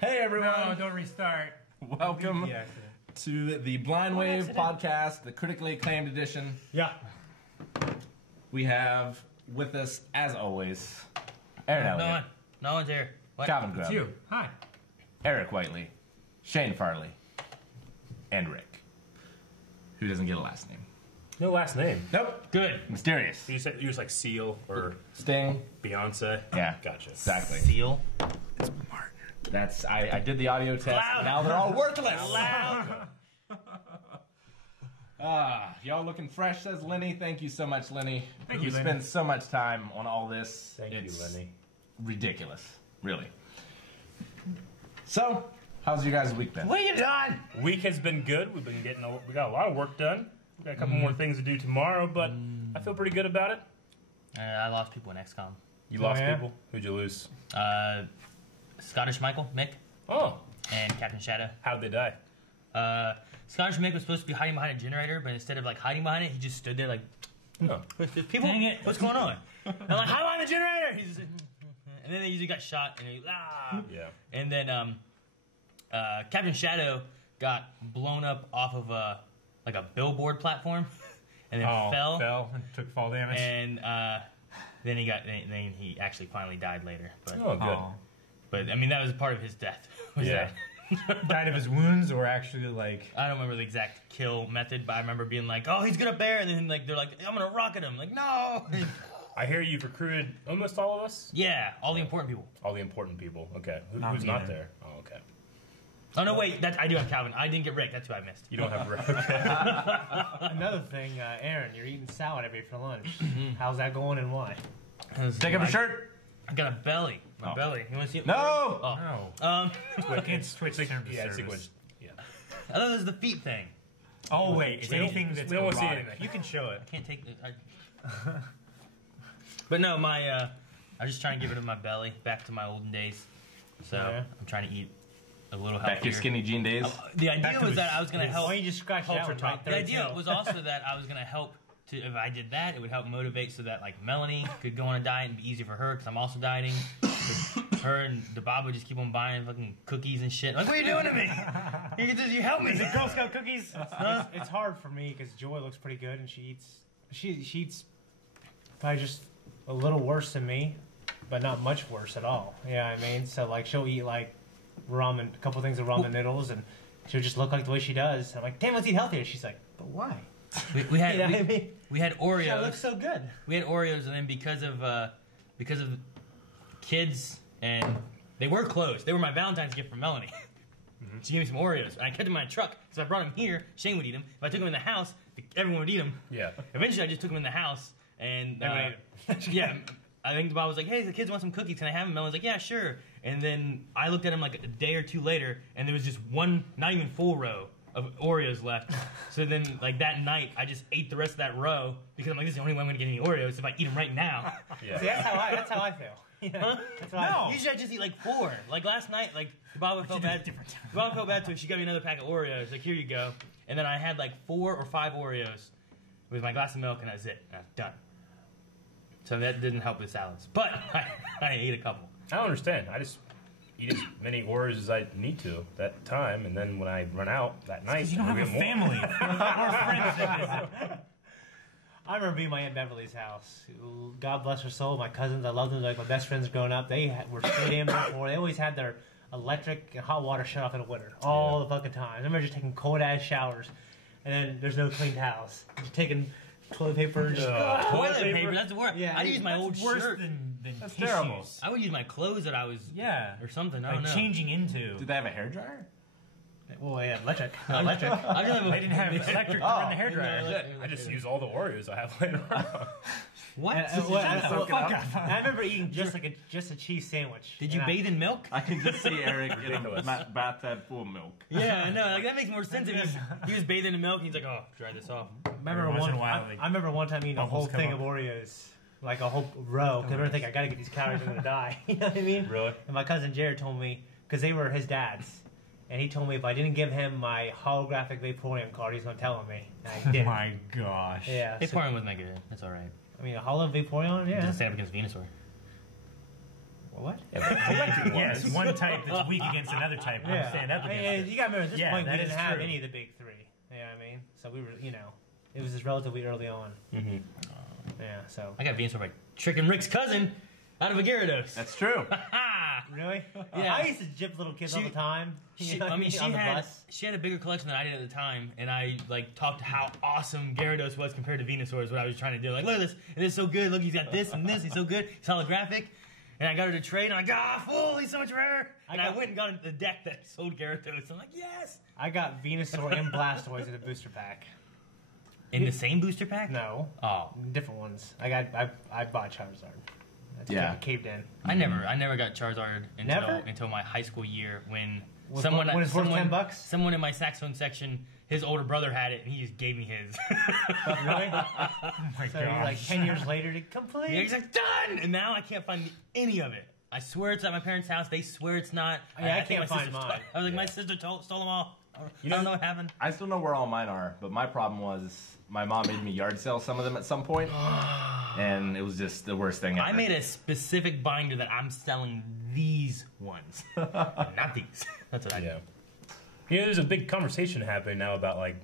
Hey everyone! No, don't restart. Welcome to the Blind Wave podcast, the critically acclaimed edition. Yeah. We have with us, as always, Aaron Elliott, No one's here. What? Calvin It's Grubb, you. Hi. Eric Whiteley, Shane Farley, and Rick, who doesn't get a last name. No last name. Nope. Good. Mysterious. You said you was like Seal or Sting. Beyonce. Yeah. Gotcha. Exactly. Seal. That's I did the audio test. Loud. Now they're all worthless. Loud. Y'all looking fresh, says Lenny. Thank you so much, Lenny. Thank We you, Lenny. spend so much time on all this. Thank you, Lenny. Ridiculous, really. So, how's your guys' week been? What are you doing? Week has been good. We got a lot of work done. We got a couple more things to do tomorrow, but I feel pretty good about it. I lost people in XCOM. You lost yeah? people. Who'd you lose? Scottish Michael, Mick, Oh, and Captain Shadow. how'd they die? Scottish Mick was supposed to be hiding behind a generator, but instead of like hiding behind it, he just stood there like, Oh. "There's people. Dang it. What's going on?" I'm like, "Hide behind the generator." He's just, and then he usually got shot, and he Yeah. And then Captain Shadow got blown up off of like a billboard platform, and then Fell and took fall damage. and then he actually finally died later. But Oh, good. Aw. but I mean that was part of his death. was Yeah. that. Died of his wounds, or actually like. I don't remember the exact kill method, but I remember being like, "Oh, he's gonna bear," and then like they're like, "I'm gonna rocket him." Like, no. I hear you've recruited almost all of us. Yeah, all the important people. All the important people. Okay. Not Who's me not then. there? Oh, okay. Oh no, wait, I do have Calvin. I didn't get Rick. That's who I missed. You don't have. Okay. Another thing, Aaron, you're eating salad every day for lunch. How's that going and why? Take off your shirt. I got a belly. My Oh. belly. You want to see it? No. Oh. No. Against Twitch terms of Yeah, it's service. yeah. I thought it was the feet thing. Oh wait, it's We don't- anything that's we don't wanna see erotic. anything. You can show it. Can't take the. But no, I'm just trying to get rid of my belly, back to my olden days. So Yeah. I'm trying to eat a little healthier. Back to your skinny jean days. The Back idea to was his- that I was going to his- help. Why don't you just scratch that Culture one top. right The there? idea was also that I was going to help to, if I did that, it would help motivate so that like Melanie could go on a diet and be easy for her because I'm also dieting. Her and the Bob would just keep on buying fucking cookies and shit. Like, what are you doing to me? You help me. Girl Scout cookies. It's hard for me because Joy looks pretty good and she eats probably just a little worse than me, but not much worse at all. Yeah, I mean, so like she'll eat like ramen, a couple things of ramen noodles, and she'll just look like the way she does. I'm like, damn, let's eat healthier. She's like, but why? We had You know what I mean? we had Oreos. That looks so good. We had Oreos, and then because of kids, and they were closed. They were my Valentine's gift from Melanie. She gave me some Oreos, and I kept them in my truck. So I brought them here. Shane would eat them. If I took them in the house, everyone would eat them. Yeah. Eventually, I just took them in the house, and Everyone yeah, I think the Bob was like, "Hey, the kids want some cookies. Can I have them?" Melanie's like, "Yeah, sure." And then I looked at them like a day or two later, and there was just one, not even full row of Oreos left. So then, like that night, I just ate the rest of that row because I'm like, "This is the only way I'm going to get any Oreos if I eat them right now." Yeah. See, that's how I feel. Yeah, that's what I feel. Usually I just eat like 4. Like last night, like Baba felt bad. Baba felt bad, so she got me another pack of Oreos. Like, here you go. And then I had like 4 or 5 Oreos with my glass of milk, and that's it. And I was done. So that didn't help with salads, but I ate a couple. I don't understand. I just eat as many Oreos as I need to that time, and then when I run out that night, You don't I'll have a get more. family or friends to visit. I remember being at my Aunt Beverly's house. God bless her soul. My cousins, I loved them. Like my best friends growing up. They were so damn poor. They always had their electric and hot water shut off in the winter all the fucking time. I remember just taking cold ass showers, and then there's no clean towels. Just taking toilet paper and just Toilet paper, that's worse. Yeah, I'd use my old Worse shirt. than That's tissues. terrible. I would use my clothes that I was, Yeah. or something. I don't Like know. changing into. Did they have a hairdryer? well, yeah, electric. Electric. I don't They didn't have electric to run the hairdryer. I just use all the Oreos I have laying around. What? I remember eating just a cheese sandwich. Did you And bathe in milk? I can just see Eric in a Ridiculous. bathtub full of milk. Yeah, I know. Like that makes more sense if he was bathing in milk. And he's like, "Oh, dry this off." I remember Every once in one. a while, like, I remember one time eating a whole bubbles come thing up. of Oreos, like a whole row. Because I remember thinking I got to get these calories. I'm gonna die. You know what I mean? Really? And my cousin Jared told me because they were his dad's, and he told me if I didn't give him my holographic Vaporeon card, he's gonna tell on me. And I Oh did. my gosh. Yeah. His So, part wasn't that good. That's all right. I mean, a holo Vaporeon. It Yeah. doesn't stand up against Venusaur. What? Collecting Yes, wise. one type that's weak against another type. Yeah. Stand up against it. You got to remember, at this Yeah, point, we that didn't is have true. any of the big three. You know what I mean? So we were, it was just relatively early on. Mm-hmm. Yeah, so. I got Venusaur by tricking Rick's cousin out of a Gyarados. That's true. Really? Yeah. I used to jip little kids all the time. She, You know what I mean, on the bus. she had a bigger collection than I did at the time, and I like talked how awesome Gyarados was compared to Venusaur is what I was trying to do. Like, look at this, and it's so good. Look, he's got this and this. He's so good. He's holographic. And I got her to trade, and I'm like, fool, he's so much rarer. And I went and got the deck that sold Gyarados. I'm like, yes. I got Venusaur and Blastoise in a booster pack. In the same booster pack? No. Oh, Different ones. I bought Charizard. That's Yeah. caved in. I never got Charizard Never? until my high school year when When someone it's worth $10? someone in my saxophone section, his older brother had it, and he just gave me his. Really? Oh my So you're like 10 years later to complete. He's like, done! And now I can't find any of it. I swear it's at my parents' house. They swear it's not. Yeah, I think can't my find sister mine. I was like, my sister stole them all. I don't know what happened. I still know where all mine are, but my problem was my mom made me yard sale some of them at some point, and it was just the worst thing ever. I made a specific binder that I'm selling these ones, not these. That's what I Yeah. There's a big conversation happening now about like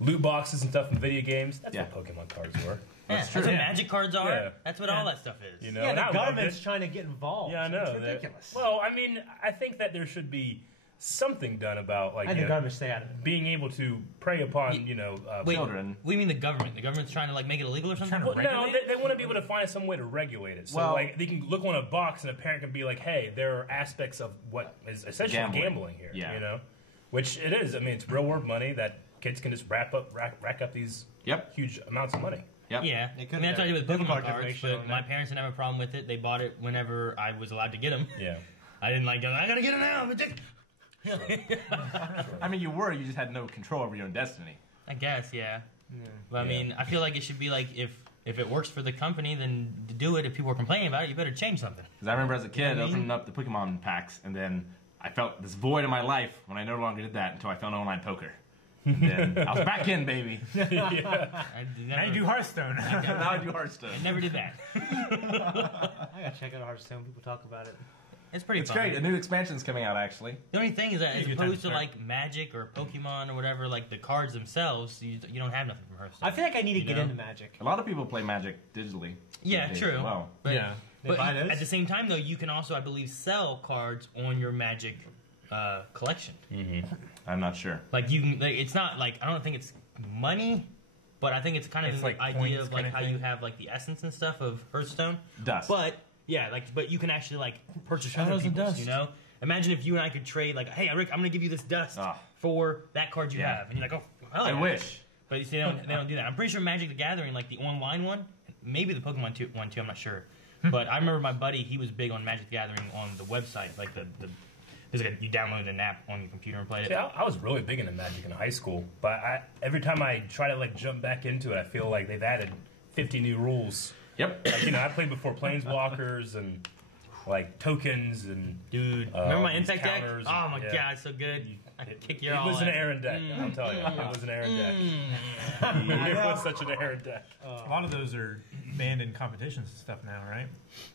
loot boxes and stuff in video games. That's what Pokemon cards were. That's what Magic cards are. Yeah. That's what all that stuff is. You know, Yeah, and I the loved government's it. trying to get involved. Yeah, I know. It's ridiculous. Well, I mean, I think that there should be something done about like And the government stay out of it. being able to prey upon Wait, children. What do you mean the government? The government's trying to like make it illegal or something? Trying to Well, no, they want to be able to find some way to regulate it. So, Well- like, they can look on a box and a parent can be like, "Hey, there are aspects of what is essentially gambling here." Yeah. You know, which it is. I mean, it's real world money that kids can just rack up these huge amounts of money. Yep. Yeah, They I could mean that's what I did with debit Pokemon card cards, information but on my there. parents didn't have a problem with it. They bought it whenever I was allowed to get them. Yeah. I didn't like go, I gotta get it now. I mean, you just had no control over your own destiny. I guess, yeah. But I mean, I feel like it should be like if it works for the company, then to do it. If people are complaining about it, you better change something. Because I remember as a kid what I mean? opening up the Pokemon packs, and then I felt this void in my life when I no longer did that until I found online poker. And then I was back in, baby. I Now you do Hearthstone. Now I do Hearthstone. I never did that. I gotta check out Hearthstone. People talk about it. It's pretty It's fun. great. A new expansion's coming out, actually. The only thing is that as Good time opposed to to start. like Magic or Pokemon or whatever, like the cards themselves, you don't have nothing from Hearthstone. I feel like I need to You get know? into Magic. A lot of people play Magic digitally. Yeah, these days true. as well. But, Yeah. They but buy those? at the same time, though, you can also, I believe, sell cards on your Magic collection. I'm not sure. Like you can, like, it's not like I don't think it's money, but I think it's kind of It's the like idea points of like kinda how you thing. have like the essence and stuff of Hearthstone. Dust. But yeah, but you can actually like purchase Shadows other and people's. dust. You know, imagine if you and I could trade like, hey, Rick, I'm gonna give you this dust Ah. for that card you Yeah. have, and you're like, oh, hell I yeah. wish. But you see, they don't do that. I'm pretty sure Magic the Gathering, like the online one, maybe the Pokemon one too. I'm not sure. But I remember my buddy, he was big on Magic the Gathering on the website, like there's like you downloaded an app on your computer and played it. Yeah, I was really big into Magic in high school, but every time I try to like jump back into it, I feel like they've added 50 new rules. Yep. Like, I played before Planeswalkers and like tokens and Dude, remember my these Insect deck? counters Oh and- my yeah. god, it's so good. I could kick your It all was an ass. Aaron deck. I'll tell you, it was an Aaron deck. It was such an Aaron deck. A lot of those are banned in competitions and stuff now, right?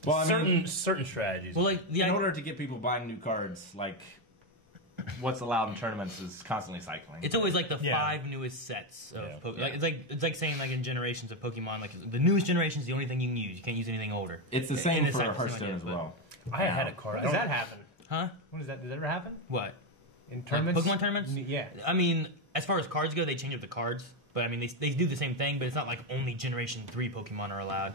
Well, I mean, certain strategies. Well, like the in order to get people buying new cards, like what's allowed in tournaments is constantly cycling. it's always like the Yeah. 5 newest sets of Yeah. Pokemon. Like, it's like saying like in generations of Pokemon, like the newest generation is the only thing you can use. You can't use anything older. It's the In same a for sense, Hearthstone yeah, as but- well. I had a card. When does that happen? Huh? When does that ever happen? What? In Like tournaments? Pokemon tournaments? Yeah. I mean, as far as cards go, they change up the cards. But I mean, they do the same thing, but it's not like only Generation 3 Pokemon are allowed.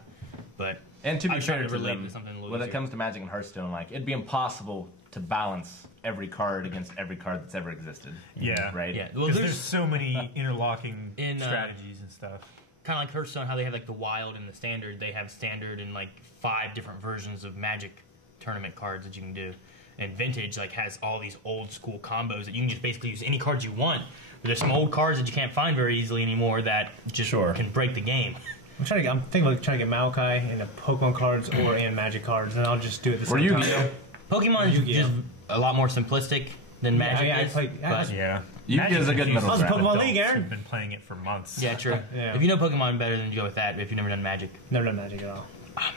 But And to be I'm trying fair to to relate them, to something a little when it easier. comes to Magic and Hearthstone, like it'd be impossible to balance every card against every card that's ever existed. Yeah. Right? yeah, well, Because there's there's so many interlocking In, strategies and stuff. kind of like Hearthstone, how they have like the Wild and the Standard. They have Standard and like 5 different versions of Magic tournament cards that you can do. And Vintage like has all these old school combos that you can just basically use any cards you want. But there's some old cards that you can't find very easily anymore that just can break the game. I'm thinking about trying to get Maokai in the Pokemon cards or in Magic cards, and I'll just do it the Or same you, time. Pokemon is Yu-Gi-Oh. just a lot more simplistic than Magic I is. played- I but- was- Yeah. Yu-Gi-Oh is a good middle I was in ground. Pokemon Adults League, Aaron. have been playing it for months. yeah, true. Yeah. If you know Pokemon better, then you go with that. If you've never done Magic, Never done Magic at all.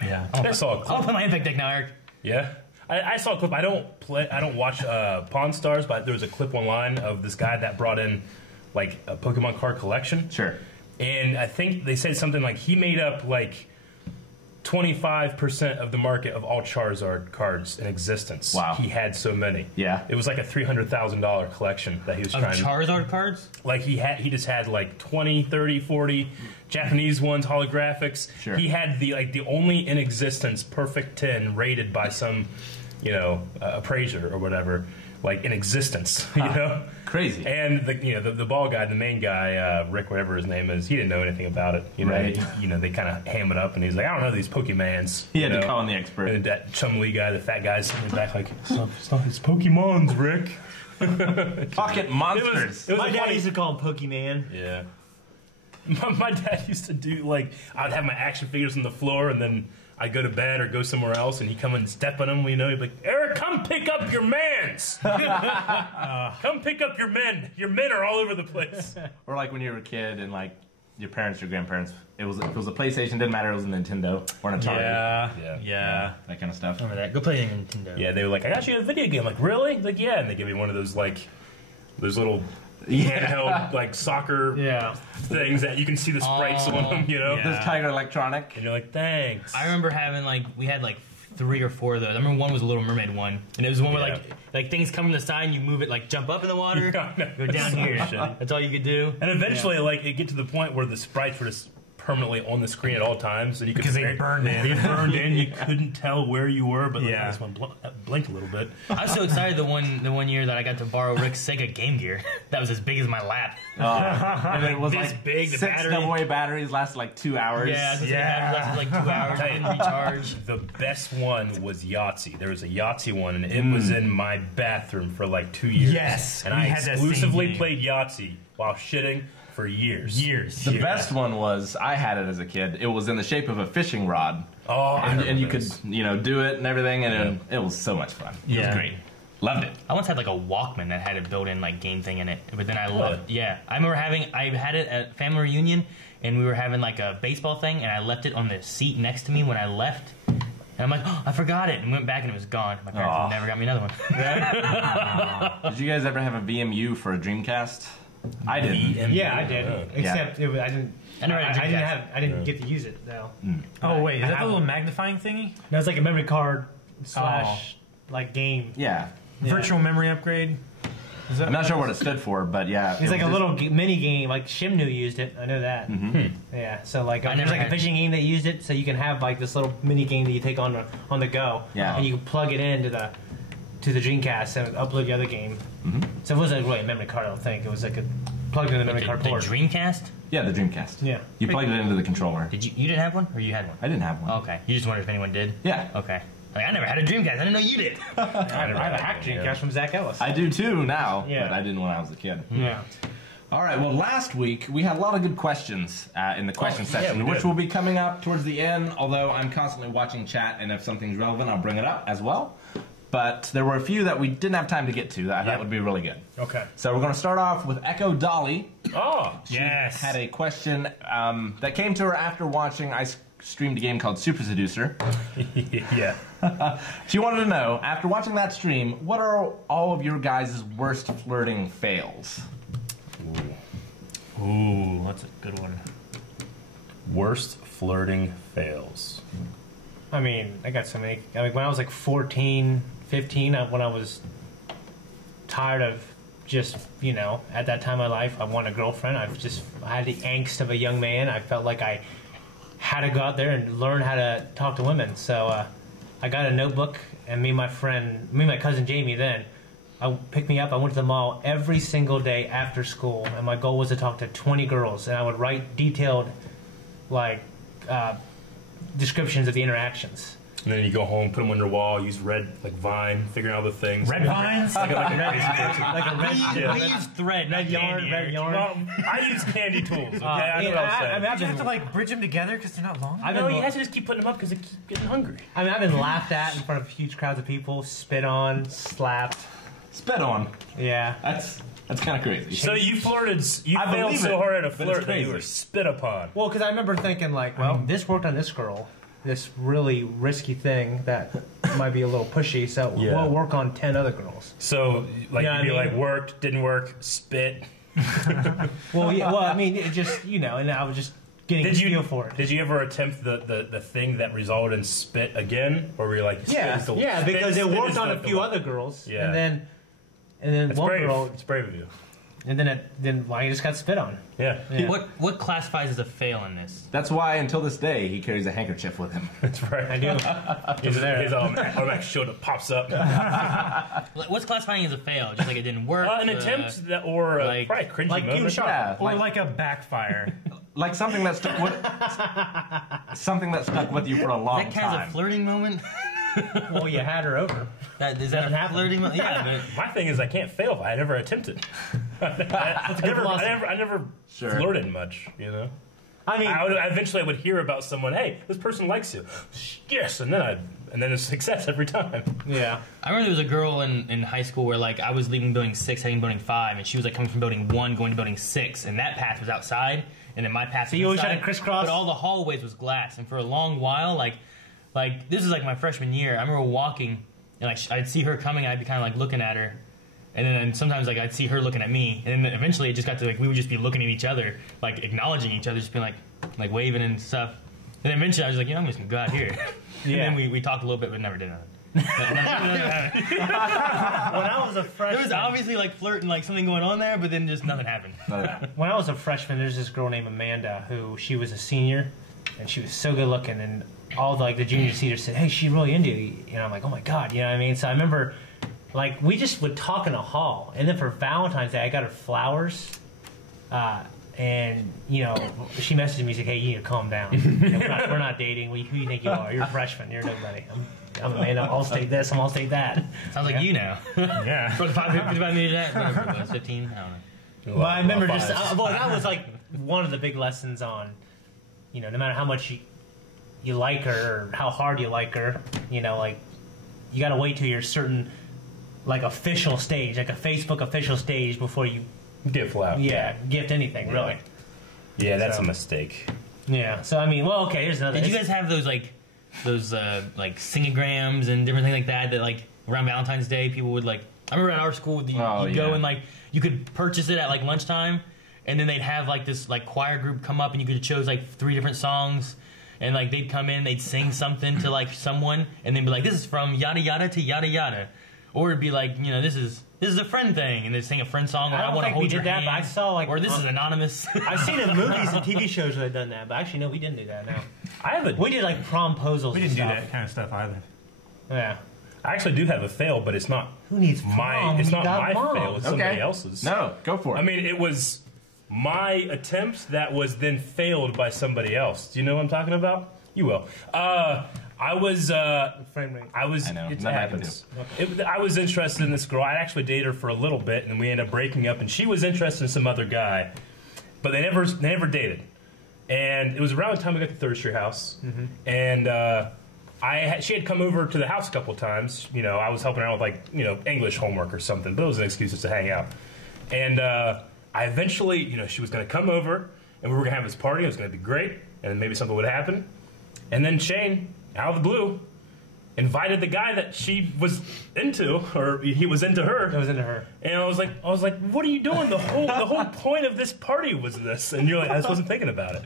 Yeah. I saw a I'll clip. play my Impact deck now, Eric. Yeah. I saw a clip. I don't watch Pawn Stars, but there was a clip online of this guy that brought in like a Pokemon card collection. Sure. And I think they said something like he made up like 25% of the market of all Charizard cards in existence. Wow. He had so many. Yeah. It was like a $300,000 collection that he was Of trying to... Charizard cards? Like he just had like 20, 30, 40 Japanese ones, holographics. Sure. He had the only in existence perfect 10 rated by some, appraiser or whatever, like in existence, you know? Crazy. And the ball guy, the main guy, Rick, whatever his name is, he didn't know anything about it. Right. They kind of ham it up, and he's like, I don't know these Pokemans. He had to call in the expert. And that Chum Lee guy, the fat guy's sitting in the back like, it's Pokemons, Rick. Pocket monsters. It was My a dad funny- used to call him Pokemon. Yeah. My dad used to do, like, I'd have my action figures on the floor, and then I'd go to bed or go somewhere else, and he'd come and step on them, he'd be like, Eric, come pick up your mans! Come pick up your men. Your men are all over the place. Or like when you were a kid and like your parents, your grandparents, if it was a PlayStation, didn't matter, it was a Nintendo or an Atari. Yeah. That kind of stuff. Remember that. Go play Nintendo. Yeah, they were like, I got you a video game. I'm like, really? Like, yeah. And they give me one of those, like, those little handheld, like, soccer Yeah. things that you can see the sprites on them, This Tiger Electronic. And you're like, thanks. I remember having we had 3 or 4 of those. I remember one was a Little Mermaid one, and it was one where like things come from the side and you move it, like jump up in the water, go down here. That's all you could do. And eventually, like, it get to the point where the sprites were just permanently on the screen at all times, and you could Because they burned in. They burned in. You couldn't tell where you were, but like, Yeah. I just blinked a little bit. I was so excited the one year that I got to borrow Rick's Sega Game Gear. That was as big as my lap. And it was This like big, the 6 battery. AA batteries lasted like 2 hours. Yeah, the Yeah. battery lasted like 2 hours. I didn't recharge. The best one was Yahtzee. There was a Yahtzee one, and it was in my bathroom for like 2 years. Yes, and we I had that same exclusively game. played Yahtzee while shitting for years. The best one was, I had it as a kid. It was in the shape of a fishing rod. Oh, And you could, do it and everything, and it was so much fun. It was Yeah. great. Loved it. I once had like a Walkman that had a built-in game thing in it, but then I left. Yeah, I remember I had it at family reunion, and we were having like a baseball thing, and I left it on the seat next to me when I left. And I'm like, oh, I forgot it, and went back and it was gone. My parents never got me another one. Did you guys ever have a VMU for a Dreamcast? I did. Yeah, I did. Except I didn't. I never had a Dreamcast. I didn't get to use it though. Oh, wait. Is I that have the little one. magnifying thingy? No, it's like a memory card / like game. Yeah. Yeah. Virtual memory upgrade? Is that I'm not sure what it stood for, but yeah. It's like a little mini game. Like Shimnu used it. I know that. Yeah. So like I there's never like a had- fishing game that used it, so you can have like this little mini game that you take on the go. Yeah. And you can plug it into the Dreamcast and upload the other game. So it wasn't really a memory card. I don't think it was like a plugged in the memory card The port. Dreamcast? Yeah, the Dreamcast. Yeah. You plugged it into the controller. Did you didn't have one, or you had one? I didn't have one. Okay, you just wondered if anyone did. Yeah. Okay. I never had a Dreamcast. I didn't know you did. I have a hack Dreamcast from Zach Ellis. I do too now, Yeah. but I didn't when I was a kid. Yeah. All right, well, last week we had a lot of good questions in the question section, we which did. will be coming up towards the end, although I'm constantly watching chat, and if something's relevant, I'll bring it up as well. But there were a few that we didn't have time to get to that I thought would be really good. Okay. So we're going to start off with Echo Dolly. Oh, Yes. Had a question that came to her after watching, I streamed a game called Super Seducer. yeah. She wanted to know, after watching that stream, what are all of your guys' worst flirting fails? Ooh, that's a good one. Worst flirting fails. I mean, I got so many. I mean, when I was like 14, 15, when I was tired of just, at that time of my life, I wanted a girlfriend. I had the angst of a young man. I felt like I had to go out there and learn how to talk to women. So I got a notebook, and me and my cousin Jamie then, picked me up. I went to the mall every single day after school, and my goal was to talk to 20 girls, and I would write detailed, descriptions of the interactions. And then you go home, put them on your wall, use red, like Vine, figuring out the things. Red Vines? Like a red, We use thread, not yarn, red yarn. Well, I use candy tools, okay? I know what I'm saying. I've You have been, to bridge them together because they're not long? I've No, been, you have to just keep putting them up because they keep getting hungry. I've been laughed at in front of huge crowds of people, spit on, slapped. Spit on. Yeah. That's kind of crazy. So you flirted, you I failed believe so it, hard at a but it's flirt that you crazy. were spit upon. Well, because I remember thinking, this worked on this girl. this really risky thing that might be a little pushy. So Yeah. we'll work on 10 other girls. So, like, Yeah, you'd be I mean- like, worked, didn't work, spit. Well, yeah, well, I mean, it just and I was just getting a feel for it. Did you ever attempt the thing that resulted in spit again, or were you like, spit is the, Yeah, spit- because it spit worked is on the- a the few one. other girls, Yeah. and then It's one brave. girl, It's brave of you. and then I just got spit on. Yeah, Yeah. What classifies as a fail in this? That's why until this day he carries a handkerchief with him. that's right. I do. His automatic shoulder pops up. What's classifying as a fail? Just like it didn't work? An attempt that, or like- probably a cringy like moment. Goon Shot. Yeah, Or like a backfire. like something that stuck with you for a long that kind of time. a flirting moment? Well, you had her over. Is that Doesn't a happen. flirting moment? Yeah, My thing is, I can't fail if I never attempted. I never Sure. flirted much, you know. I mean, Eventually I would hear about someone. Hey, this person likes you. Yes, and then it's success every time. yeah. I remember there was a girl in high school where like I was leaving building 6, heading building 5, and she was like coming from building 1, going to building 6, and that path was outside, and then my path. So was you always inside, had to crisscross? but all the hallways was glass, and for a long while, like this is like my freshman year. I remember walking, and like I'd see her coming, and I'd be kind of like looking at her. And then sometimes like I'd see her looking at me, and then eventually it just got to like we would just be looking at each other, like acknowledging each other, just being like waving and stuff. And then eventually I was like, I'm just gonna go out here. Yeah. And then we talked a little bit, but never did nothing. When I was a There freshman, was obviously like flirting, like something going on there, but then just nothing happened. when I was a freshman, there's this girl named Amanda who she was a senior, and she was so good looking, and all the junior seniors said, "Hey, she's really into you," and I'm like, "Oh my god," you know what I mean? So I remember, like, we just would talk in a hall, and then for Valentine's Day, I got her flowers, and you know, she messaged me, she's like, "Hey, you need to calm down. You know, we're not dating. Who do you think you are? You're a freshman. You're nobody. I'm Amanda. I'll state this. I'm all state that." Sounds like you now. Yeah. 55 minutes that, whatever it was, 15, I don't know. But I remember just, well, that was like one of the big lessons on, you know, no matter how much you like her or how hard you like her, you know, like, you got to wait till you're certain, like, official stage, like a Facebook official stage before you, Gift flap. gift anything, really. Yeah, that's So- a mistake. Yeah. So, I mean, well, okay, here's another. Did you guys have those like singograms and different things like that like around Valentine's Day people would like? I remember at our school you'd go and like you could purchase it at like lunchtime, and then they'd have like this like choir group come up and you could choose like 3 different songs, and like they'd come in, they'd sing something to like someone, and they'd be like, "This is from yada yada to yada yada," or it'd be like, you know, this is a friend thing, and they'd sing a friend song, or I I, don't want to think we hold your did that, hand, but I saw, like, or this is anonymous. I've seen in movies and TV shows where they've done that, but actually, no, we didn't do that, no. We did, like, promposals We and didn't do stuff. that kind of stuff either. Yeah. I actually do have a fail, but it's not Who needs my. It's not my fail. It's somebody Okay. else's. No, go for it. I mean, it was my attempt that was then failed by somebody else. Do you know what I'm talking about? You will. I was. Frame rate. I was. I know. It That happens. I was interested in this girl. I actually dated her for a little bit, and we ended up breaking up. And she was interested in some other guy, but they never dated. And it was around the time we got to Third Street House, and she had come over to the house a couple of times. You know, I was helping her out with like English homework or something, but it was an excuse just to hang out. And I eventually, she was going to come over, and we were going to have this party. It was going to be great, and maybe something would happen. And then Shane, out of the blue, invited the guy that she was into, or he was into her. It was into her. And I was like, what are you doing? The whole point of this party was this. And you're like, I just wasn't thinking about it.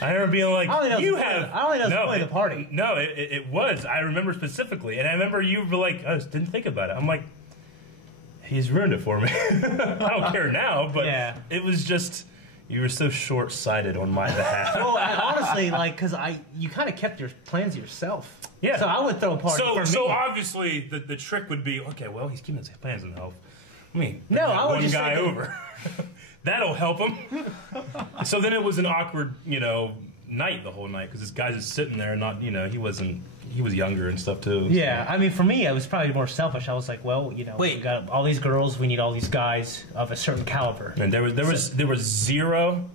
I remember being like, I don't think you that was have. the point- I don't think that was the point of the party. No, it was. I remember specifically, and I remember you were like, I just didn't think about it. I'm like, he's ruined it for me. I don't care now, but Yeah. it was just. You were so short-sighted on my behalf. Well, and honestly, like, because you kind of kept your plans yourself. Yeah. So I would throw a party for me. So obviously the trick would be, okay, well, he's keeping his plans in health. I mean, No, bring that I would one just guy think- over. That'll help him. So then it was an awkward, night the whole night because this guy's just sitting there, and not, he was younger and stuff too. Yeah, I mean, for me, I was probably more selfish. I was like, well, we got all these girls, we need all these guys of a certain caliber. And there was zero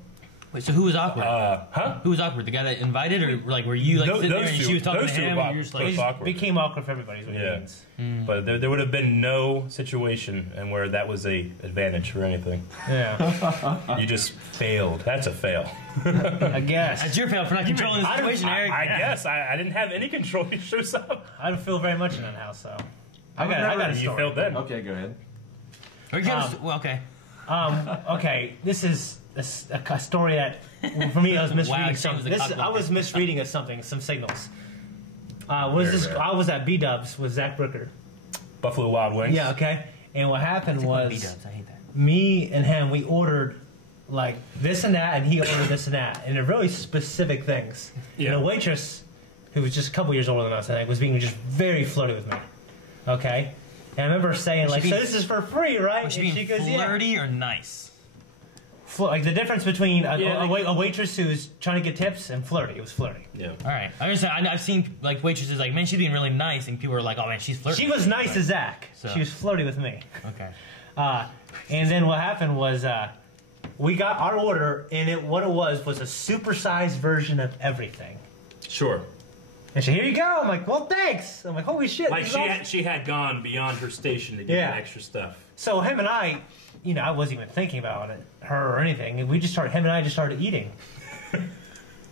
Wait, so who was awkward? Huh? Who was awkward? The guy that invited, or like were you like sitting there and she was talking to him, and you're just like, both awkward. Became awkward for everybody. Is what Yeah. it means. But there would have been no situation and where that was a advantage for anything. Yeah, You just failed. That's a fail. I guess. that's your fail for not controlling the situation, Eric. I guess I didn't have any control. He shows up. I don't feel very much in that house, so. I got a You story. failed then. Okay, go ahead. Or give us- well, okay. Okay, this is a story that, for me, I was misreading James something. the cock I was misreading some signals. I was at B-Dubs with Zach Brooker. Buffalo Wild Wings. Yeah, okay. And what happened was, B-dubs, I hate that. me and him, we ordered like this and that, and he ordered this and that, and they're really specific things. Yeah. And the waitress, who was just a couple years older than us, I think, was being just very flirty with me. Okay. And I remember saying, like, so this is for free, right? Was she And being she goes, yeah. flirty or nice? Like the difference between Yeah, a waitress who's trying to get tips and flirty. It was flirty. Yeah. All right. I was saying, I've seen like waitresses like, man, she's being really nice, and people are like, oh man, she's flirty. She was nice to Zach. So- She was flirty with me. Okay. And then what happened was we got our order, and what it was a supersized version of everything. Sure. And she, here you go. I'm like, well, thanks. I'm like, holy shit. Like this is awesome. she had gone beyond her station to get Yeah. the extra stuff. So him and I, I wasn't even thinking about her or anything. And him and I just started eating.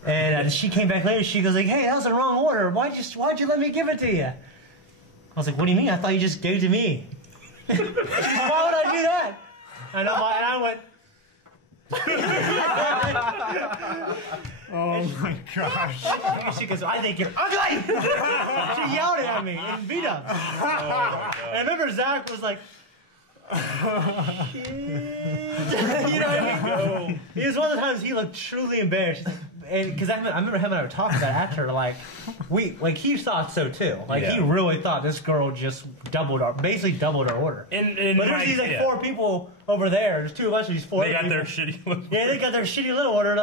And she came back later. She goes like, hey, that was the wrong order. Why'd you let me give it to you? I was like, what do you mean? I thought you just gave it to me. She goes, why would I do that? And I went. Oh my gosh. She goes, I think you're ugly. She yelled it at me and beat up. And I remember Zach was like, shit. You know what I mean? It was one of the times he looked truly embarrassed. And because I remember him and I were talking about it after, he thought so too. Like he really thought this girl just basically doubled our order. And But there's these four people over there. There's two of us. These four. They got people. their shitty. Yeah, they got their shitty little order,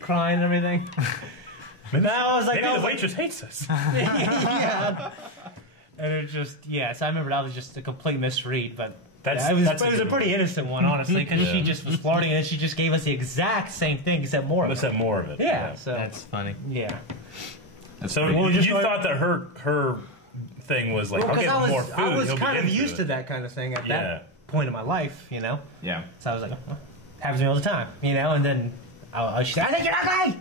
crying and everything. Now I was like, Maybe the waitress hates us. yeah. And it just, so I remember that was just a complete misread, but That's it was a a good pretty innocent one, honestly, because she Yeah. just was flirting and she just gave us the exact same thing except more of Let's it. have more of it. Yeah, so, That's funny. yeah. So Well, you just thought that her thing was like, I'll Because get more food. I was he'll be kind of into used it. to that kind of thing at Yeah. that point in my life, Yeah. So I was like, happens to me all the time, and then she's like, I think you're ugly!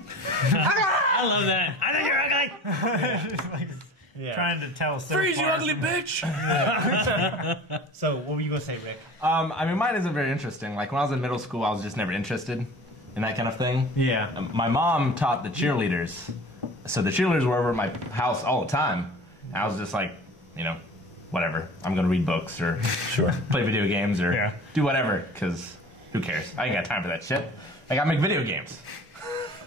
I love that. I think you're ugly. Just like Yeah. trying to tell. Freeze, you ugly bitch! So what were you going to say, Rick? I mean, mine isn't very interesting. Like, when I was in middle school, I was just never interested in that kind of thing. Yeah. My mom taught the cheerleaders. So the cheerleaders were over at my house all the time. And I was just like, whatever. I'm going to read books or Sure. play video games or Yeah. do whatever, because who cares? I ain't got time for that shit. I got to make video games.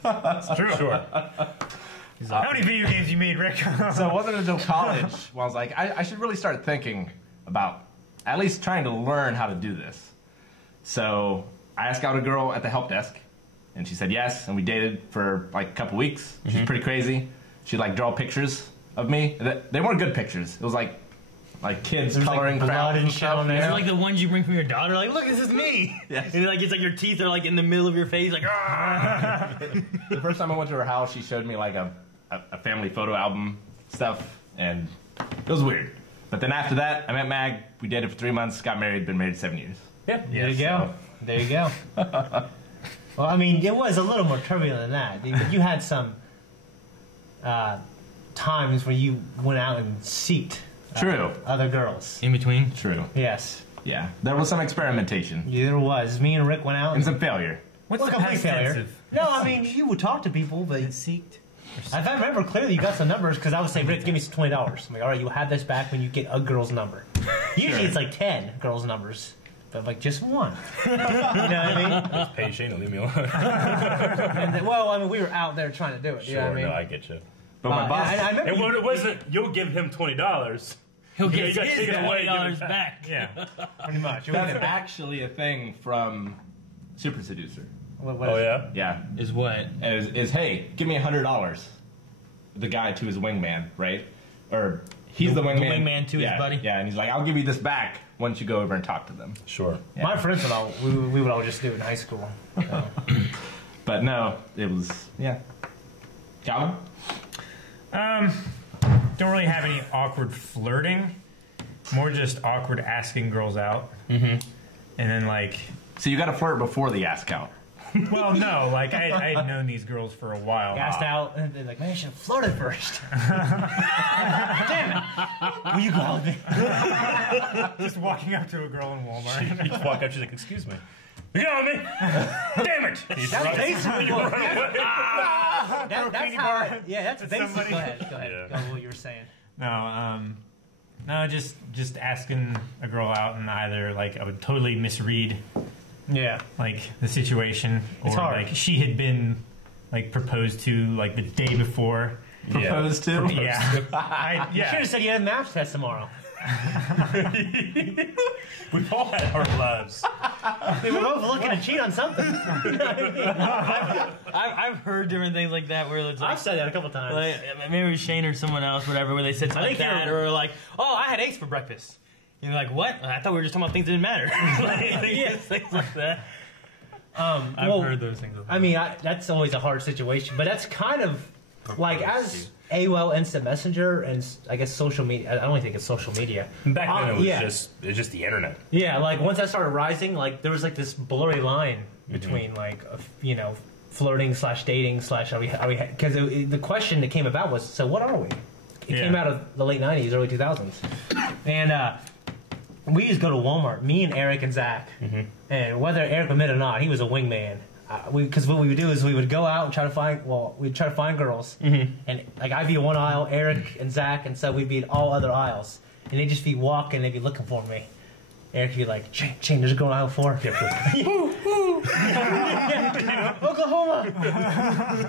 It's true. Sure. How many video games you made, Rick? So it wasn't until college when I was like, I should really start thinking about at least trying to learn how to do this. So I asked out a girl at the help desk, and she said yes, and we dated for like a couple weeks. She's pretty crazy. She'd like draw pictures of me. They weren't good pictures. It was like kids There's, like, coloring blood crowds and and shit stuff. on there. They're like the ones you bring from your daughter. Like, look, this is me. Yes. And it's like your teeth are like in the middle of your face. Like, ah. The first time I went to her house, she showed me like a family photo album stuff, and it was weird. But then after that, I met Mag. We dated for 3 months, got married, been married 7 years. Yeah. There you go. There you go. Well, I mean, it was a little more turbulent than that. You had some times where you went out and seeked True. other girls. In between. True. Yes. Yeah. There was some experimentation Yeah, there was. Me and Rick went out and some failure. What's Well, the complete past failure. tense of? No, I mean, you would talk to people, but Seeked. if I remember clearly, you got some numbers because I would say, Rick, give me some $20. I'm like, all right, you'll have this back when you get a girl's number. Usually it's like 10 girls' numbers, but like just one. You know what I mean? Pay Shane to leave me alone. And then, well, I mean, we were out there trying to do it. You know Sure, what I mean? no, I get you. But my boss. I remember And you- when it wasn't, you'll give him $20. He'll You get gotta his take it away, give it $20 back. back. Yeah. pretty much. That's actually a thing from Super Seducer. What Oh, is it? yeah? Is Yeah. what? Is hey, give me $100. The guy to his wingman, right? Or he's the wingman. wingman to his buddy? Yeah, and he's like, I'll give you this back once you go over and talk to them. Sure. My friends would all, we would all just do it in high school. But no, it was Calvin? Don't really have any awkward flirting. More just awkward asking girls out. Mm-hmm. And then like, So you got to flirt before the ask out. well, no, like I had known these girls for a while. Asked out, and they're like, man, I should have flirted first. Damn it. Will you go out with me? Just walking up to a girl in Walmart. You just walk up, she's like, excuse me. You know me? Damn it! That's basically what that's how. Yeah, that's basically. somebody. Go ahead. Yeah. Go with what you were saying. No, just asking a girl out, and either like I would totally misread Yeah. like the situation, or It's hard. like she had been like proposed to like the day before. Proposed to? Yeah, You should have said you had a math test tomorrow. We've all had hard lives. They were both looking to cheat on something. I've heard different things like that where it's like, I've said that a couple times. like maybe Shane or someone else, whatever, where they said something like think that, or like, oh, I had eggs for breakfast. You're like, what? I thought we were just talking about things that didn't matter. Like, things like that. I've heard those things. I mean, that's always a hard situation, but that's kind of like as AOL Instant Messenger and I guess social media. I don't even think it's social media. Back then it was yeah. just the internet. Yeah, like once that started rising, like there was like this blurry line between like you know, flirting / dating / are we because the question that came about was, so what are we? It came out of the late '90s, early 2000s, and we used to go to Walmart. Me and Eric and Zach, and whether Eric admit it or not, he was a wingman. Because what we would do is we would go out and try to find girls, and like I'd be in one aisle, Eric and Zach, and so we'd be in all other aisles, and they'd just be walking, they'd be looking for me. Eric would be like, Shane, there's a girl in aisle 4. Oklahoma.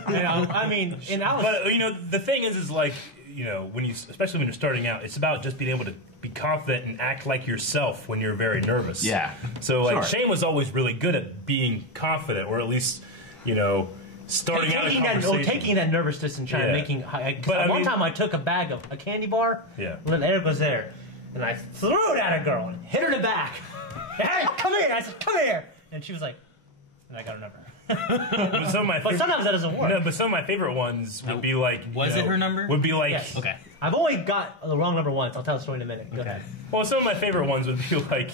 You know, I mean, and I was. But you know, the thing is like, you know, especially when you're starting out, it's about just being able to be confident and act like yourself when you're very nervous. Yeah. So like Sure. Shane was always really good at being confident, or at least, you know, starting out a conversation. Taking that nervousness and trying to making. Because one time I took a candy bar. Yeah. When Eric was there, and I threw it at a girl and hit her in the back. Hey, come here! I said, come here! And she was like, and I got her number. But Sometimes that doesn't work. No, but some of my favorite ones would be like. Was it her number? Would be like. Yes. Okay. I've only got the wrong number once. I'll tell the story in a minute. Go ahead. Well, some of my favorite ones would be like.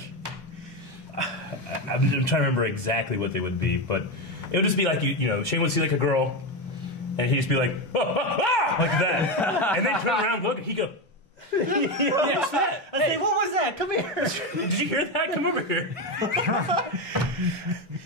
I'm trying to remember exactly what they would be, but it would just be like you know, Shane would see like a girl, and he'd just be like, like that, and they turn around, look, and he'd go. What's that? I say, what was that? Come here. Did you hear that? Come over here.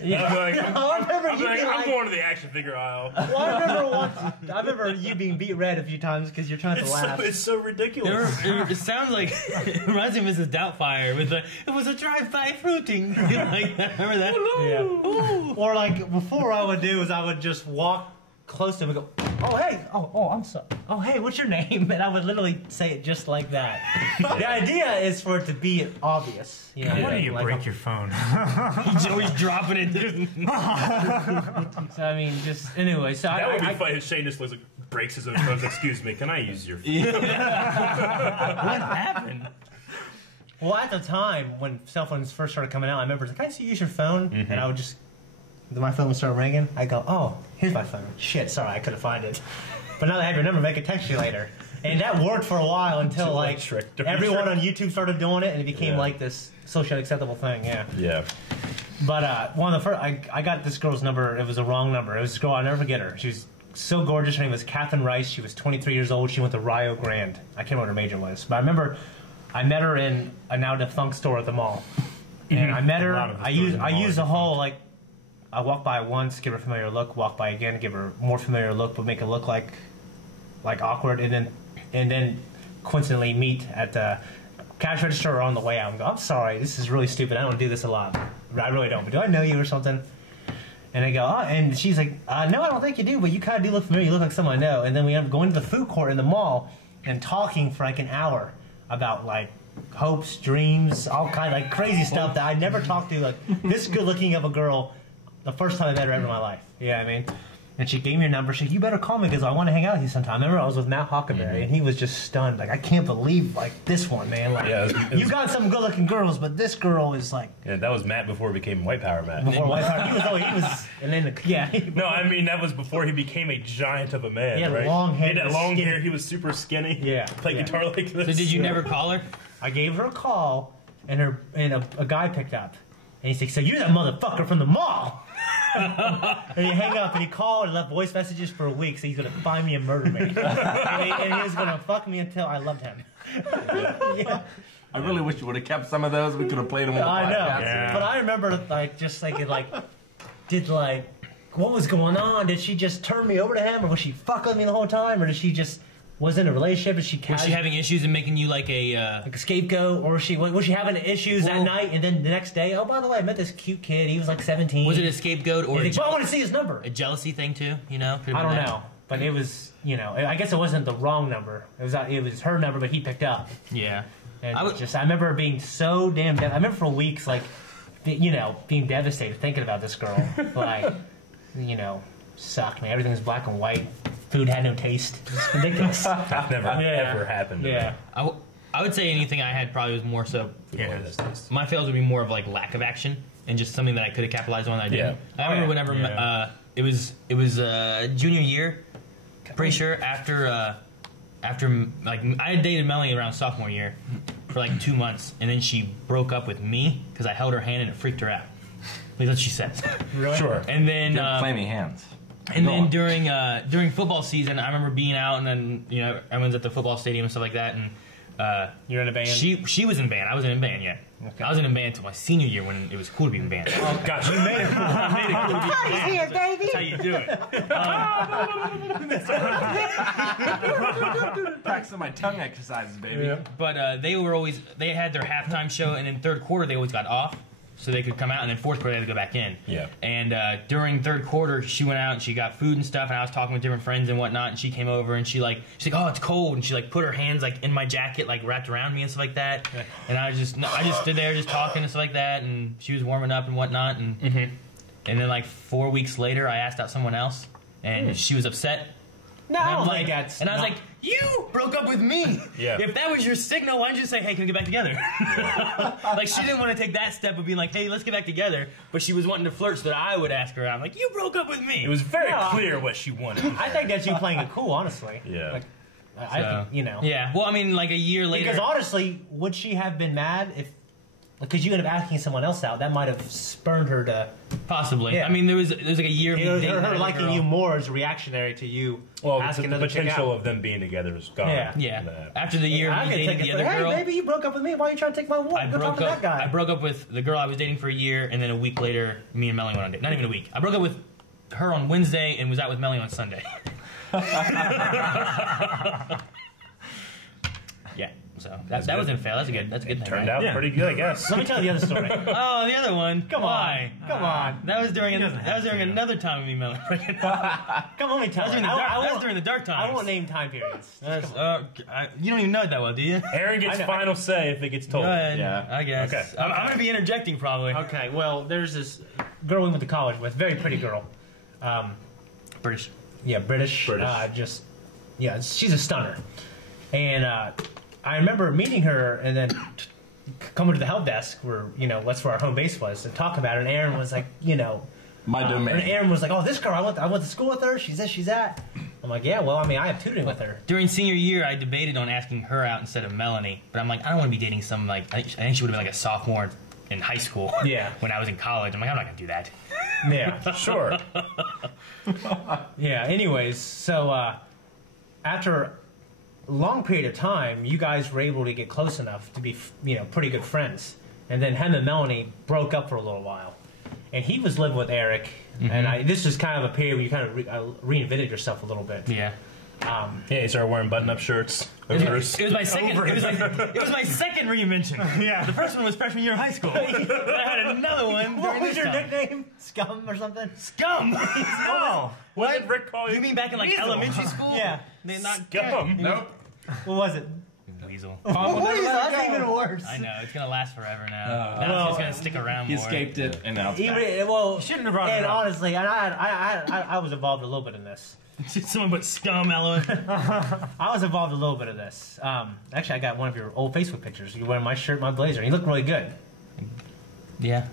Yeah. I'm remember you being I'm like, going to the action figure aisle. well, I remember you being beat red a few times because you're trying to laugh. It's so ridiculous. It sounds like it reminds me of Mrs. Doubtfire with the it was a drive-by fruiting. Like that. Remember that? Yeah. Ooh. Or like before, I would do is I would just walk close to him and go, oh hey, oh I'm sorry, oh hey, what's your name? And I would literally say it just like that. The idea is for it to be obvious. You know, Why do you like break your phone? He's always dropping it. So I mean, just anyway. So That would be I funny if Shane just breaks his own phone. Excuse me, can I use your phone? What happened? well, at the time when cell phones first started coming out, I remember, can I see you use your phone? And I would just, my phone would start ringing. I go, oh, here's my phone. Shit, sorry, I couldn't find it. But now that I have your number, I can text you later. And that worked for a while until like everyone on YouTube started doing it, and it became like this socially acceptable thing. Yeah. Yeah. But one of the first, I got this girl's number. It was a wrong number. It was this girl, I'll never forget her. She was so gorgeous. Her name was Catherine Rice. She was 23 years old. She went to Rio Grande. I can't remember what her major was, but I remember I met her in a now defunct store at the mall. And I met her. I used the whole like. I walk by once, give her a familiar look. Walk by again, give her more familiar look, but make it look like awkward, and then coincidentally meet at the cash register or on the way out and go, I'm sorry, this is really stupid. I don't do this a lot. I really don't. But do I know you or something? And I go, oh, and she's like, no, I don't think you do, but you kind of do look familiar. You look like someone I know. And then we end up going to the food court in the mall and talking for like an hour about like hopes, dreams, all kind of like crazy stuff that I never talked to like this good looking of a girl the first time I met her ever in my life. Yeah, I mean, And she gave me her number. She said, you better call me because I want to hang out with you sometime. I remember I was with Matt Huckleberry, and he was just stunned. Like, I can't believe, like, this one, man. Like, you got some good-looking girls, but this girl is, like... Yeah, that was Matt before he became White Power Matt. Before White Power. He was... And then, No, I mean, that was before he became a giant of a man, He had right? long hair. He had that long hair. He was super skinny. Yeah. Played guitar like this. So did you never call her? I gave her a call, and a guy picked up. And he's like, so you're that motherfucker from the mall! And he hang up and he called and left voice messages for a week, so he's gonna find me and murder me. and he was gonna fuck me until I loved him. Yeah. I really wish you would have kept some of those. We could have played them on the podcast. I know. Yeah. But I remember just thinking what was going on? Did she just turn me over to him, or was she fucking with me the whole time, or did she just was in a relationship? Was she having issues and making you like a scapegoat, or was she having issues that night, and then the next day, oh, by the way, I met this cute kid. He was like 17. Was it a scapegoat or I want to see his number? A jealousy thing too? You know? I don't know, but it was I guess it wasn't the wrong number. It was her number, but he picked up. Yeah. And I remember being so damn. I remember for weeks being devastated thinking about this girl. Like, sucked, man. Everything was black and white. Food had no taste. It's ridiculous. That never ever happened. Yeah. I would say anything I had probably was more so. My fails would be more of like lack of action and just something that I could have capitalized on that I didn't. I remember whenever it was junior year, pretty sure after like I had dated Melanie around sophomore year for like 2 months, and then she broke up with me because I held her hand and it freaked her out. Like that's what she says. Really? Sure. And then flaming hands. And then during football season, I remember being out, and then everyone's at the football stadium and stuff like that. And you're in a band. She was in band. I wasn't in band yet. Okay. I was in a band until my senior year when it was cool to be in band. Oh gosh, you made it cool. I made it cool to be in band. Here, baby. That's how you do it. Practicing my tongue exercises, baby. Yeah. But they had their halftime show, and in third quarter they always got off. So they could come out, and then fourth quarter they had to go back in. Yeah. And during third quarter, she went out and she got food and stuff, and I was talking with different friends and whatnot. And she came over and she's like, oh, it's cold, and she like put her hands like in my jacket, like wrapped around me and stuff like that. Yeah. And I just stood there just talking and stuff like that, and she was warming up and whatnot. And and then like 4 weeks later, I asked out someone else, and she was upset. No, and I was like, you broke up with me. Yeah. If that was your signal, why didn't you say, hey, can we get back together? Like, she didn't want to take that step of being like, hey, let's get back together. But she was wanting to flirt so that I would ask her out. I'm like, you broke up with me. It was very clear what she wanted. I think that's you playing it cool, honestly. Yeah. Like, I think, Yeah. Well, I mean, like a year later. Because honestly, would she have been mad if... Because you ended up asking someone else out, that might have spurned her to... Possibly. Yeah. I mean, there was like a year of me dating her another liking girl. you more is reactionary to you asking the another chick potential out. of them being together is gone. Yeah. After the year of me dating the other girl... Hey, baby, you broke up with me. Why are you trying to take my walk? Go talk to that guy. I broke up with the girl I was dating for a year, and then a week later, me and Melanie went on a date. Not even a week. I broke up with her on Wednesday and was out with Melanie on Sunday. Yeah. So that wasn't fail. That's a good thing. Turned out pretty good, I guess. Let me tell you the other story. Oh, the other one. Come on. That was during another time of me, Melanie. Come on, let me tell you. That was during the dark times. I won't name time periods. You don't even know it that well, do you? Aaron gets final say if it gets told. Go ahead. Yeah. I guess. Okay. I'm going to be interjecting probably. Okay, well, there's this girl we went to college with, very pretty girl. British. Yeah, British. She's a stunner. And I remember meeting her and then coming to the help desk where, that's where our home base was, and talk about it. And Aaron was like, my domain. And Aaron was like, oh, this girl, I went to school with her. She's this, she's that. I'm like, yeah, well, I mean, I have tutoring with her. During senior year, I debated on asking her out instead of Melanie. But I'm like, I don't want to be dating some, I think she would have been like a sophomore in high school. Yeah. When I was in college. I'm like, I'm not going to do that. Yeah. Sure. Yeah, anyways, so after a long period of time, you guys were able to get close enough to be, pretty good friends. And then him and Melanie broke up for a little while. And he was living with Eric, and this was kind of a period where you kind of reinvented yourself a little bit. Yeah. He started wearing button-up shirts. It was my second. It was my second reinvention. Yeah. The first one was freshman year of high school. I had another one. What was your time. nickname? Scum or something? Scum. Oh. What did Rick call you? You mean back in like elementary school? Yeah. Not Scum. Nope. What was it? weasel. That's even worse. I know, it's gonna last forever now. Oh. Now it's just gonna stick around He more. escaped it, and now it's back. Well, Shouldn't have brought it and up. honestly, and I was involved a little bit in this. Someone put scum element. I was involved a little bit of this. Actually, I got one of your old Facebook pictures. You wearing my shirt, my blazer. You look really good. Yeah.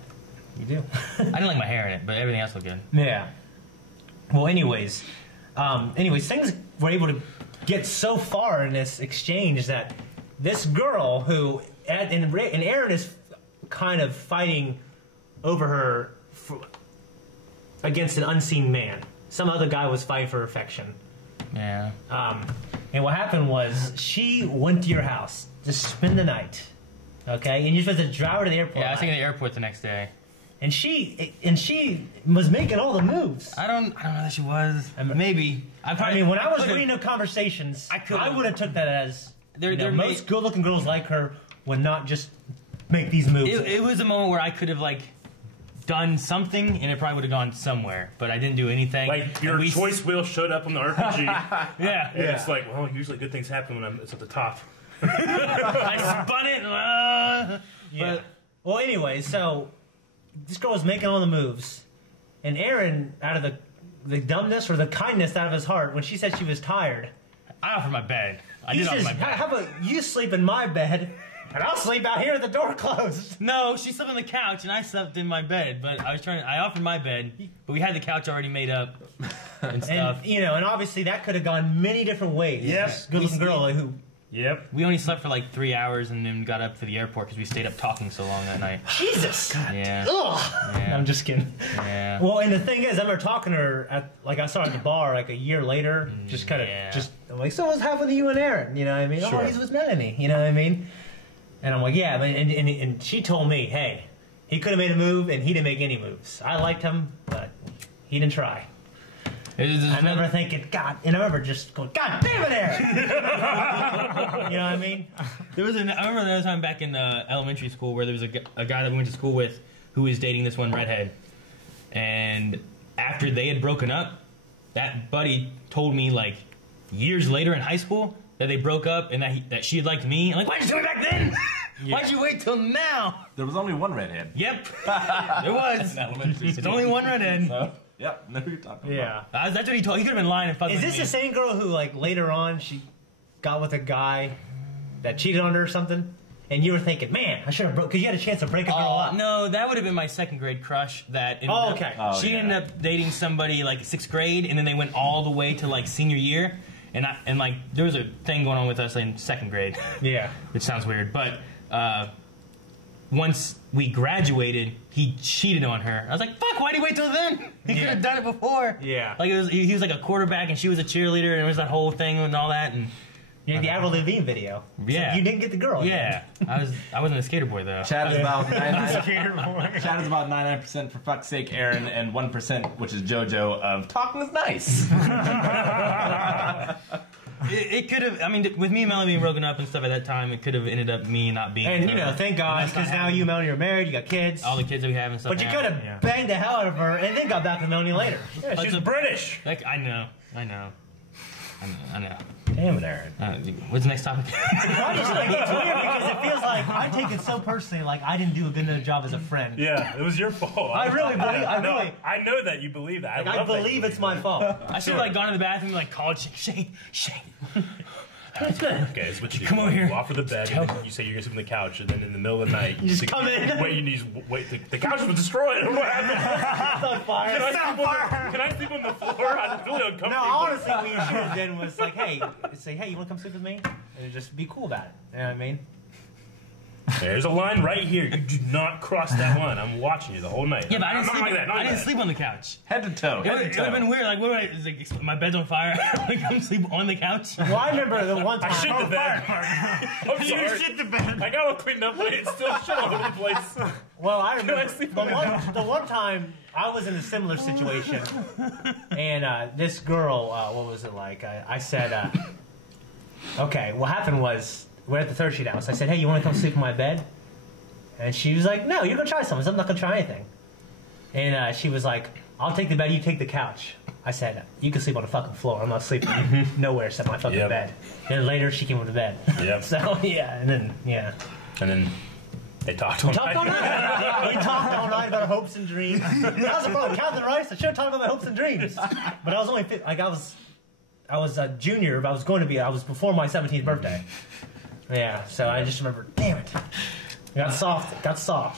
You do. I didn't like my hair in it, but everything else looked good. Yeah. Well, anyways, things were able to get so far in this exchange that this girl who, and Aaron is kind of fighting over her against an unseen man. Some other guy was fighting for affection. Yeah. And what happened was she went to your house to spend the night. Okay? And you're supposed to drive her to the airport. Yeah, I was thinking the airport the next day. And she was making all the moves. I don't know that she was. Maybe. I mean, when I was reading the conversations, I would have took that as most good-looking girls like her would not just make these moves. It was a moment where I could have like done something, and it probably would have gone somewhere, but I didn't do anything. Like your choice wheel showed up on the RPG. Yeah. And it's like, well, usually good things happen when it's at the top. I spun it. Yeah. But Well, anyway, so this girl was making all the moves, and Aaron, out of the dumbness or the kindness out of his heart, when she said she was tired, I offered my bed. I he did offer says, my bed. how about you sleep in my bed, and I'll sleep out here with the door closed. No, she slept on the couch and I slept in my bed. But I offered my bed, but we had the couch already made up and stuff. And, and obviously that could have gone many different ways. Yes. Good-looking girl who... Yep. We only slept for like 3 hours and then got up for the airport because we stayed up talking so long that night. Jesus! Yeah. Ugh! Yeah. I'm just kidding. Yeah. Well, and the thing is, I remember talking to her I saw her at the bar like a year later, just kind of, I'm like, so what's happened to you and Aaron? You know what I mean? Sure. Oh, he's with Melanie. You know what I mean? And I'm like, yeah, but, and she told me, hey, he could have made a move and he didn't make any moves. I liked him, but he didn't try. I remember thinking, God, and I remember just going, God damn it, Aaron! You know what I mean? I remember another time back in elementary school where there was a guy that we went to school with who was dating this one redhead. And after they had broken up, that buddy told me like years later in high school that they broke up and that she had liked me. I'm like, why'd you tell me back then? Why'd you wait till now? There was only one redhead. Yep, there was. In elementary It's school. only one redhead. So, yep, know who you're talking about. That's what he told. He could have been lying and fucking Is with this me. the same girl who, like, later on she got with a guy that cheated on her or something? And you were thinking, man, I should have broke, because you had a chance to break a girl up. No, that would have been my second grade crush. That ended Oh, up- okay. Oh, she yeah. ended up dating somebody like sixth grade, and then they went all the way to like senior year, and like there was a thing going on with us in second grade. Yeah. Which sounds weird, but once we graduated, he cheated on her. I was like, fuck, why'd he wait till then? He could have done it before. Yeah. Like he was like a quarterback, and she was a cheerleader, and it was that whole thing and all that, and. Yeah, the Avril Lavigne video. Yeah. So you didn't get the girl. Yeah, I wasn't a skater boy though. Chad is about 99%. Chad is about 99% for fuck's sake, Aaron, and 1%, which is JoJo, of talking is nice. It could have. I mean, with me and Melanie being broken up and stuff at that time, it could have ended up me not being. And, her. thank God, because now you and Melanie are married, you got kids. all the kids that we have and stuff. But you now. could have banged the hell out of her and then got back to Melanie later. Yeah, she's British. Like I know. Damn it, Aaron. What's the next topic? I just think it's weird because it feels like I take it so personally, like I didn't do a good enough job as a friend. Yeah, it was your fault. I really believe. I know that you believe that. I love that you believe it's my fault. I should have like gone to the bathroom and like called Shane. Okay, that's what you do. Come over here. You offer the bed, and then you say you're going to sleep on the couch, and then in the middle of the night, you just come in. Wait, you just wait. The couch was destroyed. What happened? It's on fire. Can I sleep on the floor? I'm really uncomfortable. No, honestly, what you should have done was like, hey, you want to come sleep with me? And just be cool about it. You know what I mean? There's a line right here. You do not cross that line. I'm watching you the whole night. Yeah, but I I'm didn't not sleep. like that. I didn't sleep on the couch. Head to toe. It would have been weird. Like, what would I? Like, my bed's on fire. Like, come sleep on the couch. Well, I remember the one time. I shit the bed. I'm sorry. shit the bed. I got all cleaned up, but it's still shit all over the place. Well, I remember I sleep on the one time I was in a similar situation, and this girl, what was it like? I said, okay, what happened was, we're at the third sheet house. I said, hey, you want to come sleep in my bed? And she was like, no, you're going to try something. I'm not going to try anything. And she was like, I'll take the bed, you take the couch. I said, you can sleep on the fucking floor. I'm not sleeping nowhere except my fucking bed. And then later, she came on the bed. Yep. So, yeah, and then, And then they talked all night. We talked all night about our hopes and dreams. That was the problem. Captain Rice, I should have talked about my hopes and dreams. But I was only, I was a junior, but I was before my 17th birthday. Yeah, so I just remember, damn it. It got soft. That's what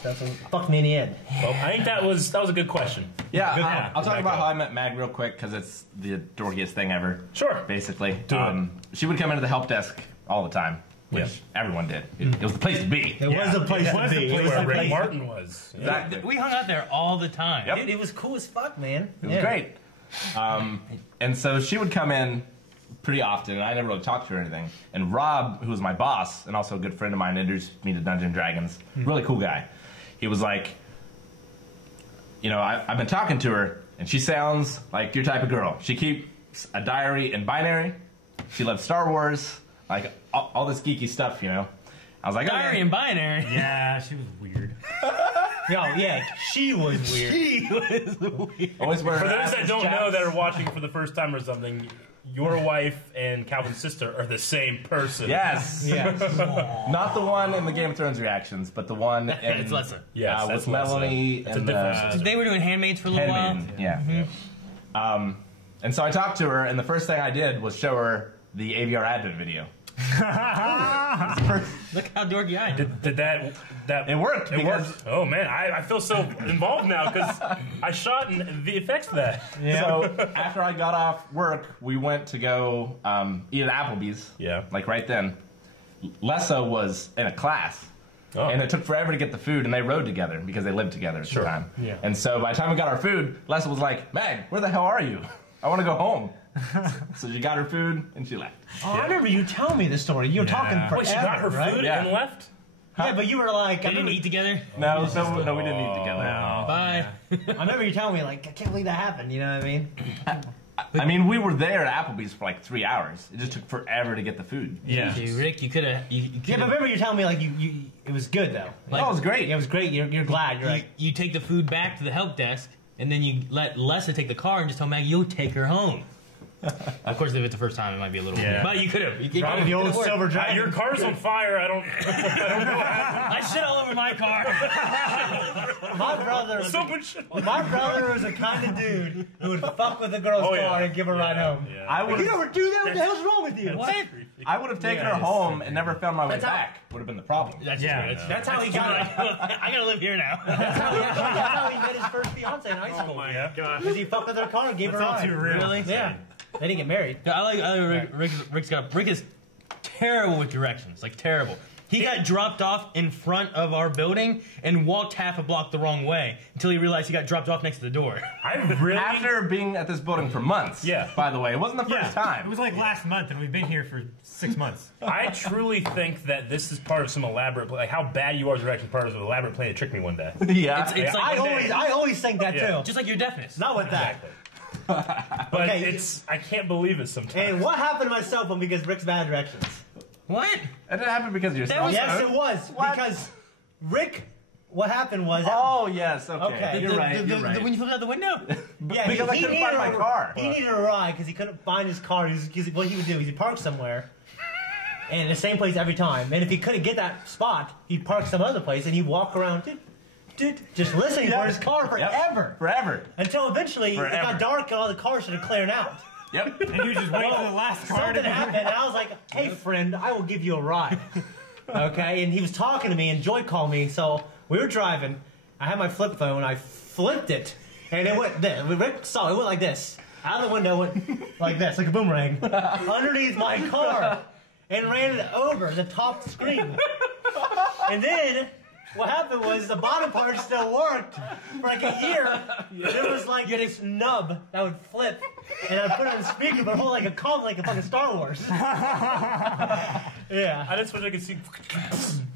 fucked me in the end. Well, I think that was a good question. Yeah, I'll talk about how I met Mag real quick because it's the dorkiest thing ever. Sure. Basically. Do it. She would come into the help desk all the time, which everyone did. It was the place to be. It was a place to be. It was Where a Rick place. Martin was. Exactly. We hung out there all the time. Yep. It was cool as fuck, man. It was great. And so she would come in pretty often, and I never really talked to her or anything. And Rob, who was my boss and also a good friend of mine, introduced me to Dungeons & Dragons. Really cool guy. He was like, I've been talking to her, and she sounds like your type of girl. She keeps a diary in binary. She loves Star Wars, like all this geeky stuff, I was like, Diary and binary. Yeah, she was weird. She was weird. She was weird. Always wear For those that assless don't know chaps. that are watching for the first time or something, your wife and Calvin's sister are the same person. Yes. Yeah. Not the one in the Game of Thrones reactions, but the one in, It's Lessa. Yes, that's with Melanie That's a and different the sister. They were doing Handmaids for a little while. Handmaiden. Yeah. And so I talked to her, and the first thing I did was show her the AVR Advent video. Look how dorky I am. Did that It worked. It because- worked. Oh man, I feel so involved now because I shot in the effects of that. So after I got off work, we went to go eat at Applebee's. Yeah. Like right then. Lessa was in a class. Oh. And it took forever to get the food, and they rode together because they lived together at the time. Yeah. And so by the time we got our food, Lessa was like, Meg, where the hell are you? I want to go home. So she got her food, and she left. Oh, I remember you telling me this story. You were talking forever, Wait, she got her right? food Yeah. and left? Yeah, but you were like, They didn't eat together. No, we didn't eat together. Bye. I remember you telling me, like, I can't believe that happened. You know what I mean? I mean, we were there at Applebee's for like 3 hours. It just took forever to get the food. Yeah. Hey, Rick, you could have. Yeah, but remember you telling me, like, you it was good, though. Like- Oh, it was great. Yeah, it was great. You're glad. You're like, you take the food back to the help desk, and then you let Lessa take the car and just tell Maggie you'll take her home. Of course, if it's the first time, it might be a little weird. But you could have. Probably the old silver dragon. Your car's on fire. I don't know. I shit all over my car. my brother. So much shit. My brother was the kind of dude who would fuck with a girl's car and give her a ride home. Yeah. I Like, would you never do that? What the hell's wrong with you? What? I would have taken Yeah, her it's home and never found my way That's how- back. Would have been the problem. That's Yeah. true. That's how he got it. I gotta live here now. That's how he met his first fiance in high school. my God. Because he fucked with her car and gave her a all ride. too real. Really? Yeah. They didn't get married. I like Rick is terrible with directions, like terrible. He got dropped off in front of our building and walked half a block the wrong way until he realized he got dropped off next to the door. I really. After being at this building for months. Yeah. By the way, it wasn't the first time. It was like last month, and we've been here for 6 months. I truly think that this is part of some elaborate, like how bad you are as a direction, part of an elaborate plan to trick me one day. Yeah. It's like I one day, always think that Yeah. too. just like your deafness. Not with that. Exactly. But Okay. it's I can't believe it sometimes. And what happened to my cell phone because Rick's bad directions? What? That didn't happen because of your That was- Yes, it was. What? Because Rick, what happened was... Oh, yes. Okay. Okay. You're right. You're right. When you flipped out the window? Yeah, Because I couldn't needed find my car. He needed a ride because he couldn't find his car. What he would do is he'd park somewhere, and in the same place every time. And if he couldn't get that spot, he'd park some other place, and he'd walk around, just listening for his car forever. Forever. Until eventually it Forever. got dark and all the cars started clearing out. Yep. And you just wait for the last car Something to happened, and I was like, "Hey, friend, I will give you a ride." Okay, and he was talking to me, and Joy called me, so we were driving. I had my flip phone, I flipped it, and it went this. Rick saw it went like this. Out of the window, went like this, like a boomerang, underneath my car, and ran it over the top screen. And then what happened was the bottom part still worked for like a year. There was like this nub that would flip, and I'd put it on the speaker, but hold like a fucking Star Wars. Yeah. I just wish I could see.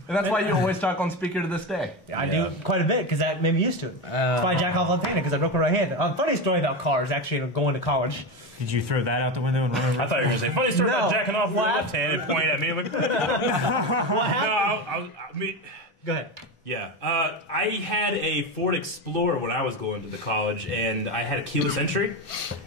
And that's why you always talk on speaker to this day. I do quite a bit because that made me used to it. That's why I jack off left-handed because I broke my right hand. Funny story about cars, actually, going to college. Did you throw that out the window and run over? I thought you were gonna say funny story No. about jacking off with your What? left hand and point at me. I'm like, no, What happened? I mean, Go ahead. Yeah. I had a Ford Explorer when I was going to the college, and I had a keyless entry.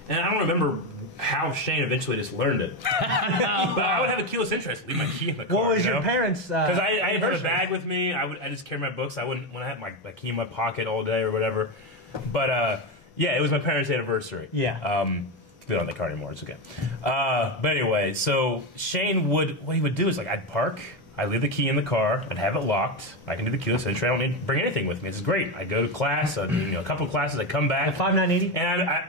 And I don't remember how Shane eventually just learned it. But I would have a keyless entry. I just leave my key in the car. What was your parents? Because I had a bag with me. I just carry my books. I wouldn't want to have my key in my pocket all day or whatever. But yeah, it was my parents' anniversary. Yeah. We don't have that car anymore. It's okay. But anyway, so Shane what he would do is like I'd park. I'd leave the key in the car. I'd have it locked. I can do the keyless entry. I don't need to bring anything with me. This is great. I go to class. I do, a couple of classes. I come back. 5980. And I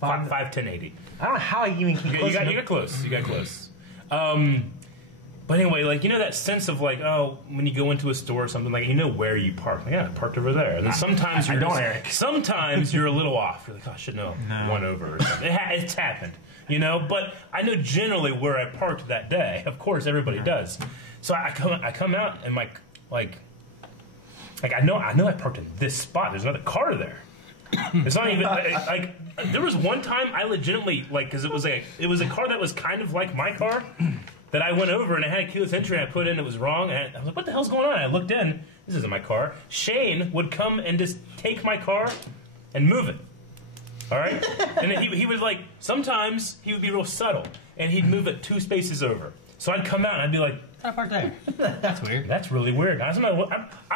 51080. I don't know how I even keep close. You got close. You got close. But anyway, like that sense of like, oh, when you go into a store or something, like where you park. Like, yeah, I parked over there. And then sometimes Eric. Sometimes you're a little off. You're like, oh, I should know one over or something. It's happened, But I know generally where I parked that day. Of course, everybody does. So I come out and like I know I parked in this spot. There's another car there. It's not even like there was one time I legitimately because it was a car that was kind of like my car. That I went over and I had a keyless entry and I put in, it was wrong. And I was like, what the hell's going on? I looked in, this isn't my car. Shane would come and just take my car and move it. All right? And then he was like, sometimes he would be real subtle and he'd move it 2 spaces over. So I'd come out and I'd be like, I parked there. That's weird. That's really weird. I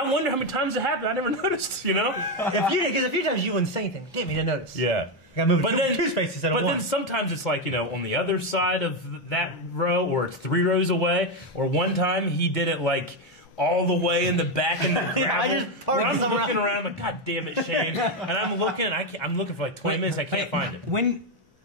wonder how many times it happened. I never noticed, Because a few times you wouldn't say anything. Didn't mean to notice. Yeah. I moved two spaces instead of one. But then sometimes it's like, on the other side of that row, or it's 3 rows away. Or one time he did it like all the way in the back in the gravel. I'm looking around, I'm like, God damn it, Shane. And I'm looking for like 20 minutes, I can't find it.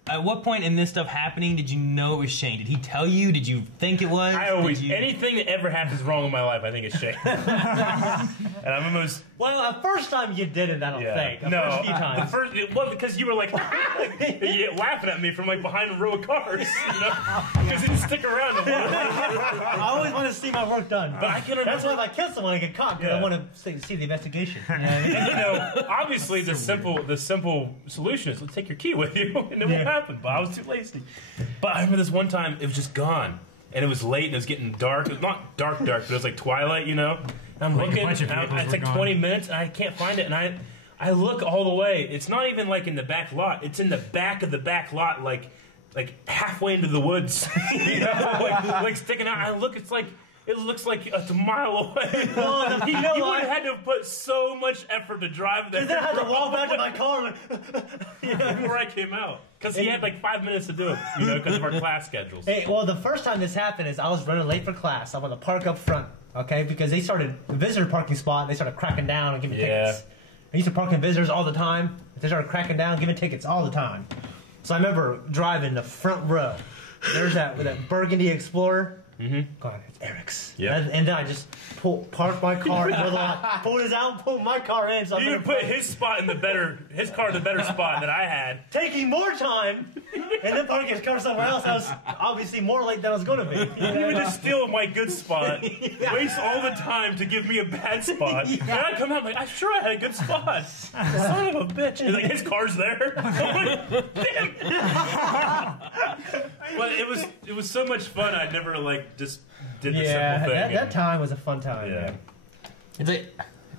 At what point in this stuff happening did you know it was Shane? Did he tell you? Did you think it was? Anything that ever happens wrong in my life, I think it's Shane. And I'm almost... Well, the first time you did it, I don't think. The first few times. Because you were like laughing at me from like behind a row of cars, because he didn't stick around. I always want to see my work done. But I can remember. That's why if I kill someone, I get caught, because I want to see the investigation. And obviously the simple solution is let's take your key with you, and it won't happen. But I was too lazy. But I remember this one time, it was just gone. And it was late, and it was getting dark. It was not dark, but it was like twilight, And I'm looking, it's like 20 minutes, and I can't find it. And I look all the way. It's not even like in the back lot. It's in the back of the back lot, like halfway into the woods. like sticking out. I look, it looks like it's a mile away. Well, you would have had to have put so much effort to drive there. And then I had to walk back to my car before I came out. Because he had like 5 minutes to do it, because of our class schedules. Hey, well, the first time this happened is I was running late for class. I'm on the park up front, okay? Because the visitor parking spot, they started cracking down and giving tickets. I used to park in visitors all the time. They started cracking down, giving tickets all the time. So I remember driving the front row. There's that burgundy Explorer. Mm-hmm. God, it's Eric's. Yep. And then I just parked my car in the middle of the lot, pulled it out, pulled my car in. So you would put his car in the better spot that I had. Taking more time, and then parking his car somewhere else. I was obviously more late than I was going to be. He would just steal my good spot, waste all the time to give me a bad spot. And I'd come out like, I'm sure I had a good spot. Son of a bitch. And like, his car's there. I'm like, damn. But it was so much fun. I never just did the simple thing. That time was a fun time. Yeah. It's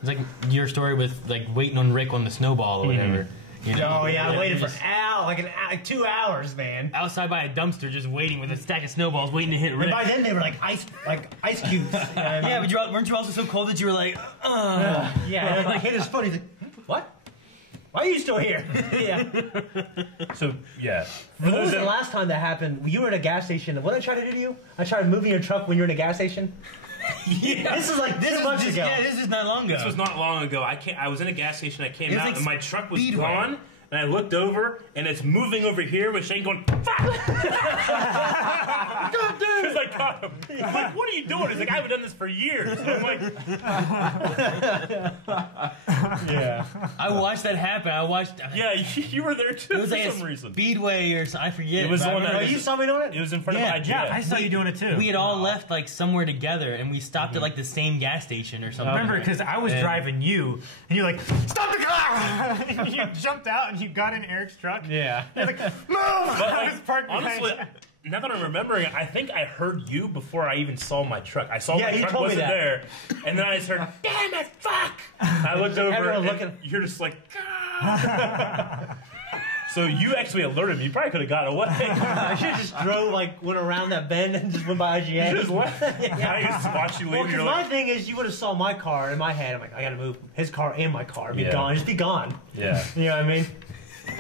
like your story with like waiting on Rick on the snowball or whatever. Oh yeah, I waited for like 2 hours, man. Outside by a dumpster, just waiting with a stack of snowballs, waiting to hit Rick. And by then they were like ice cubes. Yeah, but weren't you also so cold that you were like, yeah, like hit his foot. He's like, what? Why are you still here? Yeah. So yeah. When was the last time that happened? You were at a gas station. What did I try to do to you? I tried moving your truck when you're in a gas station. Yeah. This is like this months ago. Yeah, this is not long ago. This was not long ago. I was in a gas station. I came out like and my truck was Speedway. gone. And I looked over and it's moving over here with Shane going, fuck! God damn! Because I caught him. I'm like, what are you doing? He's like, I haven't done this for years. And I'm like, yeah. I watched that happen. Yeah, you were there too it was for like some reason. Speedway or something. I forget. It was on Oh, you saw me doing it? It was in front of IGA. Yeah, I saw you doing it too. We had all left like somewhere together, and we stopped at like the same gas station or something. Remember, because I was driving you, and you're like, stop the car! And you jumped out and you got in Eric's truck. Yeah. You're like, move! But I was parked behind honestly, you. now that I'm remembering, I think I heard you before I even saw my truck. I saw Yeah, my you truck told me wasn't that. there, and then I just heard, "Damn it, fuck!" I looked over, Everyone and looking. you're just like, "Ah." So you actually alerted me. You probably could have got away. I should have just drove, like, went around that bend and just went by IGA. You just left. I just watched you leave. Well, and because you're my like, thing is, you would have saw my car in my head. I'm like, I gotta move his car and my car. Be Yeah. gone. Just be gone. yeah. You know what I mean?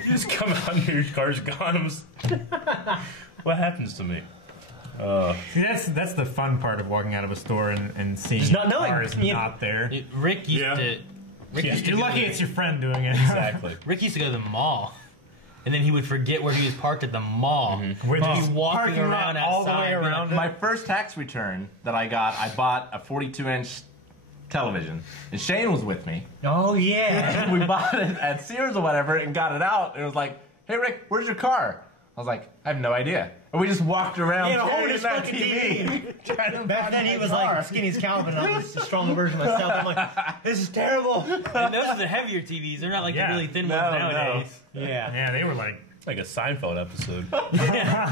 You just come out and your car's gone. I'm just- what happens to me? See, that's the fun part of walking out of a store and seeing Just not your knowing. car is Yeah. not there. Rick used Yeah. to. Rick used to You're go lucky to- it's your friend doing it. Exactly. Rick used to go to the mall, and then he would forget where he was parked at the mall. We're He'd just be walking parking around lot all the outside, way being like, around. My first tax return that I bought a 42-inch television, and Shane was with me. Oh, yeah. We bought it at Sears or whatever and got it out, and it was like, "Hey Rick, where's your car?" I was like, "I have no idea." And we just walked around Yeah, carrying holding his that fucking TV. Trying to Back find then, he my was car. like skinny as Calvin, and I was just a stronger version of myself. I'm like, this is terrible. And those are the heavier TVs. They're not like Yeah. the really thin No, ones no. nowadays. Yeah. Yeah, they were like, Like a Seinfeld episode.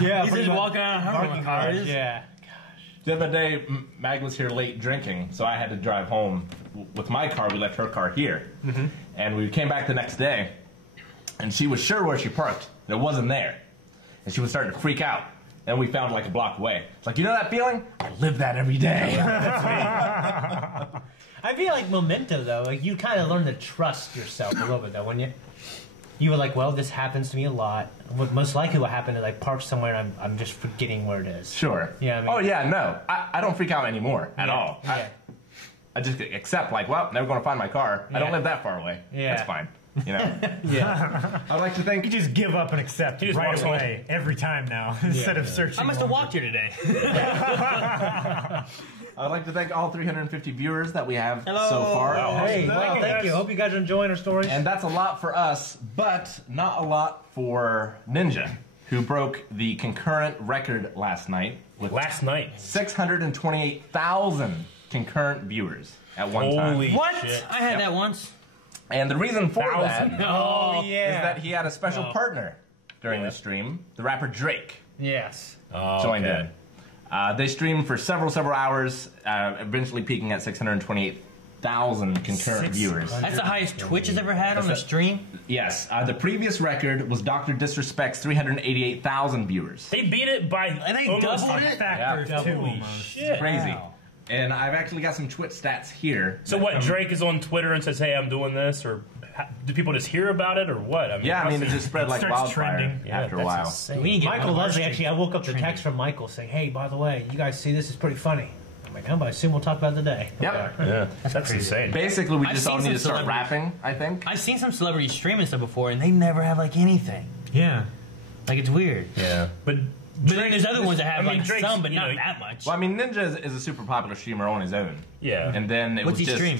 Yeah. He's just walking around. I don't know what Parking car it cars. is. Yeah. The other day, Mag was here late drinking, so I had to drive home with my car. We left her car here. And we came back the next day, and she was sure where she parked. It wasn't there. And she was starting to freak out. Then we found it like a block away. It's like, you know that feeling? I live that every day. I feel like Memento, though, like you kind of learn to trust yourself a little bit, though, wouldn't you? You were like, well, this happens to me a lot. What most likely what happened is I parked somewhere and I'm just forgetting where it is. Sure. Yeah, I mean- oh, yeah, no. I don't freak out anymore at Yeah, all. Yeah. I just accept, like, well, never going to find my car. I don't Yeah. live that far away. Yeah. That's fine. You know? Yeah. I like to think... you just give up and accept He just right walks home. away every time now instead of searching. I must have longer. walked here today. I'd like to thank all 350 viewers that we have Hello. so far. Wow. Hey, Awesome. well, thank you. Hope you guys are enjoying our stories. And that's a lot for us, but not a lot for Ninja, who broke the concurrent record last night with Last night. 628,000 concurrent viewers at one time. Holy What? shit. I had that once. And the reason for Thousand. that Oh, is yeah. that he had a special Oh. partner during the stream. The rapper Drake Yes. Oh, joined okay. in. They streamed for several hours, eventually peaking at 628,000 concurrent viewers. That's the highest Twitch has ever had on a That's stream. Yes, the previous record was Dr. Disrespect's 388,000 viewers. They beat it by And they almost doubled a it? Factor Yeah. two Holy almost. shit. Crazy. Wow. And I've actually got some Twitch stats here. So what? Drake is on Twitter and says, "Hey, I'm doing this," or do people just hear about it, or what? I mean, Yeah, I mean, it just spread It like starts wildfire trending. after a that's while. insane. We didn't get Michael one of our Leslie, streams actually, I woke up to trending. text from Michael saying, hey, by the way, you guys see this is pretty funny. I'm like, oh, but I assume we'll talk about it today. Yep. Yeah, that's crazy. insane. Basically, we I've just all seen need to some start celebrities- rapping, I think. I've seen some celebrities streaming stuff before, and they never have like anything. Yeah. Like it's weird. Yeah, but But then there's other ones that have I mean, like Drake's, some, but you not know, that much. Well, I mean, Ninja is a super popular streamer on his own. yeah. And then it What's was he just... stream?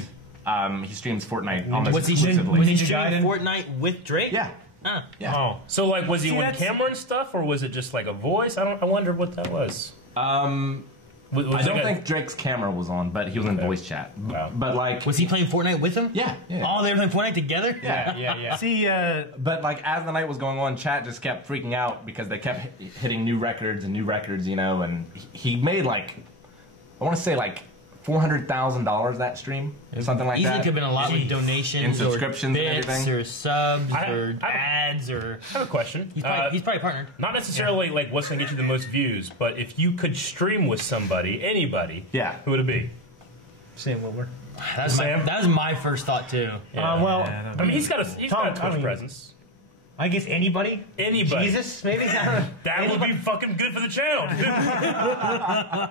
He streams Fortnite almost Was he exclusively. was he Ninja streaming Gaiden? Fortnite with Drake? Yeah. Ah. Yeah. Oh. So like, was he See, on that's- camera and stuff, or was it just like a voice? I wonder what that was. Was I it don't like think Drake's camera was on, but he was in voice chat. Wow. But like... Was he playing Fortnite with him? Yeah. Oh, they were playing Fortnite together? Yeah. Yeah. See, But like as the night was going on, chat just kept freaking out because they kept hitting new records, you know, and he made like, I want to say like $400,000 that stream, something like Easily that. could have been a lot with Jeez. donations And subscriptions or and bits everything. or subs I- or I- ads or... I have a question. He's probably partnered. Not necessarily like what's going to get you the most views, but if you could stream with somebody, anybody, Yeah. who would it be? Sam Woodward. That was my first thought too. Well, Yeah, I mean, he's got a Tom, Twitch I mean- presence. I guess anybody? Anybody. Jesus, maybe? I don't know. That would be fucking good for the channel. Dude.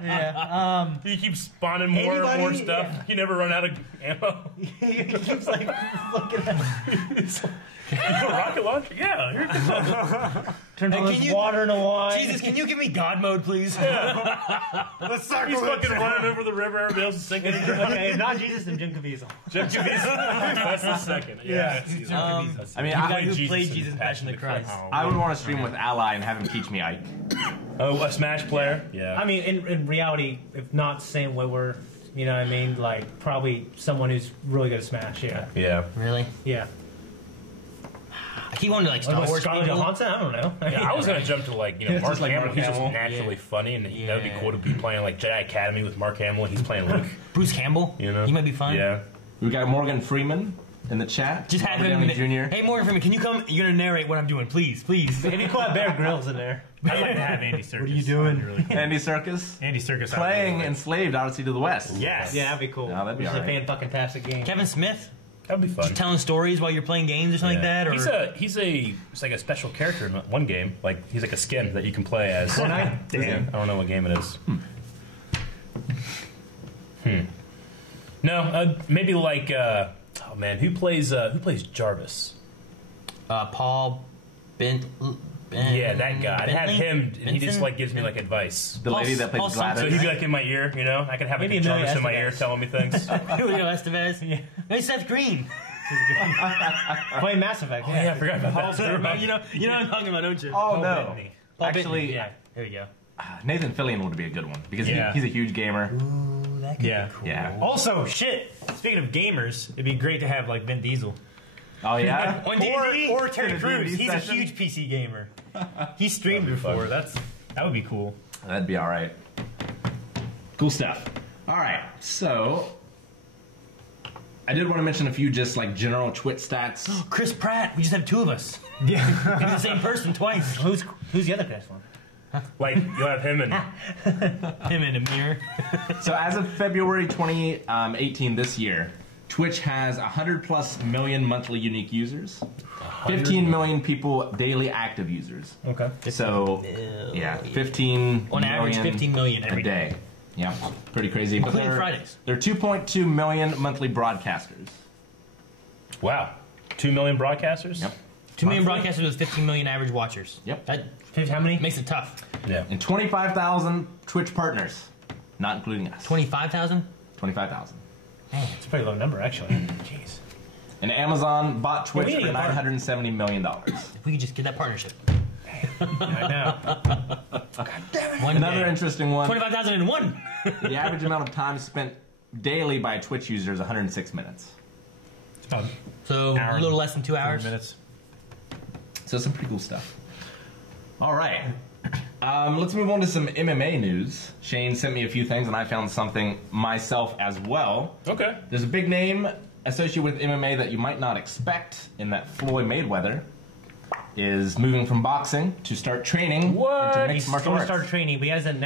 Yeah. You keep spawning more and more Anybody? stuff. Yeah. You never run out of ammo. He keeps like looking at You have a rocket launcher? Yeah. Here you go. turns Hey, all can this you- water into wine. Jesus, can you give me God mode, please? let's start He's fucking running over the river. Everybody else is sinking. and drowning. Okay, if not Jesus, then Jim Caviezel. Jim Caviezel. That's the second. Yeah. I mean, The guy I, who played in Jesus Passion of the Christ. I would want to stream with Ally and have him teach me Ike. Oh, a Smash player? Yeah. I mean, in reality, if not Sam Woodward, you know what I mean? Like, probably someone who's really good at Smash, yeah. yeah. Really? Yeah. I keep wanting to like What Star about Wars Scarlett people. Johansson? I don't know. Yeah, I was gonna jump to like Yeah, Mark just like Hamill. Mark He's just Hamill. naturally funny, and that would be Yeah. cool to be playing like Jedi Academy with Mark Hamill. He's playing Luke. Bruce Campbell. You know, He might be fun. Yeah. We got Morgan Freeman in the chat. Just have Robert him. Downey Jr. Hey, Morgan Freeman, can you come? You're gonna narrate what I'm doing, please, please. Maybe you have Bear Grylls in there. I'd like to have Andy Serkis. What are you doing? Really cool. Andy Serkis Andy Serkis playing Enslaved Odyssey to the West. Yes. Yeah, that'd be cool. No, that'd be It's all a right. fan-fucking-tastic game. Kevin Smith, That'd be fun. just telling stories while you're playing games or something Yeah. like that. Or It's like a special character in one game. Like he's like a skin that you can play as. Damn. I don't know what game it is. No, maybe like oh man, who plays Jarvis? Paul Ben. Yeah, that guy. I'd have Bentley? him, and he just Benson? like gives me like advice. The lady that Paul plays Thompson. So Gladys. he'd be like in my ear, you know. I could have like Maybe a Emilio Jarvis in my Estevez. ear telling me things. Julio Estevez. Yeah. Hey, Seth Green. Playing Mass Effect. Yeah, I forgot about that. you know what I'm talking about, don't you? Oh, no. Bettany. Paul Actually, Bettany, yeah. There you go. Nathan Fillion would be a good one because Yeah. he's a huge gamer. Ooh, that could Yeah. be cool. Yeah. Also, shit. Speaking of gamers, it'd be great to have like Vin Diesel Oh, yeah? On D&D? or Terry In a Crews. D&D He's a session? huge PC gamer. He streamed before. That would be cool. That'd be all right. Cool stuff. All right, so I did want to mention a few just like general Twitch stats. Chris Pratt. We just have two of us. Yeah. He's the same person twice. Who's the other Chris one? Like you'll have him and Him in a mirror. So as of February 2018 this year, Twitch has 100 plus million monthly unique users, 15 million people daily active users. Okay. So yeah, 15 On average, million 15 million a every day. day. Yeah, pretty crazy. But Including they're- Fridays. They're 2.2 million monthly broadcasters. wow, 2 million broadcasters. Yep. 2 million broadcasters with 15 million average watchers. Yep. That How many? makes it tough. Yeah. And 25,000 Twitch partners, not including us. 25,000? 25,000. It's a pretty low number, actually. Jeez. And Amazon bought Twitch we need for a partner. $970 million. If we could just get that partnership. I know. One Another day. interesting one, 25,001. the average amount of time spent daily by a Twitch user is 106 minutes. It's about So Hour a little less than 2 20 hours. minutes. So some pretty cool stuff. All right. Let's move on to some MMA news. Shane sent me a few things, and I found something myself as well. Okay. There's a big name associated with MMA that you might not expect, in that Floyd Mayweather is moving from boxing to start training What? into He's mixed martial going to arts. start training, but he hasn't.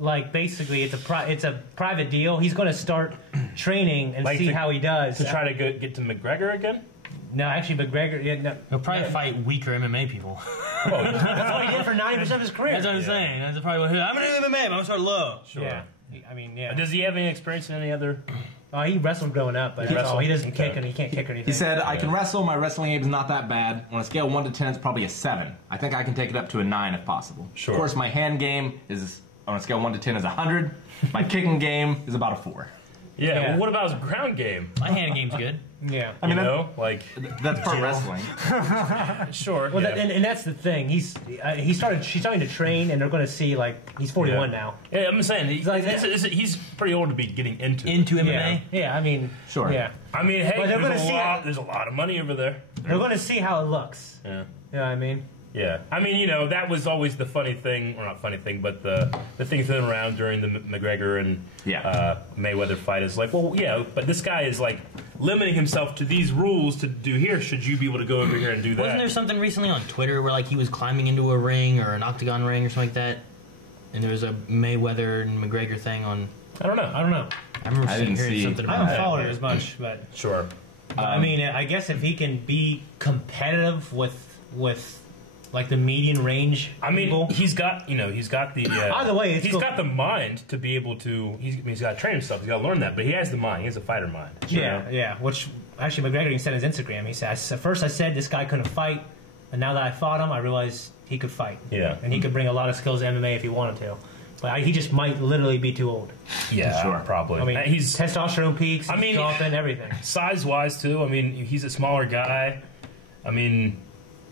Like basically, it's a private deal. He's going to start training and Like see to- how he does. To try to get to McGregor again. No, actually, McGregor. Yeah, no. He'll probably fight weaker MMA people. That's what he did for 90% of his career. That's what I'm saying. That's probably what I'm going to do MMA, but I'm going to start low. Yeah. I mean, yeah. Does he have any experience in any other? He wrestled growing up, but that's all. He doesn't kick, Okay. and he can't kick or anything. He said, I can wrestle, my wrestling game is not that bad. On a scale of 1 to 10, it's probably a 7. I think I can take it up to a 9 if possible. Sure. Of course, my hand game is, on a scale of 1 to 10, is 100. My kicking game is about a 4. Yeah. Yeah. Well, what about his ground game? My hand game's good. Yeah. I mean, You know, like that's part wrestling. sure. Well, yeah. and that's the thing. She's starting to train, and they're going to see like he's 41 now. Yeah, I'm saying he's, like- he's pretty old to be getting into. Into MMA. Yeah. Yeah. I mean, Sure. Yeah. I mean, hey, But they're gonna see there's a lot of money over there. They're going to see how it looks. Yeah. You know what I mean? Yeah, I mean, you know, that was always the funny thing, or not funny thing, but the thing thrown around during the McGregor and Mayweather fight is like, well, yeah, but this guy is like limiting himself to these rules to do here. Should you be able to go over here and do that? Wasn't there something recently on Twitter where like he was climbing into a ring or an octagon ring or something like that? And there was a Mayweather and McGregor thing on. I don't know. I don't know. I remember I hearing didn't see- something I about haven't that. followed it as much, but Sure. I mean, I guess if he can be competitive with like the median range, I mean, people, he's got the. Either way, it's he's cool. got the mind to be able to. He's got to train himself. He's got to learn that, but he has the mind. He has a fighter mind. yeah. Which actually, McGregor even said on his Instagram. He said, "At first, I said this guy couldn't fight, and now that I fought him, I realized he could fight. Yeah. and he could bring a lot of skills to MMA if he wanted to. But he just might literally be too old. Yeah, Sure. probably. I mean, he's testosterone peaks. I mean- jumping, everything. size wise too. I mean, he's a smaller guy. I mean,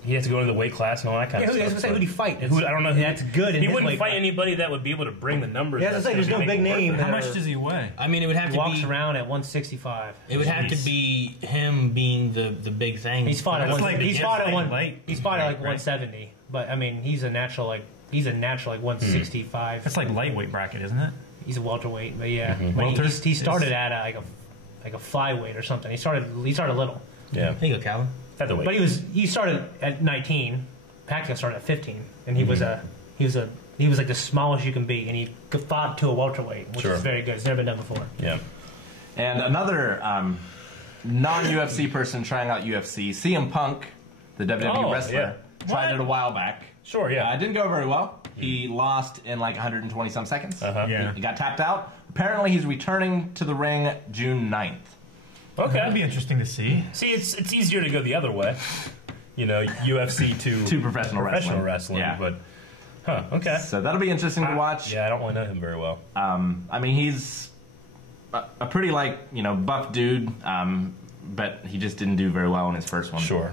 he has to go into the weight class and all that kind Yeah, of I was stuff. gonna say, who'd he fight? I don't know. That's good. He wouldn't fight anybody that would be able to bring the numbers. Yeah, I was gonna say, there's no big name. How much does he weigh? I mean, it would have He to walks be. around at 165. It would have to be him being the big thing. He's fought at That's one. like He's the fought at inside one. light. He's fought at like Right. 170. But I mean, he's a natural like 165. That's like lightweight bracket, isn't it? He's a welterweight, but yeah. But Welters he started is- at like a flyweight or something. He started little, Yeah, There you go, Calvin. featherweight. but he started at 19. Pacquiao started at 15, and he was like the smallest you can be, and he fought to a welterweight, which Sure. is very good. It's never been done before. Yeah. And another non-UFC person trying out UFC, CM Punk, the WWE Oh, wrestler, tried What? it a while back. Sure. Yeah. It didn't go very well. He lost in like 120 some seconds. Uh-huh. Yeah. He got tapped out. Apparently, he's returning to the ring June 9th. That'd be Okay. interesting to see. See, it's easier to go the other way. You know, UFC To professional wrestling. Yeah. But okay. So that'll be interesting to watch. Yeah, I don't really know him very well. I mean, he's a pretty buff dude, but he just didn't do very well in his first one. Sure.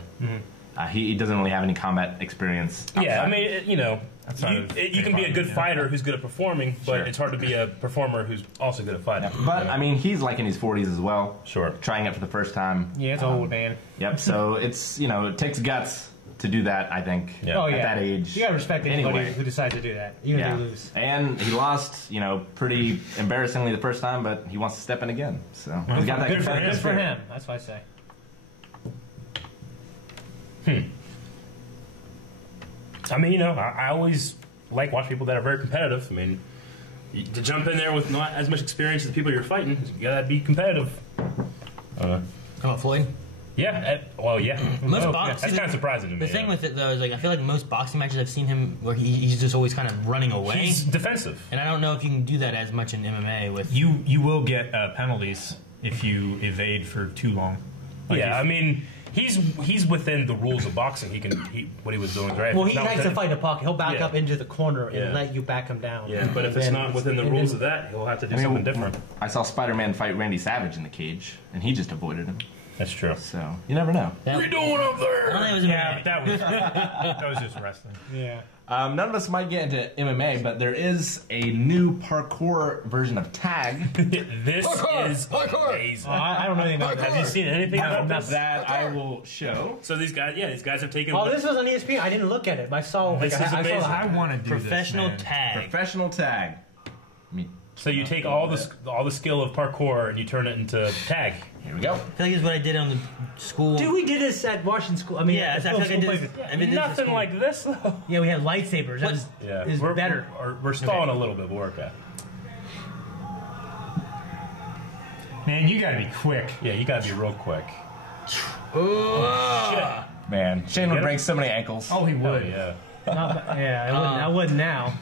He doesn't really have any combat experience. Yeah, outside. I mean, Outside of you can be a good yeah. fighter who's good at performing, but Sure. it's hard to be a performer who's also good at fighting. But I mean, he's like in his 40s as well. Sure. Trying it for the first time. Yeah, it's old, man. Yep. So it's it takes guts to do that. I think. Yeah. Oh At yeah. that age. You gotta respect anybody Anyway. who decides to do that, even if Yeah. they lose. And he lost, pretty embarrassingly the first time, but he wants to step in again. So he's got that Good for competitive spirit. him. That's what I say. I mean, I always like watch people that are very competitive. I mean, to jump in there with not as much experience as the people you're fighting, you gotta be competitive. Come on, Floyd. Yeah. Well, yeah. Most Oh, boxing- that's kind of surprising to me. The thing with it though is like I feel like most boxing matches I've seen him where he's just always kind of running away, he's defensive. and I don't know if you can do that as much in MMA with. You will get penalties if you evade for too long. Like Yeah, if- I mean, he's within the rules of boxing. What he was doing, right? Well, If he it's not likes to within- fight in the pocket. He'll back Yeah. up into the corner and Yeah. let you back him down. Yeah, but if it's And not within the and rules then- of that, he'll have to do I mean, something different. I saw Spider-Man fight Randy Savage in the cage, and he just avoided him. That's true. So you never know. What are you doing up there? I don't think it was yeah, MMA. but that was just wrestling. Yeah. None of us might get into MMA, but there is a new parkour version of tag. This is amazing. I don't know anything about Have that. you seen anything about this? that I will show. So these guys have taken. Oh, this was on ESPN. I didn't look at it, but I saw. This is I amazing. saw I want to do Professional this, man. tag. Professional tag. So you take all the skill of parkour and you turn it into tag. Here we go. I feel like it's what I did on the school. Dude, we did this at Washington School. I mean, Yeah, at I feel like I school did place. this- I did this at Nothing school. like this though. Yeah, we had lightsabers. That was Yeah, is better. We're stalling a little bit. We'll work at. Man, you gotta be quick. Yeah, you gotta be real quick. Man, Shane would Get it? break so many ankles. Oh, he Oh would. yeah. I wouldn't now.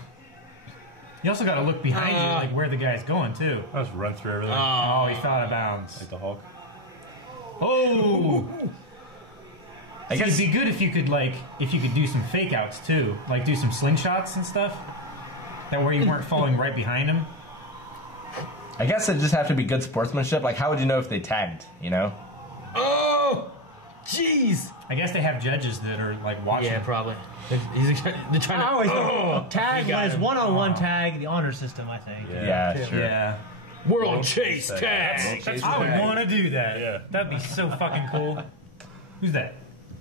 You also gotta look behind you, like where the guy's going too. I'll just run through everything Oh, he fell out of bounds. like the Hulk. Oh, I guess it'd be good if you could do some fake outs too, like do some slingshots and stuff. That where you weren't falling right behind him. I guess it just have to be good sportsmanship. Like, how would you know if they tagged? Oh, jeez. I guess they have judges that are like watching. Yeah, probably. They're trying I to. always think tag you got when it's him. one-on-one tag, the honor system. I think. Yeah, sure. Yeah. World chase That's- tag. that's I would right. want to do that. Yeah. That'd be so fucking cool. Who's that?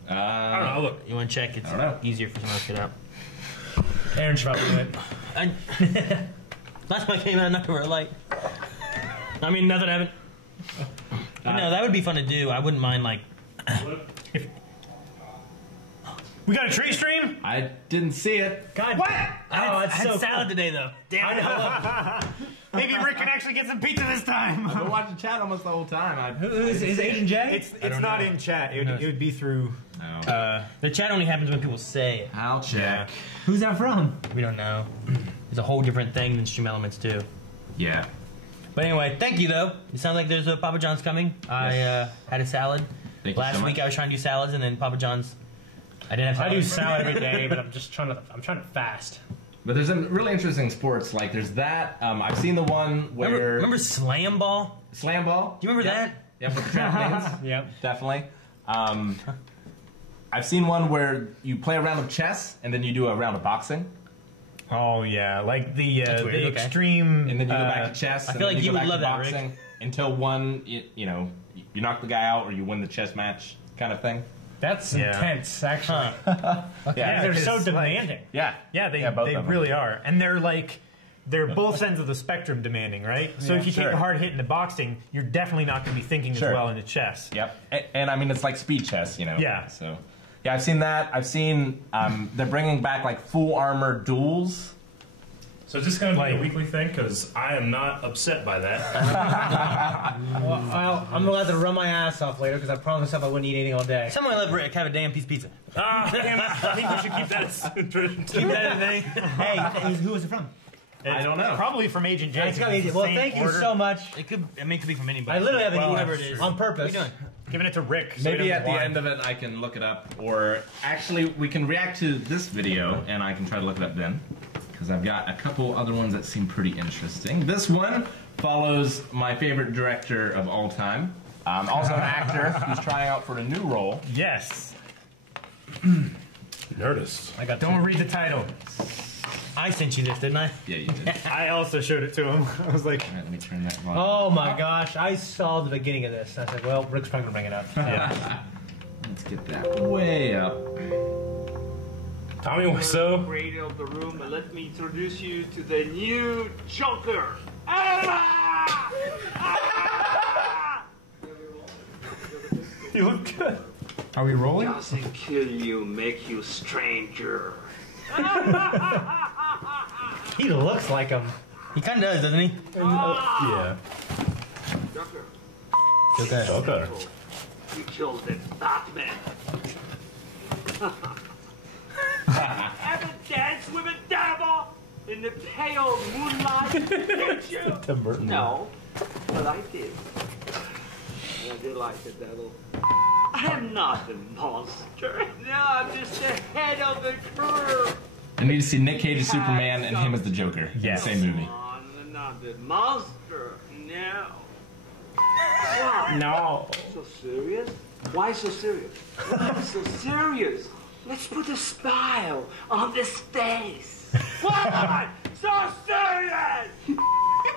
I don't know. Look, You want to check? It's don't know. easier for someone to get out. Aaron should probably do it. Last time I came out, not to wear a light. I mean, nothing happened. But no, that would be fun to do. I wouldn't mind, like. We got a tree stream? I didn't see it. God, What? Oh, it's I had so salad today, though. Damn it. Maybe Rick can actually get some pizza this time. I've been watching chat almost the whole time. Is Asian Jay? It's not in chat. It would be through. The chat only happens when people say it. I'll check. Who's that from? We don't know. It's a whole different thing than Stream Elements, too. Yeah. But anyway, thank you, though. It sounds like there's a Papa John's coming. I had a salad. Thank you Last so week much. I was trying to do salads, and then Papa John's. I didn't have I salad. do salad every day, but I'm just trying to fast. But there's some really interesting sports. Like, there's that. I've seen the one where... Remember Slam Ball? Slam ball? Do you remember that? Yep, with the trampolines. Yep. Definitely. I I've seen one where you play a round of chess and then you do a round of boxing, Oh yeah, like the weird, okay. extreme. and then you go back to chess. I and feel then like you you go would back to love that, Rick. boxing until one, you know, you knock the guy out or you win the chess match, kind of thing. That's Yeah. intense, actually. Yeah, They're so it's demanding. yeah, Yeah, they both of them. really are, and they're both ends of the spectrum demanding, right? So Yeah, if you take sure. a hard hit into boxing, you're definitely not going to be thinking Sure. as well into chess. Yep, and I mean it's like speed chess, you know. Yeah. So, yeah, I've seen that. I've seen they're bringing back like full armor duels. So is this going to be a Like- weekly thing? Because I am not upset by that. Well, I'm allowed to run my ass off later because I promised myself I wouldn't eat anything all day. Someone let Rick have a damn piece of pizza. Damn it. I think we should keep that as tradition too. Keep that in the thing. Hey, who was it from? I don't know. Probably from Agent J. It's gotta be easy. Well, thank you so much. It could be from anybody. I literally haven't Well, eaten whatever it is. on purpose. What are you doing? Giving it to Rick. So Maybe he at the doesn't end of it I can look it up, or actually we can react to this video and I can try to look it up then, because I've got a couple other ones that seem pretty interesting. This one follows my favorite director of all time, also an actor who's trying out for a new role. Yes. Nerdist. Don't read the title. I sent you this, didn't I? Yeah, you did. I also showed it to him. I was like, All right, let me turn that volume. Oh my gosh, I saw the beginning of this. And I said, well, Rick's probably gonna bring it up. yeah. Let's get that way up. Tommy Wiseau. Creator of the room, and let me introduce you to the new Joker. Ah! Ah! You look good. Are we rolling? Doesn't kill you, make you stranger. He looks like him. He kind of does, doesn't he? Yeah. Joker, Okay. you killed the Batman. Ever dance with a devil in the pale moonlight? Did you? Tim Burton. No, but I did. And I did like the devil. I am not a monster. No, I'm just the head of the crew. I need to see Nick Cage as Superman and him as the Joker in Yes. the same movie. I'm not the monster. No. Wow. No. So serious? Why so serious? Why so serious? Let's put a smile on this face. Why so serious?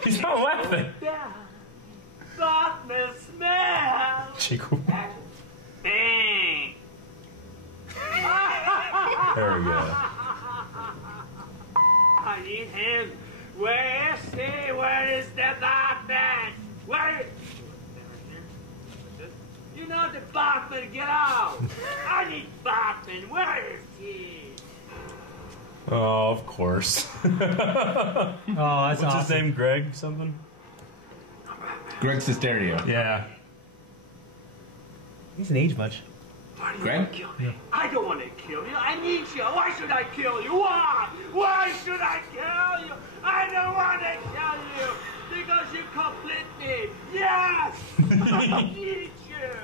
He's not laughing. Yeah. Batman smell. Chico. Bang. There we go. I need him. Where is he? Where is the Batman? Where is... You're not the Batman. Get out. I need Batman. Where is he? Oh, of course. Oh, that's What's awesome. his name? Greg something? Greg Sestero. Yeah. He doesn't age much. Why do you Greg? want to kill me? I don't want to kill you. I need you. Why should I kill you? Why? Why should I kill you? I don't want to kill you because you complete me. Yes! I need you.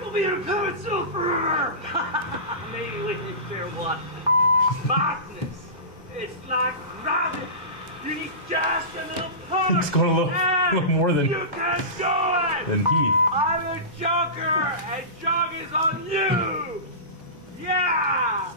You'll be a good super. Maybe we can share one. Madness. It's like rabbit. You need just a little push. He's going a little more than- You can do it. And Heath. I'm a Joker, and Jog is on you! Yeah!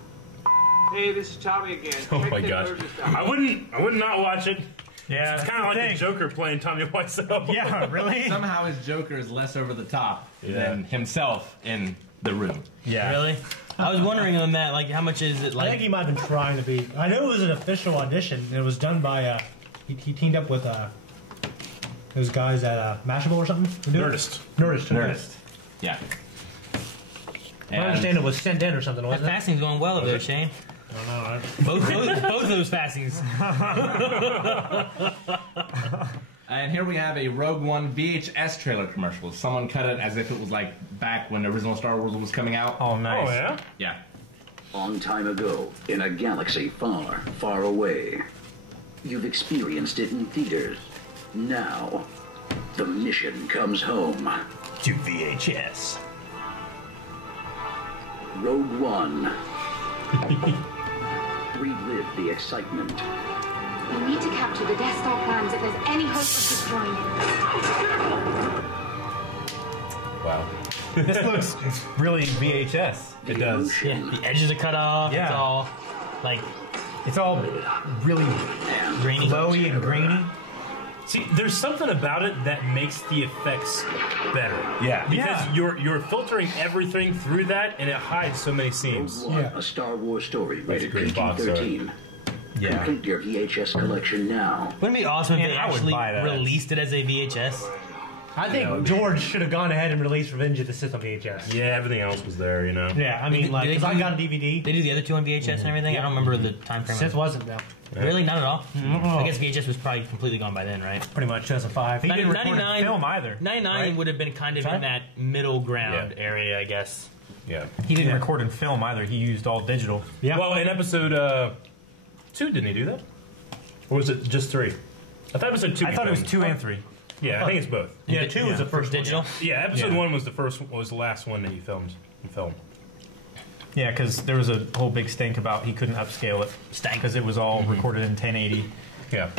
Hey, this is Tommy again. Oh Check my the gosh. Burgess out. I would not watch it. Yeah. It's kind of like the Joker playing Tommy Wiseau. Yeah, really? Somehow his Joker is less over the top Yeah. than himself in the room. Yeah. Really? I was wondering on that, like, how much is it, I think like... he might have been trying to be. I know it was an official audition, and it was done by. He teamed up with those guys at Mashable or something. to do it? Nerdist. Nerdist. Nerdist. Yeah. I understand it was sent in or something, That wasn't it? fasting's going well over there, Shane. I don't know. Both of those fastings. And here we have a Rogue One VHS trailer commercial. Someone cut it as if it was like back when the original Star Wars was coming out. Oh, nice. Oh, yeah? Yeah. Long time ago, in a galaxy far, far away. You've experienced it in theaters. Now, the mission comes home. To VHS. Rogue One. Relive the excitement. We need to capture the Death Star plans if there's any hope of destroying it. Wow. This looks really VHS. It does. Yeah, the edges are cut off. Yeah. It's all like It's all really grainy. glowy and grainy. See, there's something about it that makes the effects better. Yeah. Because you're filtering everything through that, and it hides so many seams. One, a Star Wars story rated great box art. PG-13. Yeah. Complete your VHS collection now. Wouldn't it be awesome if Man, they I would actually buy that. released it as a VHS? I think George should have gone ahead and released Revenge of the Sith on VHS. Yeah, everything else was there, you know. Yeah, I mean, Did like, they because I do- got a DVD. They do the other two on VHS and everything. I don't remember the time frame. Sith wasn't, though. Really, not at all. Mm-mm. I guess VHS was probably completely gone by then, right? Pretty much 2005. He didn't 99 record a film either. 99 right? would have been kind of Sorry? in that middle ground Yeah. area, I guess. Yeah. He didn't record in film either. He used all digital. Yeah. Well, in episode 2, didn't he do that? Or was it just 3? I thought episode 2. I thought it was 2 and 3. Yeah, I think it's both. yeah, 2 was the first one. Digital. Yeah, episode Yeah. 1 was the last one that he filmed in film. Yeah, because there was a whole big stink about he couldn't upscale it. Stank. Because it was all recorded in 1080. Yeah.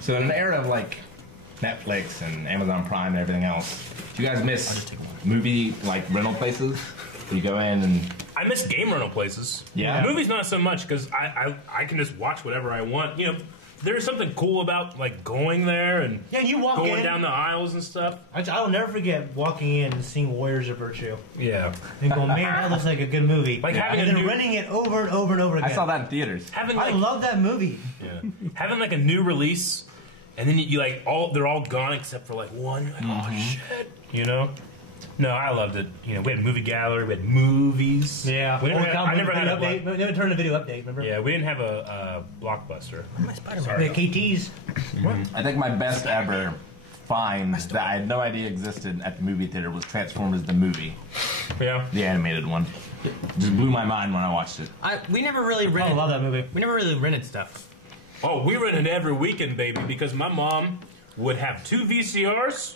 So in an era of like Netflix and Amazon Prime and everything else, do you guys miss movie like rental places? You go in and I miss game rental places. Yeah. Movies not so much because I can just watch whatever I want. You know, there's something cool about like going there and Yeah, you walk going in. down the aisles and stuff. I'll never forget walking in and seeing Warriors of Virtue. Yeah. And going, man, that looks like a good movie. Like having and a then new, renting it over and over and over again. I saw that in theaters. having I like love that movie. yeah, having like a new release, and then you like they're all gone except for like one. You're like, oh shit, you know. No, I loved it. You know, we had movie gallery, we had movies. Yeah. we didn't have, I never had a update. We never turned a video update, remember? yeah, we didn't have a blockbuster. The KTs. I think my best ever find that I had no idea existed at the movie theater was Transformers the movie, Yeah, the animated one. It just blew my mind when I watched it. We never really I rented. love that movie. We never really rented stuff. oh, we rented every weekend, baby, because my mom would have 2 VCRs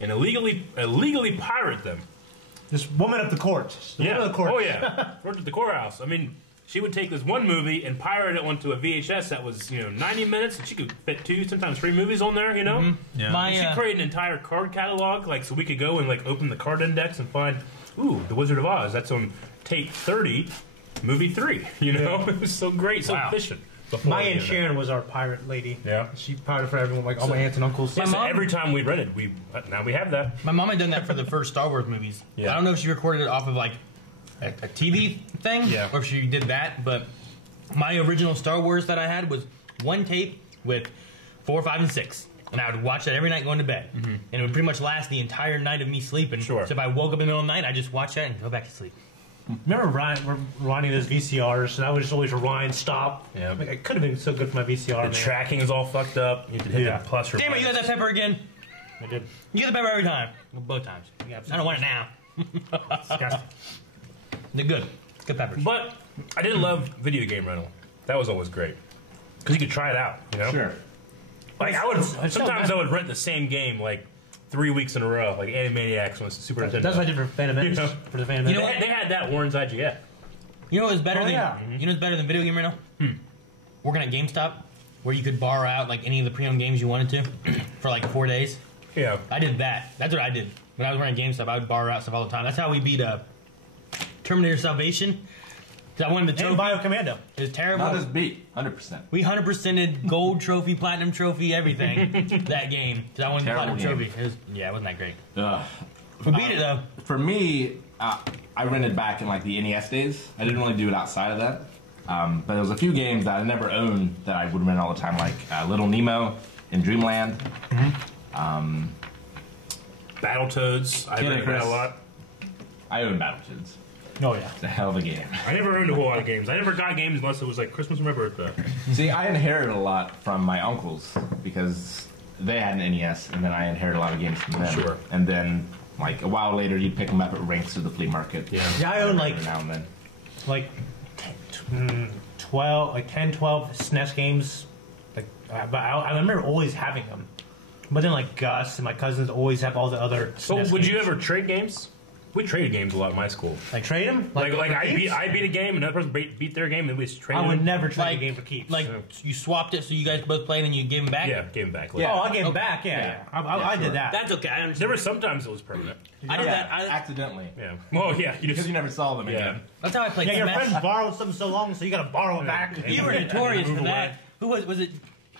and illegally pirate them. This woman at the court. The woman at the court. Oh yeah. Worked at the courthouse. I mean, she would take this one movie and pirate it onto a VHS that was, 90 minutes, and she could fit 2, sometimes 3 movies on there, you know? Yeah. My And she created an entire card catalog, like, so we could go and, like, open the card index and find, ooh, The Wizard of Oz. That's on tape 30, movie 3, you know? It was so great, so Wow. efficient. Before My the Aunt internet. Sharon was our pirate lady. Yeah. She pirated for everyone, like all my aunts and uncles. Yeah, so mom- every time we rented, now we have that. My mom had done that for the first Star Wars movies. Yeah. I don't know if she recorded it off of like a TV thing, Yeah. or if she did that. But my original Star Wars that I had was one tape with 4, 5, and 6. And I would watch that every night going to bed. And it would pretty much last the entire night of me sleeping. Sure. So if I woke up in the middle of the night, I'd just watch that and go back to sleep. Remember rewinding those VCRs, and I would just always rewind, stop. Yeah. Like, it could have been so good for my VCR, The man. tracking is all fucked up. You could hit Yeah. the plus or Damn it, you got that pepper again. I did. You get the pepper every time. Well, both times. I don't want it now. Disgusting. They're good. It's good peppers. But I didn't love video game rental. That was always great. Because you could try it out, you know? Sure. Like, I would, It's so sometimes bad. I would rent the same game, like, 3 weeks in a row, like Animaniacs on Super Nintendo. That's what I did for Phantom Menace. Yeah. For the Phantom You know Menace. what? They had that Warren's IGF. You know what was better Oh, than yeah. you know what's better than video game rental? Working at GameStop, where you could borrow out like any of the pre-owned games you wanted to for like 4 days. Yeah. I did that. That's what I did when I was running GameStop. I would borrow out stuff all the time. That's how we beat Terminator Salvation. 'Cause I won the And trophy. Biocommando. It was terrible. Not as beat, 100%. We 100%ed gold trophy, platinum trophy, everything that game. Because I won the Terrible platinum game. trophy. It wasn't that great. Ugh. We beat it though. For me, I rented back in like the NES days. I didn't really do it outside of that. But there was a few games that I never owned that I would rent all the time, like Little Nemo and Dreamland. Battletoads. I Kid rented that Icarus. a lot. I own Battletoads. Oh, yeah. It's a hell of a game. I never owned a whole lot of games. I never got games unless it was like Christmas or my birthday. See, I inherited a lot from my uncles because they had an NES, and then I inherited a lot of games from them. Sure. And then, like, a while later, you'd pick them up at Rinks or the flea market. Yeah. Yeah, I own like Every now and then. like 10, 12 SNES games. Like, but I remember always having them. But then like Gus and my cousins always have all the other. So SNES would you games. ever trade games? We traded games a lot in my school. Like trade them? Like I beat a game, another person beat their game, and then we just traded I would them. never trade Like- a game for keeps. Like you swapped it so you guys could both play, and then you gave them back. Yeah, gave them back. oh, I gave them Okay. back. Yeah. I did that. That's okay. I There understand. were sometimes it was permanent. I did that. accidentally. Yeah. Well, yeah. You Because just you never saw them Yeah. again. That's how I played Yeah, your Smash. friends borrowed something so long, so you gotta borrow it back. You were notorious for Move that. away. Who was it?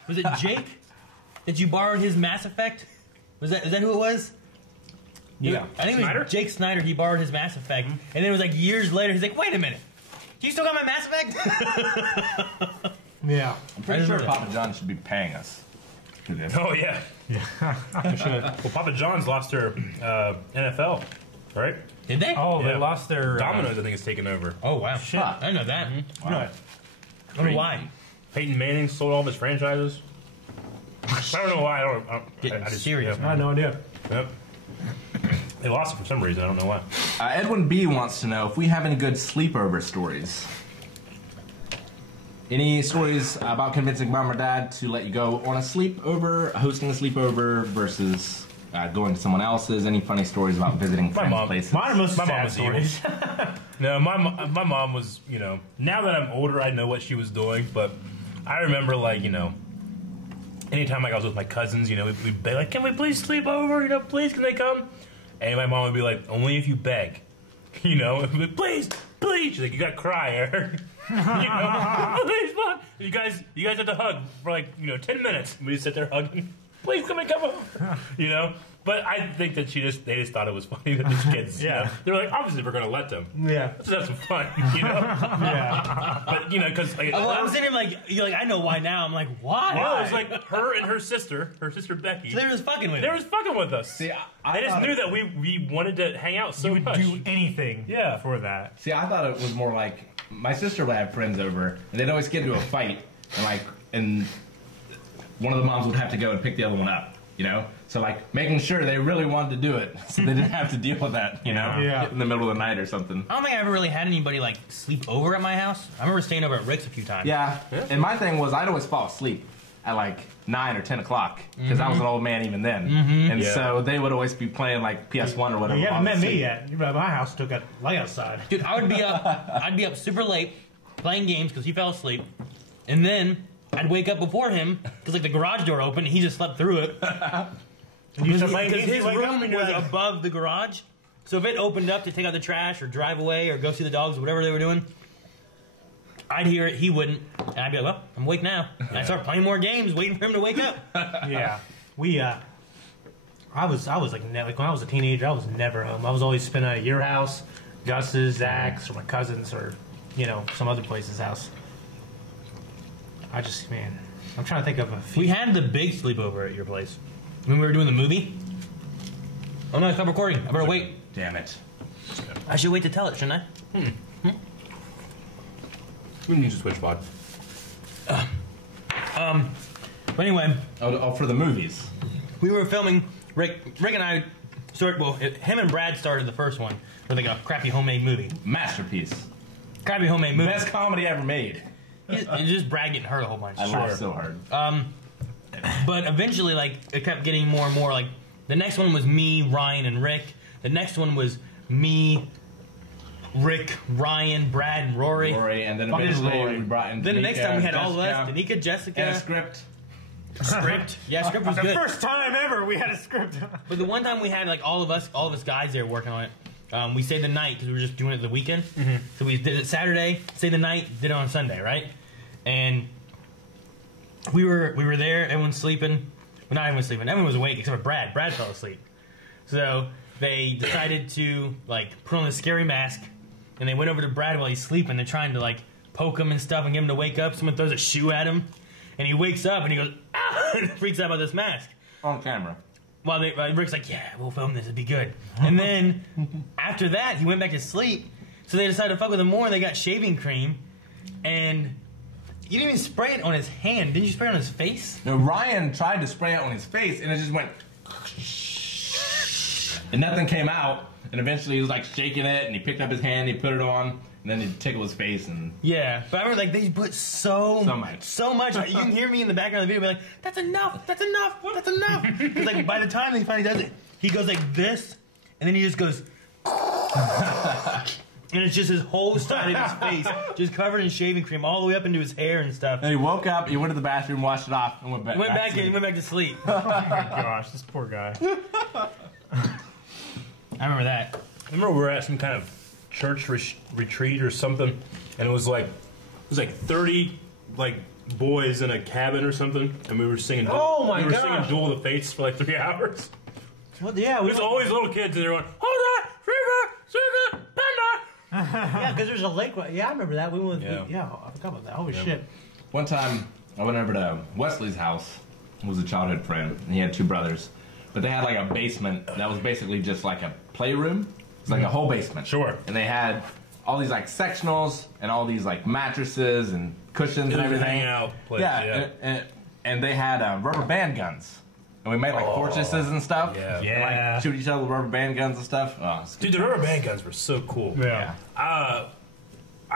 Was it Jake that you borrowed his Mass Effect? Is that who it was? Yeah. I think it Snyder? was Jake Snyder. He borrowed his Mass Effect, and then it was like years later. He's like, "Wait a minute, do you still got my Mass Effect?" Yeah. I'm pretty I sure remember Papa John should be paying us for this. Oh yeah. Well, Papa John's lost their NFL, right? Did they? Oh, Yeah. they lost their Domino's, I think, is taken over. Oh, wow. Shit. I didn't know that. Right. I don't know why. Peyton Manning sold all of his franchises. I don't know why. I Getting just, serious, I had no idea. Yep. They lost it for some reason. I don't know why. Edwin B wants to know if we have any good sleepover stories. Any stories about convincing mom or dad to let you go on a sleepover, hosting a sleepover versus going to someone else's? Any funny stories about visiting friends' mom. places? Mine are most My mom sad was stories. No, my mom was, now that I'm older, I know what she was doing, but I remember, anytime I was with my cousins, we'd be like, can we please sleep over? Please, can they come? And my mom would be like, only if you beg. Please, please. She's like, you gotta cry, Eric. Please, Mom. You guys have to hug for 10 minutes. We just sit there hugging. Please come over. But I think that they just thought it was funny that these kids, Yeah. they're like, obviously we're gonna let them. Yeah. Let's have some fun, Yeah. But because Well, I was thinking, you're like, I know why now. I'm like, why? well, it was like her and her sister Becky. So they were just fucking with They it. were just fucking with us. See, I just thought knew it- that we wanted to hang out so You would much. do anything Yeah. for that. See, I thought it was more like my sister would have friends over, and they'd always get into a fight, and one of the moms would have to go and pick the other one up, So making sure they really wanted to do it, so they didn't have to deal with that, Yeah. in the middle of the night or something. I don't think I ever really had anybody sleep over at my house. I remember staying over at Rick's a few times. Yeah, and my thing was I'd always fall asleep at 9 or 10 o'clock because I was an old man even then, and Yeah. so they would always be playing PS1 or whatever. You haven't while I met was me asleep. yet. You're at my house, took a light outside. Dude, I'd be up super late playing games because he fell asleep, and then I'd wake up before him because the garage door opened and he just slept through it. And you start Because playing games, his you wake up room and you're was like, above the garage, so if it opened up to take out the trash or drive away or go see the dogs or whatever they were doing, I'd hear it, he wouldn't, and I'd be like, well, I'm awake now. And I'd start playing more games, waiting for him to wake up. yeah. I was when I was a teenager, I was never home. I was always spending at your house, Gus's, Zach's, or my cousin's, or some other place's house. I'm trying to think of a few. We had the big sleepover at your place when we were doing the movie. Oh no, stop recording. I better wait. Damn it! I should wait to tell it, shouldn't I? We need to switch pod. But anyway, Oh, for the movies. we were filming. Rick and I started. Well, him and Brad started the first one with a crappy homemade movie. Masterpiece. Crappy homemade movie. Best comedy ever made. It's just Brad getting hurt a whole bunch. I laughed so hard. But eventually, it kept getting more and more. The next one was me, Ryan, and Rick. The next one was me, Rick, Ryan, Brad, and Rory. Rory, and then Fucking eventually Rory. we brought in Then the next time we had all of us, Jessica, Danica, Jessica, and a script. script. Yeah, script was the good. first time ever we had a script. But the one time we had all of us guys there working on it, we stayed the night because we were just doing it the weekend. So we did it Saturday, stayed the night, did it on Sunday, right? And we were there. Everyone's sleeping. Well, not everyone's sleeping. Everyone was awake except for Brad. Brad fell asleep. So they decided to put on this scary mask, and they went over to Brad while he's sleeping. They're trying to poke him and stuff and get him to wake up. Someone throws a shoe at him, and he wakes up and he goes ah! and freaks out about this mask. On camera. While Rick's like, yeah, we'll film this, it'd be good. And then, after that, he went back to sleep, so they decided to fuck with him more, and they got shaving cream, and you didn't even spray it on his hand. Didn't you spray it on his face? No, Ryan tried to spray it on his face, and it just went... And nothing came out, and eventually he was shaking it, and he picked up his hand, he put it on, and then he tickled his face, and... Yeah, but I remember, they put so much. You can hear me in the background of the video be like, that's enough, that's enough, that's enough. Because, by the time he finally does it, he goes like this, and then he just goes... And it's just his whole side of his face, just covered in shaving cream all the way up into his hair and stuff. And he woke up, he went to the bathroom, washed it off, and went back. He went back to sleep. Oh my gosh, this poor guy. I remember that. I remember we were at some kind of church retreat or something, and it was like 30 like boys in a cabin or something, and we were singing. Oh my we were gosh. singing Duel of the Fates for like 3 hours. Well, yeah, There's always little kids in there going, "Hold on, Freeman, Sugar, Panda." yeah, because there's a lake. Yeah, I remember that. We went. Yeah. Yeah, I forgot about that. Holy shit. One time, I went over to Wesley's house. It was a childhood friend, and he had 2 brothers. But they had like a basement that was basically just like a playroom. It's like a whole basement. Sure. And they had all these like sectionals and all these like mattresses and cushions and everything. Hangout place, yeah. And they had rubber band guns. And we made like fortresses and stuff. Yeah. And, Yeah. like, shoot each other with rubber band guns and stuff. Oh, it's good Dude, the times. rubber band guns were so cool. Yeah.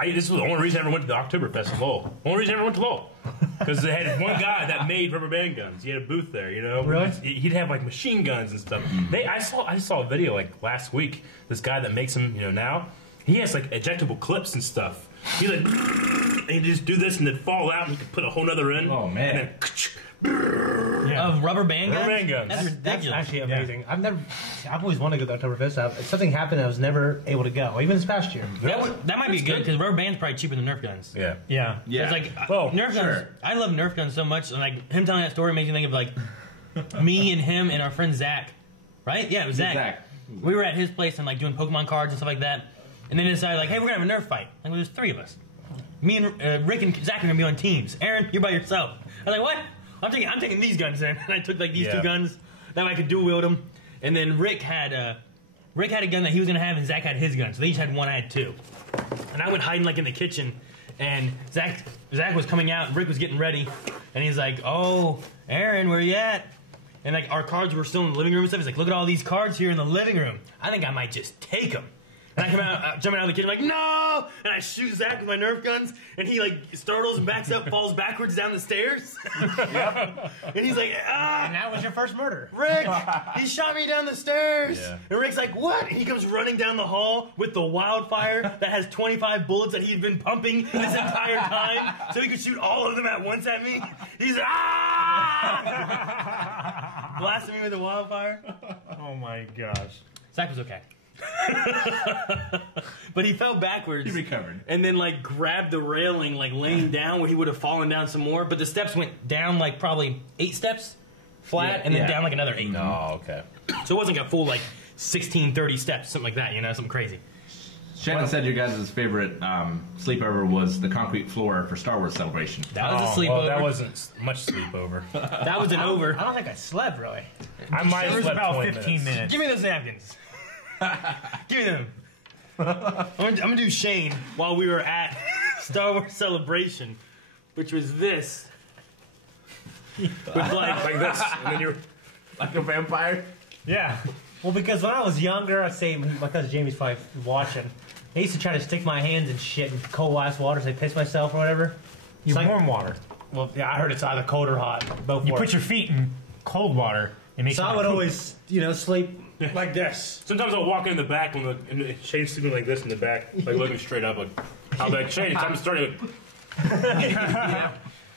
This was the only reason I ever went to the Oktoberfest of Lowell. Only reason I ever went to Lowell. Because they had one guy that made rubber band guns. He had a booth there, you know? Really? He'd have like machine guns and stuff. I saw a video like last week. This guy that makes them, you know, now, he has like ejectable clips and stuff. He like, and he'd just do this and then fall out and he could put a whole nother in. Oh, man. And Of rubber band guns? Rubber band guns. That's That's ridiculous. actually amazing. I've always wanted to go to the Oktoberfest. Something happened, I was never able to go, even this past year. That might be good because rubber band's probably cheaper than Nerf guns. Yeah. Yeah. Yeah. It's like Well, Nerf guns. sure. I love Nerf guns so much, and like him telling that story makes me think of like me and him and our friend Zach, right? Yeah, it was Zach. Zach. We were at his place and like doing Pokemon cards and stuff like that, and then decided like, hey, we're gonna have a Nerf fight. Like there's 3 of us. Me and Rick and Zach are gonna be on teams. Aaron, you're by yourself. I was like, what? I'm taking these guns then. And I took like these 2 guns that way I could dual wield them, and then Rick had a gun that he was gonna have, and Zach had his gun. So they each had 1, I had 2. And I went hiding like in the kitchen, and Zach was coming out, and Rick was getting ready, and he's like, "Oh, Aaron, where you at?" And like our cards were still in the living room and stuff. He's like, "Look at all these cards here in the living room. I think I might just take them." And I come out, jumping out of the kitchen, like, "No!" And I shoot Zach with my Nerf guns, and he like startles and backs up, falls backwards down the stairs. Yep. And he's like, "Ah!" And that was your first murder. Rick, he shot me down the stairs. Yeah. And Rick's like, what? And he comes running down the hall with the wildfire that has 25 bullets that he'd been pumping this entire time so he could shoot all of them at once at me. He's like, ah! Blasting me with the wildfire. Oh my gosh. Zach was okay. But he fell backwards. He recovered. And then like grabbed the railing, like laying down where he would have fallen down some more. But the steps went down like probably 8 steps flat, and then Yeah. down like another 8. Oh, okay. So it wasn't like a full like 16, 30 steps, something like that, you know, something crazy. Shannon said your guys' favorite sleepover was the concrete floor for Star Wars Celebration. That was a sleepover. Well, that wasn't much sleepover. That was an over. I don't think I slept, really. I might It have was slept about 20 15 minutes. Give me those napkins. Give me them. I'm gonna do Shane while we were at Star Wars Celebration, which was this. With like this, and then you're Like a vampire? Yeah. Well, because when I was younger, I say my cousin Jamie's probably watching. I used to try to stick my hands in shit in cold ice water so I piss myself or whatever. You It's like- warm water. Well, yeah, I heard it's either cold or hot. Both You work. put your feet in cold water and make So I would always, sleep like this. Sometimes I'll walk in the back when Shane's sleeping like this in the back, like looking straight up. Like, I'll be like, Shane, it's time to start. I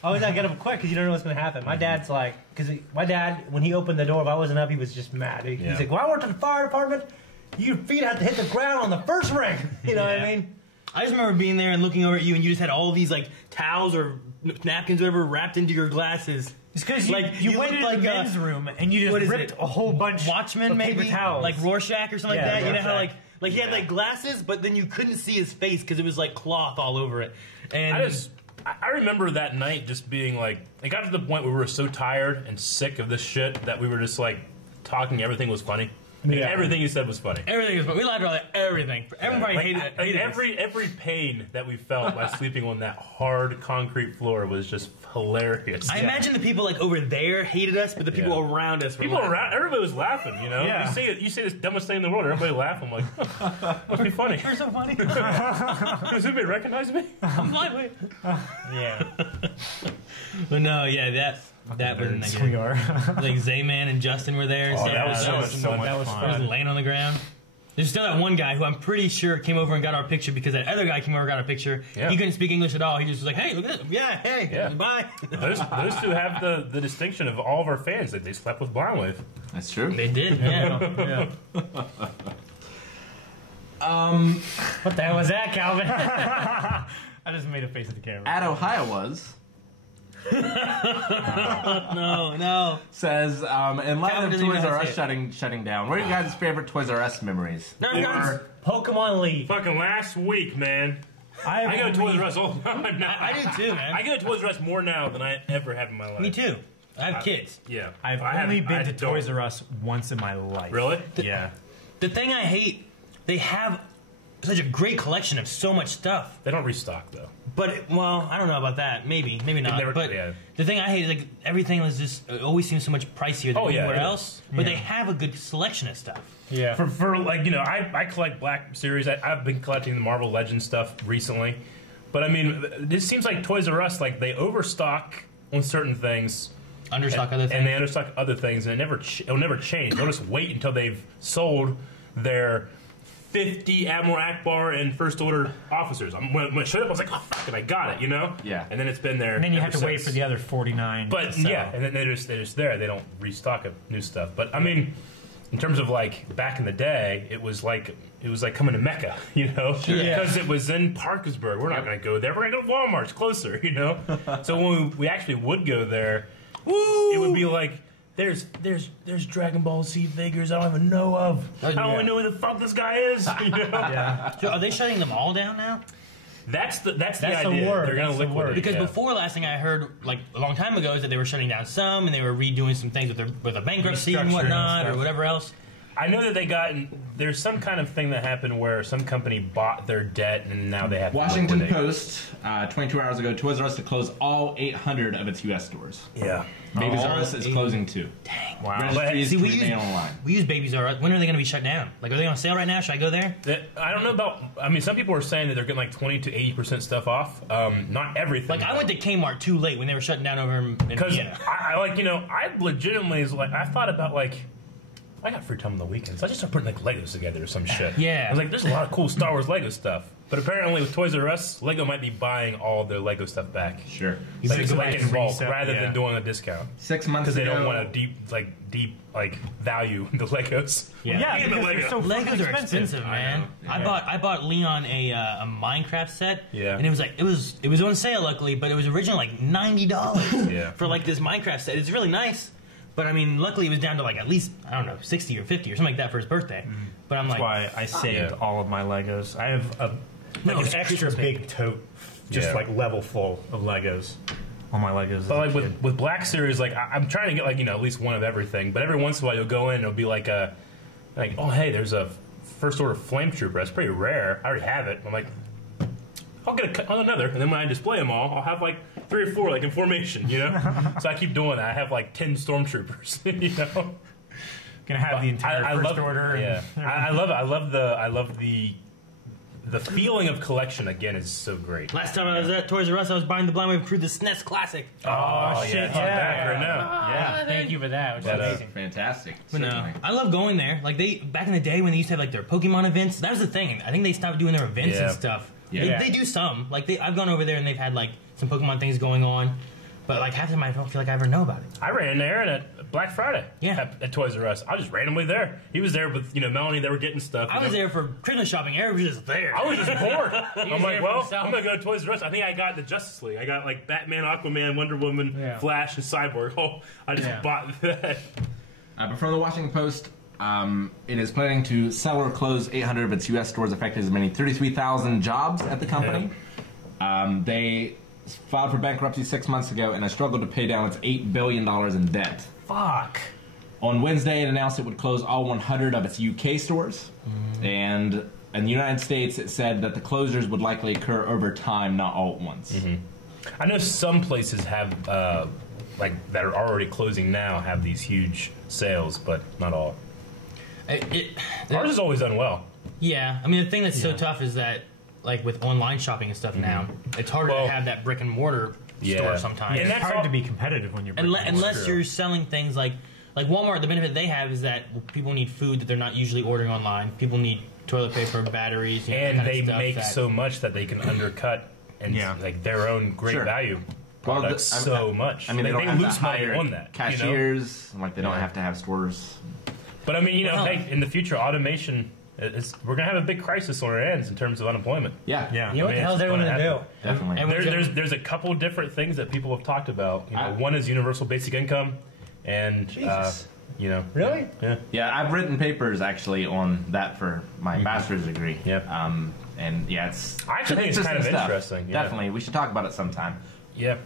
always gotta get up quick because you don't know what's gonna happen. My dad's like, my dad, when he opened the door, if I wasn't up, he was just mad. He's Yeah. like, "When I worked at the fire department, your feet had to hit the ground on the first ring." You know what I mean? I just remember being there and looking over at you, and you just had all these like towels or napkins, whatever, wrapped into your glasses. It's because you you went look into like the men's room and you what just is ripped it? a whole bunch Watchmen, of maybe paper towels. like Rorschach or something Yeah, like that. You know how Rorschach. like he had like glasses, but then you couldn't see his face because it was like cloth all over it. And I remember that night just being like, it got to the point where we were so tired and sick of this shit that we were just like talking. Everything was funny. Like, Yeah. everything you said was funny. everything was, we laughed about everything. Everybody Like, hated it. like every pain that we felt by sleeping on that hard concrete floor was just hilarious. I imagine the people like over there hated us, but the people Yeah. around us were People laughing. around, everybody was laughing. You know, Yeah. you say this dumbest thing in the world, everybody laugh. I'm like, must be funny. You're so funny. Does anybody recognize me? I'm like, Yeah. but no, yeah, that was Nerds we are. like Zayman and Justin were there. Oh, that was so much fun. That was I was fun. laying on the ground. There's still that one guy who I'm pretty sure came over and got our picture because that other guy came over and got our picture. Yeah. He couldn't speak English at all. He just was like, hey, look at this. Yeah, hey, Yeah. bye. Those two have the distinction of all of our fans that they slept with Blind Wave. That's true. They did, yeah. What the hell was that, Calvin? I just made a face at the camera. At Ohio was No. says, in light Calvin of doesn't even Toys know R how to Us say shutting down, what are you guys' favorite Toys R Us memories? No, Or Pokemon League. Fucking last week, man. I go to Toys R Us all the time now. I do too, man. I go to Toys R Us more now than I ever have in my life. Me too. I have kids. Yeah. I've I only have- been I to don't. Toys R Us once in my life. Really? Yeah. The thing I hate, they have such a great collection of so much stuff. They don't restock though. But, well, I don't know about that. Maybe not. never- but yeah. the thing I hate is like everything is just it always seems so much pricier than Oh, yeah, anywhere yeah. else. But they have a good selection of stuff. Yeah. For like, you know, I collect Black Series. I've been collecting the Marvel Legends stuff recently. But I mean, this seems like Toys R Us, like they overstock on certain things. Understock other things. And they understock other things, and it'll never change. They'll just wait until they've sold their 50 Admiral Akbar and First Order officers. When it showed up, I was like, oh, fuck it, I got it, you know? Yeah. And then it's been there. And then you ever have to wait since. for the other 49. But to sell. yeah, and then they're just there. They don't restock new stuff. But I mean, in terms of like back in the day, it was like coming to Mecca, you know, because it was in Parkersburg. We're not going to go there. We're going to go to Walmart. It's closer, you know. So when we actually would go there, it would be like. There's Dragon Ball Z figures I don't even know of. I don't even know who the fuck this guy is. You know? So are they shutting them all down now? That's the the idea. word. They're going That's to the liquidate. word. Because yeah. before, last thing I heard, like a long time ago, is that they were shutting down some and they were redoing some things with the bankruptcy and Restructuring whatnot and or stuff. whatever else. I know that there's some kind of thing that happened where some company bought their debt and now they have Washington to liquidate. Post, 22 hours ago, Toys R Us to close all 800 of its U.S. stores. Yeah. Babies All R Us is 800. closing too. Wow. Registries See, to we remain use- online. We use Babies R Us. When are they going to be shut down? Like, are they on sale right now? Should I go there? I don't know about. I mean, some people are saying that they're getting like 20 to 80% stuff off. Not everything. Like, I went to Kmart too late when they were shutting down over in because Vienna. I like, you know, I legitimately is like I thought about like. I got free time on the weekends. I just started putting like Legos together or some shit. Yeah. I was like, there's a lot of cool Star Wars Lego stuff. But apparently with Toys R Us, Lego might be buying all their Lego stuff back. Sure. Like, better go like back in and bulk resell, rather yeah. than doing a discount. 6 months Because they ago, don't want to deep value the Legos. Yeah, Give me the because Lego. they're so fucking Legos are expensive, man. I bought Leon a Minecraft set. Yeah. And it was like it was on sale luckily, but it was originally like $90 Yeah. for like this Minecraft set. It's really nice. But I mean, luckily it was down to like at least, I don't know, 60 or 50 or something like that for his birthday. But I'm That's like, why I saved Yeah. all of my Legos. I have an it's extra Christmas big tote, just Yeah. like level full of Legos. All my Legos. But like as a kid. with Black Series, like I'm trying to get like, you know, at least one of everything. But every once in a while you'll go in and it'll be like oh hey, there's a First Order Flame Trooper. That's pretty rare. I already have it. I'm like, I'll get another, and then when I display them all, I'll have like 3 or 4 like in formation, you know. So I keep doing that. I have like 10 stormtroopers, you know. Gonna have the entire I First love, Order. Yeah, And, I love it. I love the feeling of collection again is so great. last time I was at Toys R Us, I was buying the Blind Wave Crew, the SNES Classic. Oh shit, yeah, it's on yeah. back right now. Yeah. Thank you for that, which is But, amazing. Fantastic. But no, Certainly. I love going there. Like back in the day when they used to have like their Pokemon events, that was the thing. I think they stopped doing their events Yeah. and stuff. Yeah. They do some. Like I've gone over there and they've had like some Pokemon things going on, but like half the time I don't feel like I ever know about it. I ran there and at Black Friday. Yeah. At Toys R Us. I was just randomly there. He was there with, you know, Melanie. They were getting stuff. I was there for Christmas shopping. Everybody was just there. I was just bored. I'm was like, there well, for himself. I'm gonna go to Toys R Us. I think I got the Justice League. I got like Batman, Aquaman, Wonder Woman, Yeah. Flash, and Cyborg. Oh, I just Yeah. bought that. But from the Washington Post, it is planning to sell or close 800 of its U.S. stores, affecting as many 33,000 jobs at the company. They filed for bankruptcy 6 months ago and has struggled to pay down its $8 billion in debt. fuck. On Wednesday, it announced it would close all 100 of its UK stores. And in the United States, it said that the closures would likely occur over time, not all at once. I know some places have, like, that are already closing now have these huge sales, but not all. Ours has always done well. Yeah, I mean the thing that's so tough is that like with online shopping and stuff now, it's harder Well, to have that brick and mortar yeah. store sometimes. And It's that's hard all- to be competitive when you're Unless you're selling things like like Walmart, the benefit they have is that people need food that they're not usually ordering online. People need toilet paper, batteries, and they make so much that they can undercut and like their own great value products so much. I mean, like, they don't have lose to money hire on that. cashiers, like they don't have to have stores. But I mean, hey, in the future, automation. We're gonna have a big crisis on our hands in terms of unemployment. Yeah. You know what the hell is everyone gonna do? Definitely. There's a couple different things that people have talked about. One is universal basic income, and really? Yeah, I've written papers actually on that for my bachelor's degree. Yep. And it's I actually think it's kind of interesting. Yeah. Definitely, we should talk about it sometime. Yeah.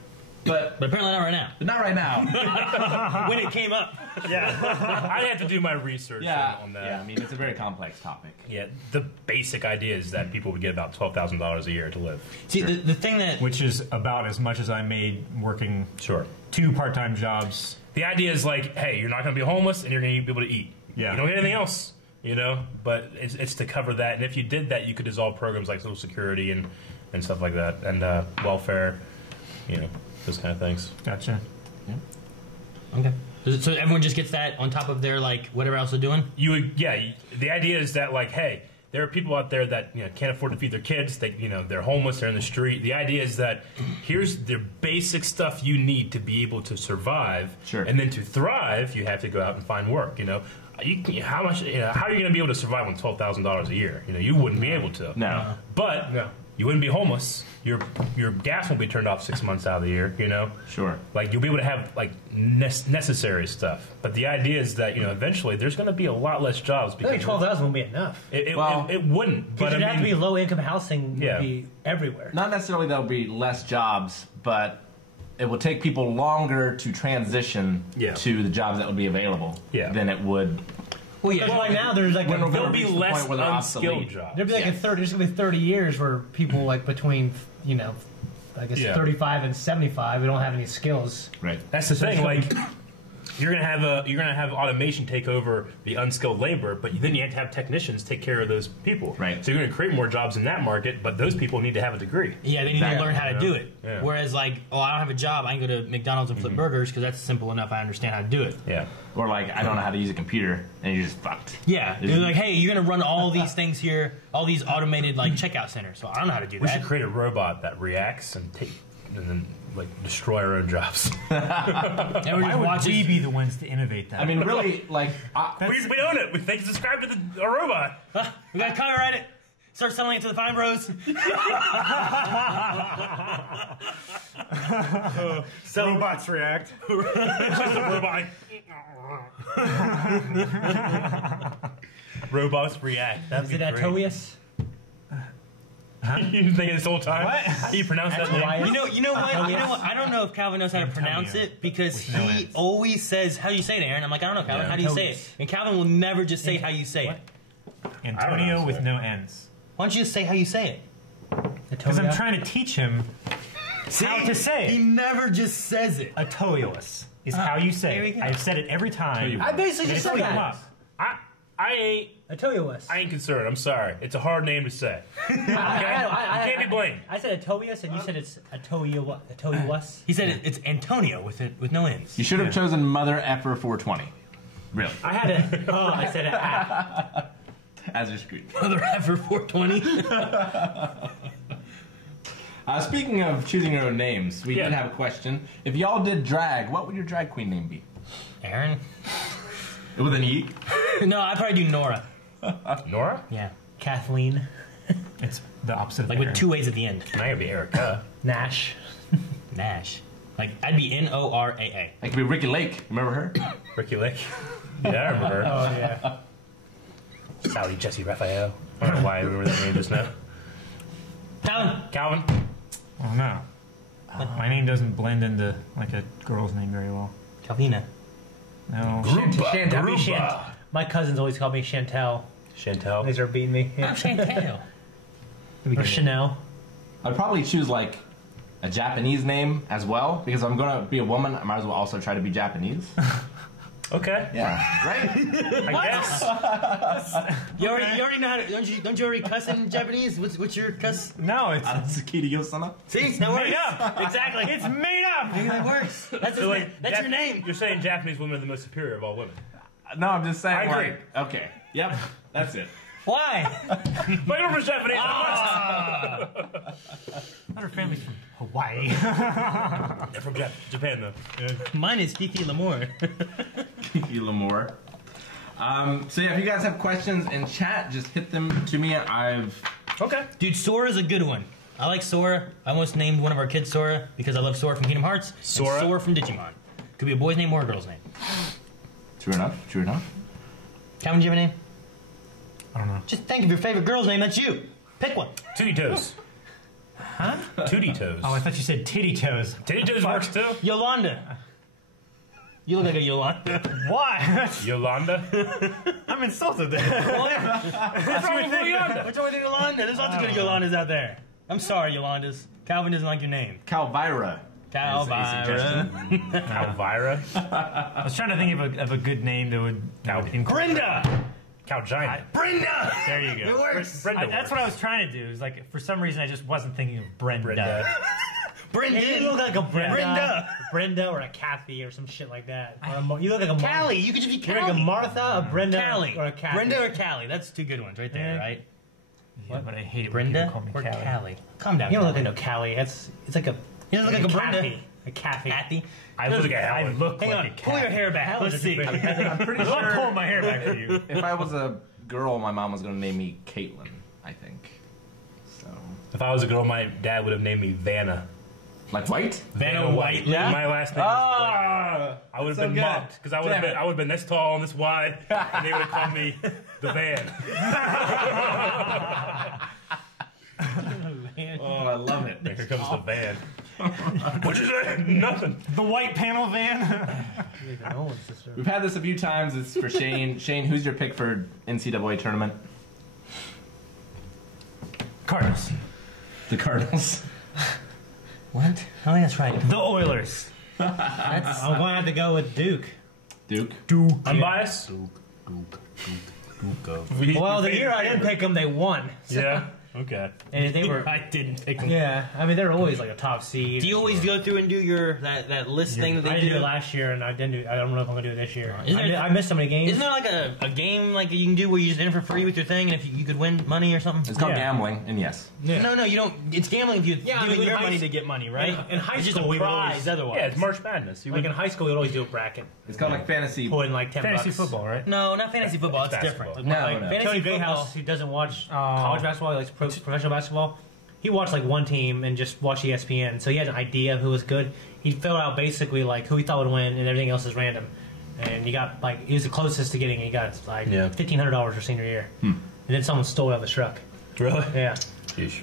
But apparently not right now. Not right now. When it came up. Yeah. I had to do my research on that. Yeah, I mean, it's a very complex topic. Yeah, the basic idea is that people would get about $12,000 a year to live. See, the thing that... Which is about as much as I made working 2 part-time jobs. The idea is like, hey, you're not going to be homeless and you're going to be able to eat. Yeah. You don't get anything else, But it's to cover that. And if you did that, you could dissolve programs like Social Security and stuff like that. And welfare, those kind of things. Gotcha. Yeah. Okay. So everyone just gets that on top of their, like, whatever else they're doing? The idea is that, like, hey, there are people out there that can't afford to feed their kids. They, they're homeless. They're in the street. The idea is that here's the basic stuff you need to be able to survive. Sure. And then to thrive, you have to go out and find work. How much? How are you going to be able to survive on $12,000 a year? You wouldn't be able to. No. But you wouldn't be homeless. Your gas won't be turned off 6 months out of the year. Sure. Like you'll be able to have like necessary stuff. But the idea is that eventually there's going to be a lot less jobs. I think 12,000 won't be enough. It wouldn't. But it'd have to be low income housing. Would be everywhere. Not necessarily there'll be less jobs, but it will take people longer to transition to the jobs that would be available than it would. Well, yeah. Like now, there's like there'll be less unskilled jobs. There'll be like there's gonna be 30 years where people like between I guess 35 and 75, we don't have any skills. Right. That's the thing. Like you're gonna have automation take over the unskilled labor, but then you have to have technicians take care of those people. Right. So you're gonna create more jobs in that market, but those people need to have a degree. Yeah, they need to learn how to do it. Yeah. Whereas, like, I don't have a job. I can go to McDonald's and flip burgers because that's simple enough. I understand how to do it. Yeah. Or like, I don't know how to use a computer, and you're just fucked. Yeah. They're like, hey, you're gonna run all these things here, all these automated like checkout centers. So I don't know how to do that. We should create a robot that reacts and then like destroy our own jobs. And why would we be the ones to innovate that? I mean, really, like we own it. They can subscribe to a robot. We gotta copyright it. Start selling it to the Fine Bros. Robots react. It's just a robot. Robots react. That'd be great. Atoius? You've been thinking this whole time? What? How do you pronounce that name? You know what? I don't know if Calvin knows how to pronounce it because he always says, how do you say it, Aaron? I'm like, I don't know, Calvin. How do you say it? And Calvin will never just say how you say it. Antonio with no N's. Why don't you just say how you say it? Because I'm trying to teach him how to say He it. never just says it. Atoius is how you say there we it. go. I've said it every time. I basically just said that. I Atoius. ain't concerned. I'm sorry. It's a hard name to say. Okay? You can't be blamed. I said Atoius, and you said it's Atoius. He said it's Antonio with no N's. you should have chosen Mother Effer 420. Really. I had it. I said it. As your screen. Mother Effer 420. Speaking of choosing your own names, we did have a question. If y'all did drag, what would your drag queen name be? Aaron? With an E? No, I'd probably do Nora. Nora? Yeah. Kathleen. It's the opposite of Like Aaron. with 2 ways at the end. I could be Erica. Nash. Nash. Like, I'd be Noraa. That could be Ricky Lake. Remember her? Ricky Lake. Yeah, I remember her. Oh, yeah. Sally Jesse Raphael. I don't know why I remember that name just now. Calvin. Oh, no. My name doesn't blend into like a girl's name very well. Calvina. No. My cousins always call me Chantel. Chantel. They are beating me. Yeah. I'm Chantel. Or Chanel. I'd probably choose like a Japanese name as well, because if I'm going to be a woman, I might as well also try to be Japanese. Okay. Yeah. Right? I guess. You already know how to. Don't you already cuss in Japanese? What's your cuss? No, it's Tsukiri Yosana? See, that works. made up. Exactly. It's made up. It works. That's, So, that's your name. You're saying Japanese women are the most superior of all women. No, I'm just saying, I agree. like, okay. Yep. That's it. Why? My girlfriend's Japanese. Her family's from Hawaii. They're from Japan, though. Mine is Kiki Lamore. Kiki Lamore. So yeah, if you guys have questions in chat, just hit them to me. Okay. Dude, Sora's a good one. I like Sora. I almost named one of our kids Sora because I love Sora from Kingdom Hearts. and Sora? Sora from Digimon. Could be a boy's name or a girl's name. True enough. True enough. Calvin, do you have a name? I don't know. Just think of your favorite girl's name. That's you. Pick one. Tootie Toes. Huh? Tootie Toes. Oh, I thought you said titty toes. Titty Toes works too. Yolanda. You look like a Yolanda. Why? Yolanda. I'm insulted there. What's wrong with Yolanda? What's wrong with Yolanda? There's lots of good Yolandas out there. I'm sorry, Yolandas. Calvin doesn't like your name. Calvira. Calvira. Calvira. I was trying to think of a good name that would incorporate. Brenda. Calgina. Brenda. There you It go. works. Brenda That's what I was trying to do. Is like for some reason I just wasn't thinking of Brenda. Brenda. You look like a Brenda. Brenda or a Kathy or some shit like that. Or you look like a Callie. You could just be You're like a Callie. Martha, a Brenda, Callie. or a Kathy. Brenda or Callie. That's two good ones right there, Yeah. right? Yeah, but I hate it when Brenda people call me or Callie. Callie. Calm down. You don't look Callie. like no Callie. It's like a. You don't look like a Brenda. Kathy. A Kathy. Kathy. I look like I Helen. look Hang like on. a Pull your cat. hair back. Let's see. I'm pretty I'm sure pulling my hair back for you. if I was a girl, my mom was going to name me Caitlin, I think. So, If I was a girl, my dad would have named me Vanna. like White? Vanna White. Yeah. My last name is Ah, I would have so been good. mocked because I would Damn it. have been this tall and this wide, and they would have called me the Van. Oh, I love it. Here comes the Van. What'd you say? Nothing. The white panel van. We've had this a few times. It's for Shane. Shane, who's your pick for NCAA tournament? Cardinals. The Cardinals. What? I think that's right. The Oilers. That's I'm going to have to go with Duke. Duke. Unbiased? Well, the year I didn't pick them, they won. Yeah. Okay. And they were. I didn't pick them. Yeah, I mean, they're always like a top seed. Do you always go through and do your that list thing that I they didn't do? do it last year, and I didn't do. I don't know if I'm gonna do it this year. Isn't there- I missed so many games. Isn't there like a game like you can do where you just enter for free with your thing, and if you could win money or something? It's called Yeah. gambling, and yes. Yeah. No, you don't. It's gambling if you Yeah, I do mean, your high money s- to get money, right? In high It's just school, a we would prize always- otherwise. Yeah, it's March Madness. You Like would, in high school, we'd always do a bracket. It's called like fantasy. Put in like $10. Fantasy football, right? No, not fantasy football. It's Basketball. different. No, Like, no. fantasy Tony football. Bayhouse, who doesn't watch college basketball, he likes professional basketball. He watched like one team and just watched ESPN, so he had an idea of who was good. He filled out basically like who he thought would win, and everything else is random. And he got like he was the closest to getting. He got like Yeah. $1,500 for senior year, and then someone stole it out of the truck. really? Yeah, Sheesh.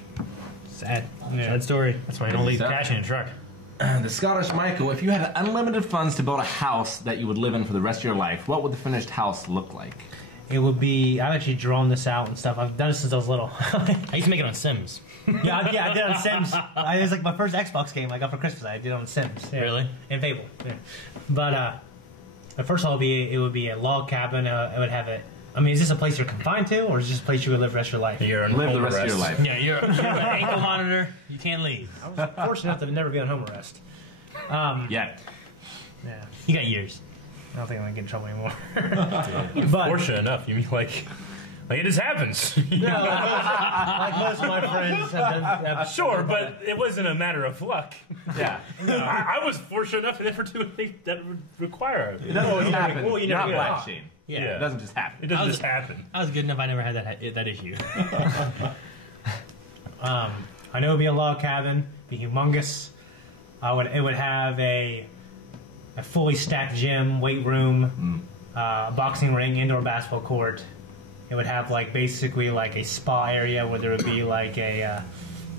Sad. Yeah. Sad story. That's why I don't leave So- cash in a truck. The Scottish Michael, if you had unlimited funds to build a house that you would live in for the rest of your life, what would the finished house look like? it would be. I've actually drawn this out and stuff. I've done it since I was little. I used to make it on Sims. yeah, I did it on Sims. It was like my first Xbox game I got for Christmas. I did it on Sims. Yeah. Really? And Fable. Yeah. But the first of all, it would be a log cabin. It would have it. I mean, is this a place you're confined to, or is this a place you would live the rest of your life? You're on Live the home rest of your arrest. life. Yeah, you're an ankle monitor. You can't leave. I was fortunate enough to never be on home arrest. Yeah. Yeah. You got years. I don't think I'm gonna get in trouble anymore. but Fortunate enough, you mean like it just happens. no, like most of my friends have Sure, but it wasn't a matter of luck. Yeah. I was fortunate enough to never do anything that would require it. It doesn't just happen. well, you You're not never get Black off. Shane. Yeah. It doesn't just happen. It doesn't I was- just happen. I was good enough. I never had that issue. I know it would be a log cabin, be humongous. It would have a fully stacked gym, weight room, boxing ring, indoor basketball court. It would have like basically like a spa area where there would be like a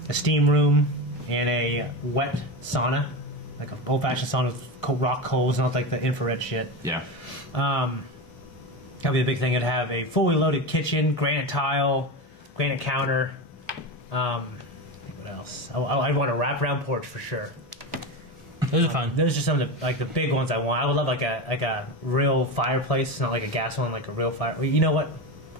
steam room and a wet sauna, like an old-fashioned sauna with rock coals, not like the infrared shit. Yeah. That'd be a big thing. It'd have a fully loaded kitchen, granite tile, granite counter. What else? I'd want a wraparound porch for sure. Those are fun. Those are some of the big ones I want. I would love like a real fireplace, not like a gas one, like a real fire. You know what?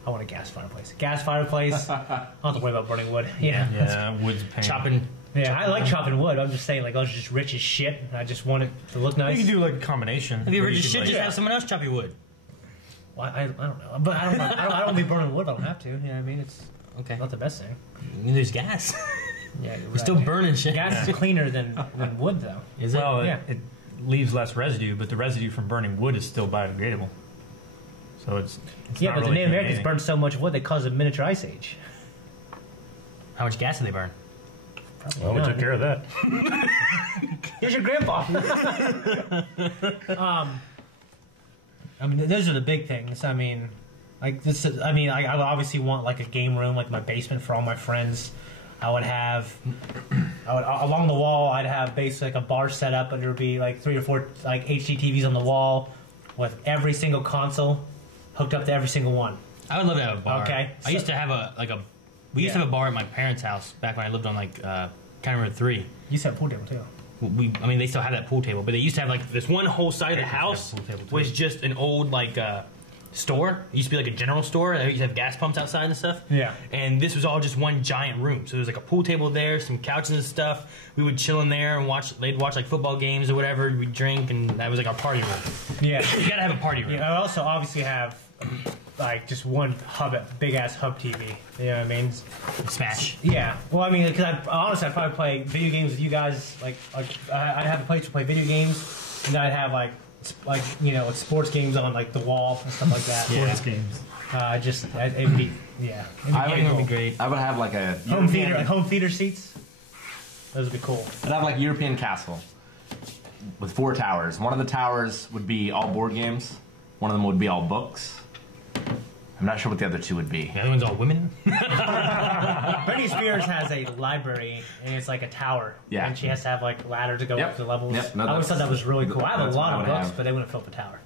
I want a gas fireplace. Gas fireplace. I don't have to worry about burning wood. Yeah, wood's a pain. Chopping. Yeah, I like chopping wood. I'm just saying, like, I was just rich as shit. I just want it to look nice. You can do like a combination. If you where ever just could, shit, just have someone else chop your wood. Well, I don't know, but I don't want to be burning wood. I don't have to. You know what I mean? It's Okay. not the best thing. There's gas. Yeah, You're still burning shit. Gas is cleaner than wood, though. Is it? Well, Yeah. it leaves less residue, but the residue from burning wood is still biodegradable. So it's Yeah, not but the really Native Americans contaminating. burned so much wood they caused a miniature ice age. How much gas do they burn? Well, we took care of that. Here's your grandpa. I mean, those are the big things. I mean, like this. I mean, I would obviously want like a game room, like my basement for all my friends. I would along the wall. I'd have basically like a bar set up, and there would be like 3 or 4 like HD TVs on the wall with every single console hooked up to every single one. I would love to have a bar. Okay, I used to have we used to have a bar at my parents' house back when I lived on County Road 3. You used to have a pool table too. I mean, they still have that pool table, but they used to have like this one whole side of the house pool table, too. was just an old store. It used to be like a general store. They used to have gas pumps outside and stuff. Yeah. And this was all just one giant room. So there was like a pool table there, some couches and stuff. We would chill in there and they'd watch like football games or whatever. We'd drink, and that was like our party room. Yeah. You gotta have a party room. Yeah, I also obviously have like just one big ass hub TV. You know what I mean? Smash. Yeah. Well, I mean, because honestly, I'd probably play video games with you guys. Like I'd have a place to play video games, and then I'd have like sports games on like the wall and stuff like that. Sports games. It'd be I It would be great. I would have like a home theater seats. Those would be cool. I'd have like a European castle with 4 towers. One of the towers would be all board games. One of them would be all books. I'm not sure what the other 2 would be. The other one's all women. Britney Spears has a library, and it's like a tower. Yeah. And she has to have like ladder to go Yep. up the levels. Yep. No, I always that's- thought that was really cool. I have a that's lot what I of would books, have. but they wouldn't fill up the tower.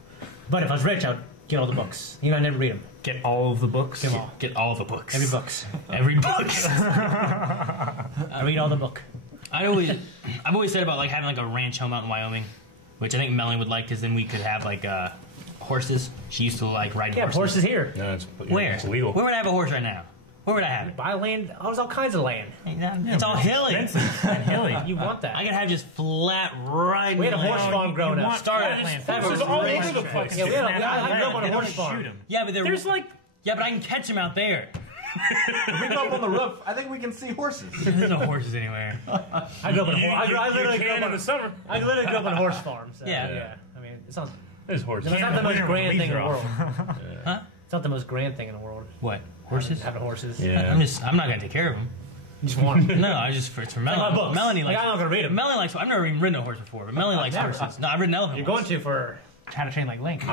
But if I was rich, I would get all the books. You know, I never read them. Get all of the books. Get them all. Get all the books. Every books. Every book. I read all the book. I've always said about like having like a ranch home out in Wyoming, which I think Melanie would like, because then we could have like horses. She used to like ride Yeah, horses. horses here. No, it's Where? It's illegal. Where would I have a horse right now? Where would I have it? Buy land. There's all kinds of land. It's all hilly. And hilly. You want that. I could have just flat right. We had a in the horse land. farm growing up. Start Yeah, at just land. Horses all over the place. Yeah, I grew up on a They horse don't farm. shoot 'em. Yeah, but There's like but I can catch them out there. If we go up on the roof, I think we can see horses. There's no horses anywhere. I grew up on a horse. I literally grew can up in on the summer. I literally grew up on a horse farm. So, Yeah. I mean, it's not. There's horses. It's not the most grand thing in the world. Huh? It's not the most grand thing in the world. What? Horses? Having horses. Yeah. I'm not gonna take care of them. You just want them. No, it's for Like Melanie. my books. Melanie Like, likes. I'm not gonna read 'em. Melanie likes. I've never even ridden a horse before, but Melanie likes Never. horses. No, I've ridden an elephant. You're once. going to for How to Train Like Link.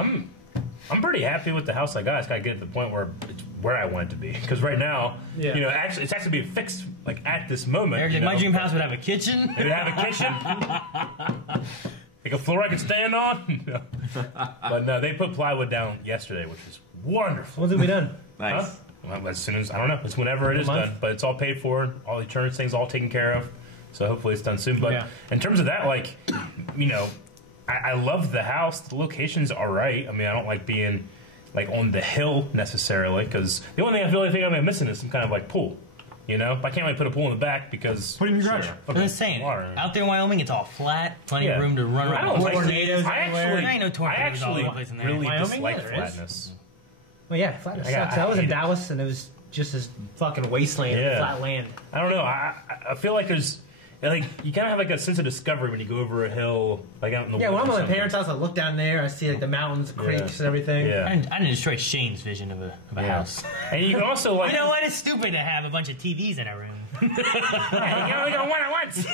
I'm pretty happy with the house I got. It's got to get to the point where it's where I want it to be. Because right now, Yeah. actually, it's actually being fixed like at this moment. Eric, you my know. dream house would have a kitchen. It would have a kitchen, like a floor I could stand on. But no, they put plywood down yesterday, which is wonderful. When's it be done? Nice. Huh? Well, as soon as I don't know, it's whenever it is month? done. But it's all paid for. All the insurance things all taken care of. So hopefully it's done soon. But Yeah. in terms of that, like, I love the house. The location's all right. I mean, I don't like being like on the hill necessarily, because the only thing I'm missing is some kind of like pool. But I can't really put a pool in the back because Put it in your garage. I'm just saying, water. out there in Wyoming, it's all flat, plenty Yeah. of room to run I around. don't like Tornadoes I everywhere. actually, There ain't no I tornadoes all over actually the place in there. really Wyoming? dislike Yeah, there is. flatness. Well, yeah, flatness Yeah, sucks. I I was in hate it. Dallas, and it was just this fucking wasteland, Yeah. flat land. I don't know. I feel like there's like you kind of have like a sense of discovery when you go over a hill, like out in the Yeah, when woods I'm or at my something. parents' house, I look down there, I see like the mountains, creeks, and everything. Yeah. I didn't destroy Shane's vision of a Yeah. house. And you can also like You know what? It's stupid to have a bunch of TVs in a room. yeah, you only got one at once.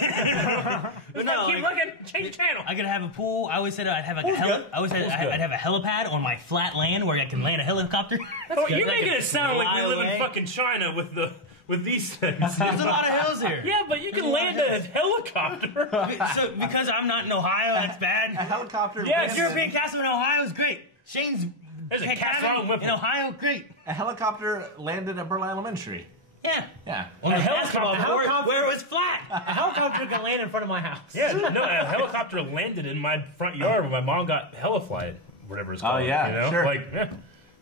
No, Keep like- looking, change channel. I could have a pool. I always said I'd have like a Pool's good. I always said I'd have a helipad on my flat land where I can land a helicopter. Oh, you're good. making it sound like we Fly live away. in fucking China with these things. There's a lot of hills here. Yeah, but you can land a helicopter. So because I'm not in Ohio, that's A bad. helicopter. Yes. lands European castle in Ohio is great. Shane's There's a cabin castle on Whipple. in Ohio, great. A helicopter landed at Berlin Elementary. Yeah. Yeah. On the helicopter- basketball court helicopter- where it was flat. A helicopter can land in front of my house. Yeah, no, a helicopter landed in my front yard when my mom got heliflied, whatever it's called. Oh, yeah, you know? sure. Like, yeah,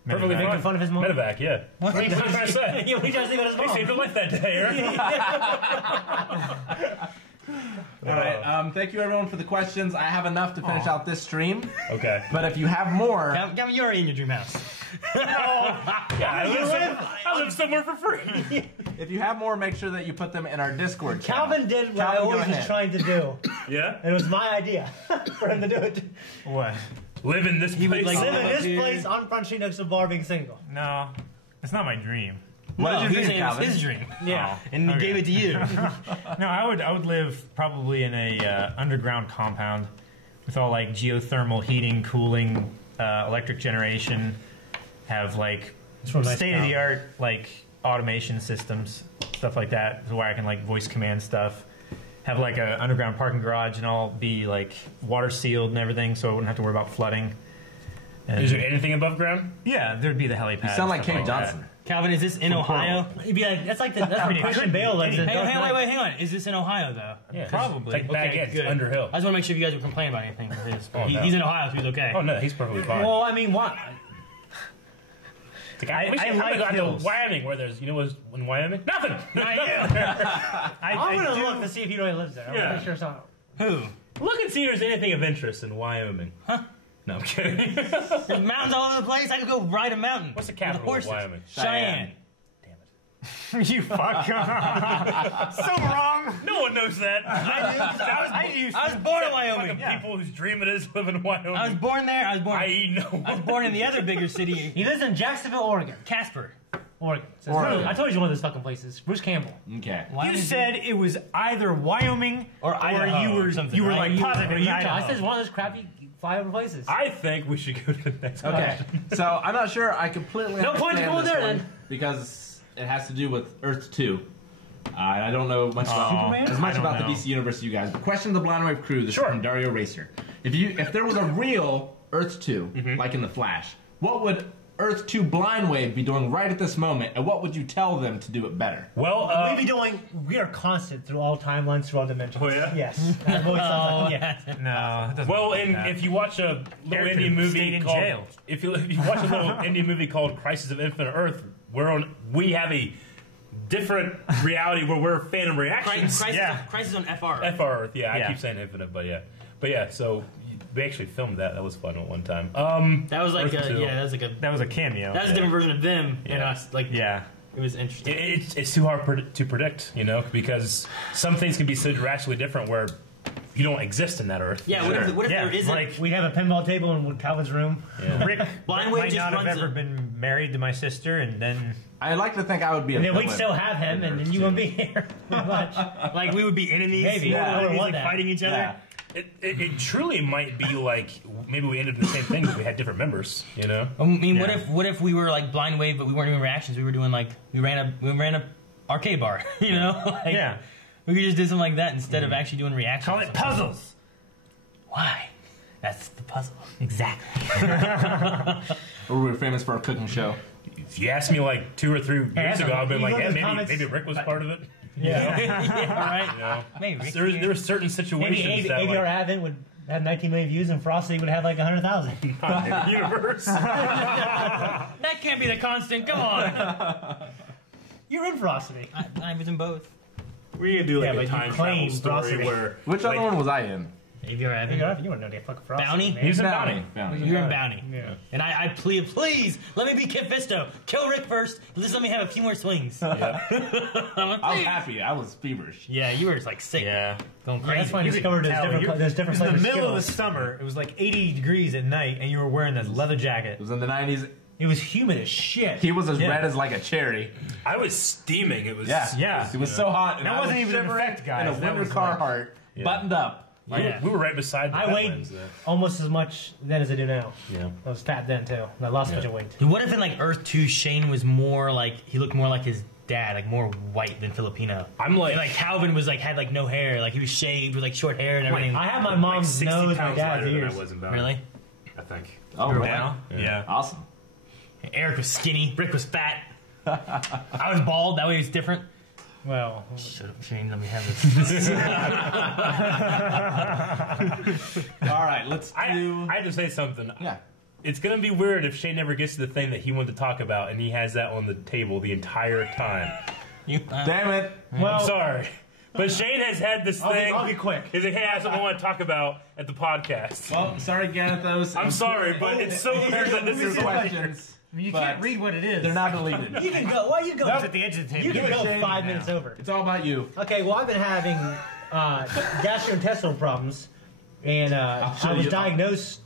perfectly Making fine. fun of his mom? Medevac, yeah. What are you What am I trying to say? You trying to think about his They mom? saved her life that day, Eric. All right. Thank you, everyone, for the questions. I have enough to finish out this stream. Okay. But if you have more, Gavin, you're already in your dream house. Yeah, I live somewhere for free. if you have more, make sure that you put them in our Discord channel. Calvin did what I Calvin, go always was ahead. trying to do. Yeah? And it was my idea for him to do it. What? Live in this place. would like- Live in this dude. place on Front Street next to a bar being single. No, it's not my dream. What No, did you he's do, saying it's Calvin? his dream. Yeah. And he Okay. gave it to you. No, I would live probably in a underground compound with all like geothermal heating, cooling, electric generation. Have like real nice state of the art like automation systems, stuff like that, where I can like voice command stuff. Have like a underground parking garage and all be like water sealed and everything, so I wouldn't have to worry about flooding. And Is there anything above ground? yeah, there'd be the helipad. You sound like stuff Kate that. Johnson. Calvin, is this in Ohio? He'd be like, that's like that's I where mean, it Christian could be. Bale lives. in Hey, Dark hey, Knight. wait, hang on. Is this in Ohio, though? Yeah, probably. Like Baguette, good. Underhill. I just want to make sure if you guys would complain about anything. Oh, no. He's in Ohio, so he's okay. Oh, no, he's perfectly fine. Well, I mean, what? Like, I wish like haven't gone hills. to Wyoming, where there's, you know what's in Wyoming? Nothing! Not you. I'm gonna look to see if he really lives there. I'm Yeah. pretty sure it's not. Who? Look and see if there's anything of interest in Wyoming. Huh? No, I'm kidding. There's mountains all over the place. I could go ride a mountain. What's the With capital of horses. Wyoming? Cheyenne. You fuck. So wrong. No one knows that. I was born in Wyoming. Fucking people whose dream it is to live in Wyoming. I was born there. I was born. I I was born in the other bigger city, He lives in Jacksonville, Oregon. Casper. Oregon. So Oregon. I told you one of those fucking places. Bruce Campbell. Okay. You said it was either Wyoming Or Idaho you were or something, you were right? like positive Or in Utah. I Idaho. said it's one of those crappy flyover places. I think we should go to the next Okay. question. So I'm not sure I completely No point to understand go this there, one then. because it has to do with Earth 2. I don't know much about Superman? as much I don't about know. the DC universe as you guys. But question to the Blind Wave crew. This Sure. is from Dario Racer. If there was a real Earth 2, like in the Flash, what would Earth 2 Blind Wave be doing right at this moment, and what would you tell them to do it better? Well, We'd be doing. We are constant through all timelines, through all dimensions. Oh, yeah? Yes. I've always thought Oh, that. yeah. No, it doesn't well, work like and that. if you watch a little Character indie movie stayed in called jail. if you watch a little indie movie called Crisis of Infinite Earth, we have a different reality where we're Phantom Reactions. Crisis on FR. FR Earth, yeah, I Yeah. keep saying Infinite, but yeah. So we actually filmed that. That was fun at one time. That was like Earth 2. that was like a that was a cameo. that was a different version of them and us. Like Yeah. it was interesting. It's too hard to predict, you know, because some things can be so drastically different where you don't exist in that Earth. Yeah, what if Yeah, there isn't? like We'd have a pinball table in Calvin's room. Yeah. Rick Blind Rick Wave might just not have runs ever it. been married to my sister, and then I like to think I would be a And then we'd villain still have him, in and then Earth you 2. wouldn't be here. Pretty much. like we would be enemies. Maybe. Yeah. I would Enemies, want like that. fighting each other. Yeah. It truly might be like maybe we ended up in the same thing, but we had different members, you know. I mean, Yeah. what if we were like Blind Wave, but we weren't doing reactions? We were doing like we ran a arcade bar, you know? Like, yeah, we could just do something like that instead of actually doing reactions. call it puzzles. Why? That's the puzzle. Exactly. Or we were famous for our cooking show. If you asked me like 2 or 3 years that's ago, a- I've been you like, look yeah, at the comments- maybe Rick was part of it. Yeah. Yeah, right. You know? Maybe. There were certain Maybe situations that AVR like, Advent would have 19 million views, and Frosty would have like 100,000. in the universe. That can't be the constant. Come on. You're in Frosty. I was in both. We're gonna do like Yeah, a but you time claim travel story Frosty. where Which other one was I in? AVR Advent. You wouldn't know the fucking Frosty. Bounty? man. He's in Bounty. You're in Bounty. Yeah. And I please, let me be Kid Fisto. Kill Rick first. Just let me have a few more swings. Yeah. I'm like, I was "Please." happy. I was feverish. Yeah, you were just like sick. Yeah. Going Yeah, crazy. that's when I You discovered could there's tell different, you- there's different It was in the flavors middle of the Skittles. summer. It was like 80 degrees at night, and you were wearing this leather It jacket. was in the 90s. It was humid as shit. He was as Yeah. red as like a cherry. I was steaming. It was Yeah. It was so hot. And That I wasn't was even an shivering effect, guys. in a That winter was like- Carhartt, buttoned up. Yeah. We were right beside the I weighed Badlands, almost as much then as I do now. Yeah. I was fat then too. And I lost a bunch of weight. Dude, what if in like Earth 2, Shane was more like, he looked more like his dad, like more white than Filipino. I'm like, And like Calvin was like, had like no hair, like he was shaved with like short hair and everything. I have my like mom's 60 nose, my pounds dad's lighter than ears. I was in Bounty. Really? I think. Oh, You were wow. down? Yeah. Awesome. Eric was skinny, Rick was fat. I was bald, that way it was different. Well, Shut up, Shane. Let me have this. All right, let's do. I have to say something. Yeah. It's gonna be weird if Shane never gets to the thing that he wanted to talk about, and he has that on the table the entire time. Damn it. well, I'm sorry, but Shane has had this thing. I'll be quick. He's like, hey, I have something I want to talk about at the podcast. Well, sorry, Gyarados. I'm sorry, but it's so weird that this is questions. I mean, you but can't read what it is. They're not deleted. You can go. Well, you can go. It's at the edge of the table. You can go Shane 5 now. minutes over. It's all about you. Okay, well, I've been having gastrointestinal problems, and show I was you. diagnosed.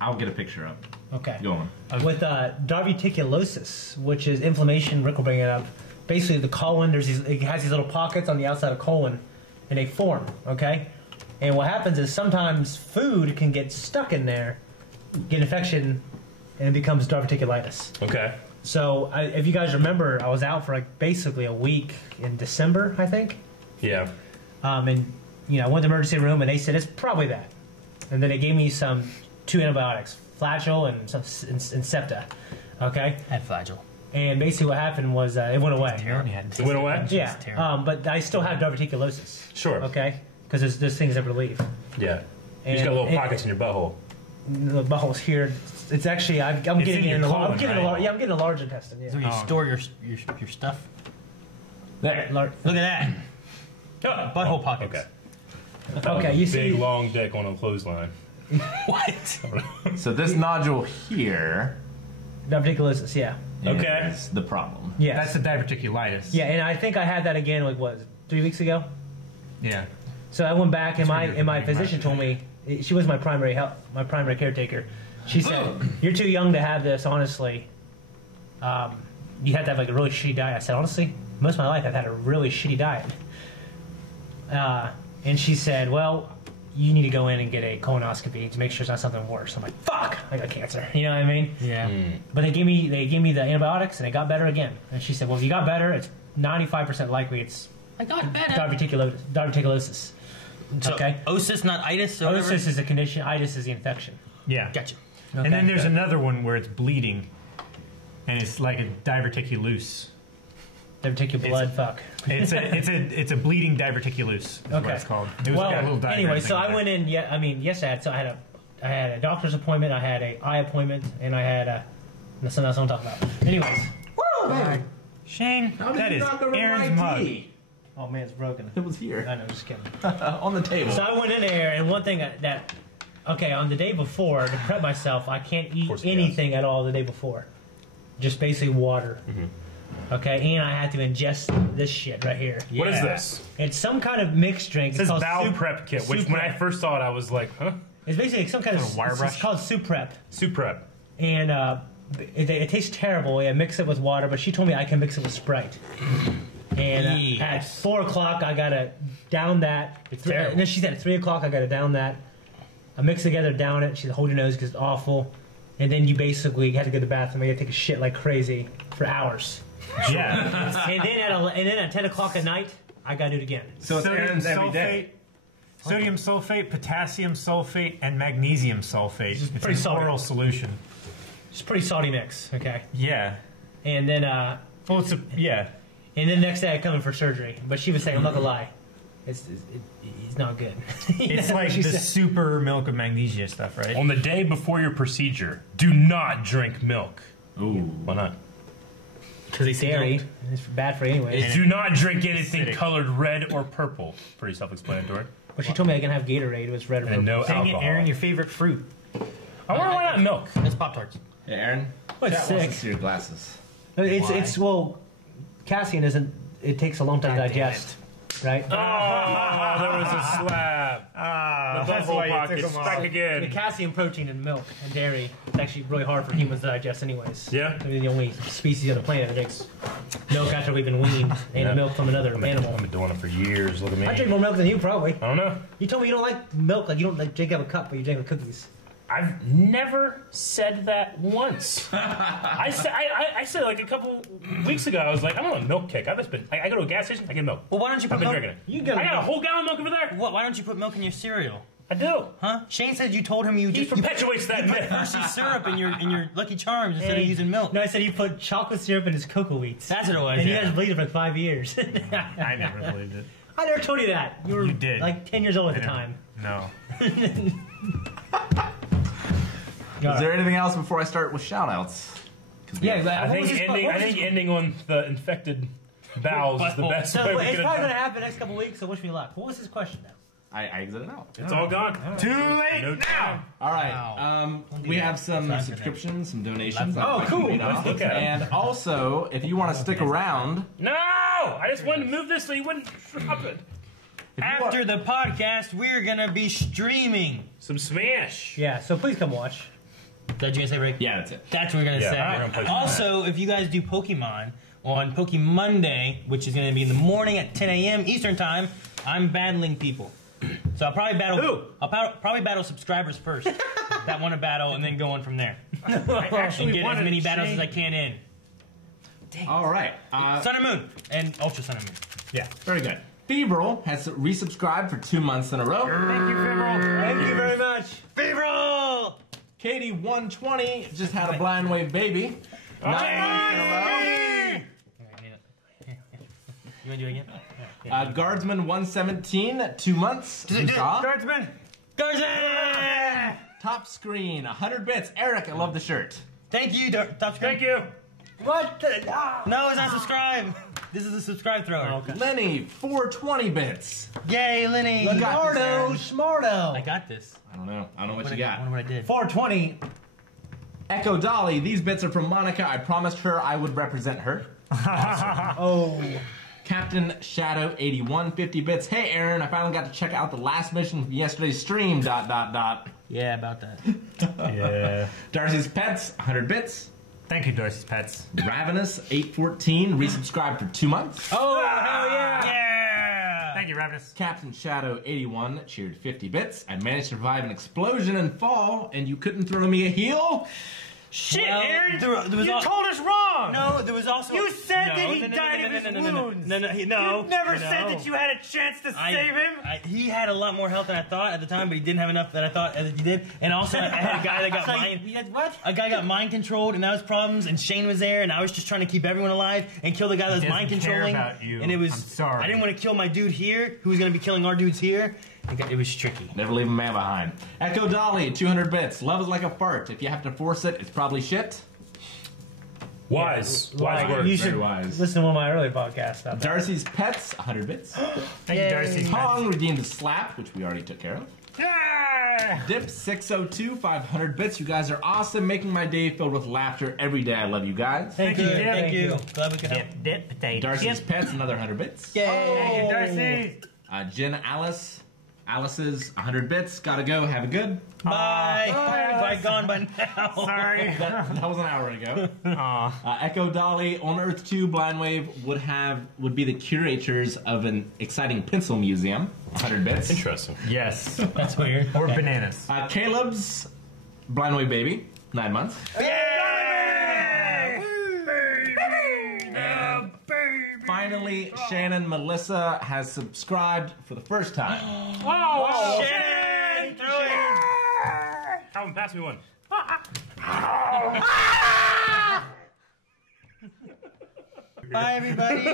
I'll get a picture up. Okay. Go on. With diverticulosis, which is inflammation. Rick will bring it up. Basically, the colon, it has these little pockets on the outside of colon, and they form. Okay, and what happens is sometimes food can get stuck in there, get infection, and it becomes diverticulitis. Okay. So, if you guys remember, I was out for like basically a week in December, I think. Yeah. And I went to the emergency room, and they said it's probably that. And then they gave me 2 antibiotics, Flagyl and Septa. Okay. Had Flagell. And basically, what happened was it went away. It went away? Yeah. But I still have diverticulosis. Sure. Okay. Because there's things that relieve. Yeah. You just got little pockets in your butthole. The butthole's here. It's actually I'm getting in in your the colon, I'm getting right? I'm getting a large intestine. Is where Yeah. you store your stuff. There. Look Look at that. Butthole pockets. Okay. Okay. You Big see. long dick on a clothesline. What? So this nodule here Diverticulosis. Yeah. Okay. is the problem. Yes. That's the diverticulitis. Yeah, and I think I had that again. 3 weeks ago? Yeah. So I went back, and That's my weird. physician told me, she was my primary caretaker. She said, "You're too young to have this. Honestly, you have to have a really shitty diet." I said, "Honestly, most of my life I've had a really shitty diet." And she said, "Well, you need to go in and get a colonoscopy to make sure it's not something worse." I'm like, "Fuck, I got cancer." You know what I mean? Yeah. But they gave me the antibiotics, and it got better again. And she said, "Well, if you got better, it's 95% likely it's I got better. diverticulosis." So, Okay. Osis, not itis. Or whatever? Osis is a condition. Itis is the infection. Yeah. Gotcha. And then there's Okay. another one where it's bleeding, and it's like a diverticulous. Diverticular blood. Fuck. It's a bleeding diverticulous. Is what Okay. it's called. It was Well, got a little diagram anyway, thing so with I that. went in. Yeah, I mean, yes, I had a doctor's appointment. I had a eye appointment, and I had a. That's something else I'm talking about. Anyways. Woo, baby. Shane, How did that you is knock over Aaron's my mug. tea? Oh man, it's broken. It was here. I know, just kidding. On the table. So I went in there, and one thing on the day before, to prep myself, I can't eat course it anything at all the day before. Just basically water. Okay, and I had to ingest this shit right here. What is Yeah. this? It's some kind of mixed drink. It says bowel prep kit, which soup when I prep. first saw it, I was like, huh? It's basically some kind of Kind of wire it's brush? called soup prep, Soup prep. and it tastes terrible. I mix it with water, but she told me I can mix it with Sprite. And at Yes. 4 o'clock, I gotta down that. terrible. And then she said at 3 o'clock, I gotta down that. I mix it together, down it. She said, hold your nose because it's awful. And then you basically have to go to the bathroom. You gotta take a shit like crazy for hours. Yeah. And then at 10 o'clock at night, I gotta do it again. So it's Sodium Aaron's every sulfate, day. sodium sulfate, potassium sulfate, and magnesium sulfate. It's pretty an salty. oral solution. It's a pretty salty mix, okay? Yeah. And then Well, yeah. And then the next day I come in for surgery. But she was saying, I'm not gonna lie, it's not good. It's like she the said. super milk of magnesia stuff, right? On the day before your procedure, do not drink milk. Ooh. Why not? Because it's dairy. It's bad for you anyway. Do not drink anything acidic. colored red or purple. Pretty self-explanatory. But she told me I can have Gatorade. It was red or And purple. no Dang alcohol. it, Aaron, your favorite fruit. I wonder why not milk. It's Pop Tarts. Hey, Aaron. Well, it's Chat wants sick. to see your glasses. It's well, casein isn't. It takes a long time to God damn digest, right? Oh, there was a slab. The that's butthole why you pocket took 'em stuck off. The again. calcium, protein, and milk and dairy. It's actually really hard for humans to digest, anyways. Yeah? We're the only species on the planet that drinks milk after we've been weaned, and Yeah. milk from another I've animal. been doing it for years. Look at me. I drink more milk than you, probably. I don't know. You told me you don't like milk, like you don't like drink out of a cup, but you drink with cookies. I've never said that once. I said like a couple weeks ago. I was like, I'm on a milk kick. I've just been. I go to a gas station. I get milk. Well, why don't you I've put been milk? drinking it. You got I got a whole gallon of milk over there. Why don't you put milk in your cereal? I do. Huh? Shane said you told him you He just perpetuates that put myth. Hershey syrup in your Lucky Charms instead of using milk. No, I said he put chocolate syrup in his cocoa wheats. That's what it was. And yeah. you guys believed it for like 5 years. I never believed it. I never told you that. You were You did. like 10 years old at the time. No. Is there anything else before I start with shout-outs? Yeah, but I think ending on the infected bowels is the best So way we it's could probably have going to done. happen the next couple weeks, so wish me luck. What was his question now? I exited out. It's all gone. Too late No now. All right. We have some subscriptions, some donations. Oh, cool. Let's look at it. And also, if you want to stick around, No! I just wanted to move this so you wouldn't drop it. After the podcast, we're gonna be streaming. Some Smash. Yeah, so please come watch. Is that what you gonna say, Rick? yeah, that's it. That's what we're gonna Yeah, say. we're gonna play some Also, if you guys do Pokemon on Poke Monday, which is gonna be in the morning at 10 a.m. Eastern time, I'm battling people. So I'll probably battle. Who? I'll probably battle subscribers first that want to battle, and then go on from there. I And actually get as wanted many to battles as change- I can in. All right. Sun and Moon and Ultra Sun and Moon. Yeah. Very good. Febril has resubscribed for 2 months in a row. Thank you, Fibril. Thank you very much. Fevril! Katie 120 just had a blind wave baby. 9 months in a row. You wanna do it again? Guardsman 117, 2 months. Guardsman. Garzan! Top screen, 100 bits. Eric, I love the shirt. Thank you, Top Screen. Thank you. What? No, it's not subscribe. This is a subscribe thrower. Lenny, 420 bits. Yay, Lenny! You got this, Smarto, Aaron. Smarto. I got this. I don't know what you I got. wonder what I did. 420. Echo Dolly, these bits are from Monica. I promised her I would represent her. Oh. Captain Shadow 81, 50 bits. Hey Aaron, I finally got to check out the last mission from yesterday's stream. ... Yeah, about that. Yeah. Darcy's Pets, 100 bits. Thank you, Darcy's Pets. Ravenous 814, resubscribed for 2 months. Oh, hell yeah. Yeah! Thank you, Ravenous. Captain Shadow 81 cheered 50 bits. I managed to survive an explosion and fall, and you couldn't throw me a heel? Shit, Well, Aaron! There was You al- told us wrong. No, there was also. You said No, that he no, no, died no, of no, his no, no, no, wounds. No, no, no. You never no. said that you had a chance to save him. He had a lot more health than I thought at the time, but he didn't have enough that I thought that he did. And also, I had a guy that got So mind. you had what? A guy got mind controlled, and that was problems. And Shane was there, and I was just trying to keep everyone alive and kill the guy that was He mind doesn't care controlling. about you. And it was. I'm sorry. I didn't want to kill my dude here, who was going to be killing our dudes here. It was tricky. Never leave a man behind. Echo Dolly, 200 bits. Love is like a fart. If you have to force it, it's probably shit. Wise Like, words. you should Very wise. listen to one of my early podcasts. About that. Darcy's Pets, 100 bits. Thank you, Darcy's Pets. Pong redeemed a slap, which we already took care of. Dip 602, 500 bits. You guys are awesome, making my day filled with laughter every day. I love you guys. Thank you. Thank Thank you. you. Glad we could help. Dip potato. Darcy's Pets, another 100 bits. Yay! Thank you, Darcy. Jen Alice's 100 bits. Gotta go. Have a good. Bye. Bye. Gone by now. Sorry. That was an hour ago. Aw. Echo Dolly on Earth 2 Blind Wave would be the curators of an exciting pencil museum. 100 bits. Interesting. Yes. That's weird. Or bananas. Caleb's Blind Wave baby, 9 months. Finally, Shannon Melissa has subscribed for the first time. Oh, Shane, throw it. Calvin, pass me one. Bye, everybody.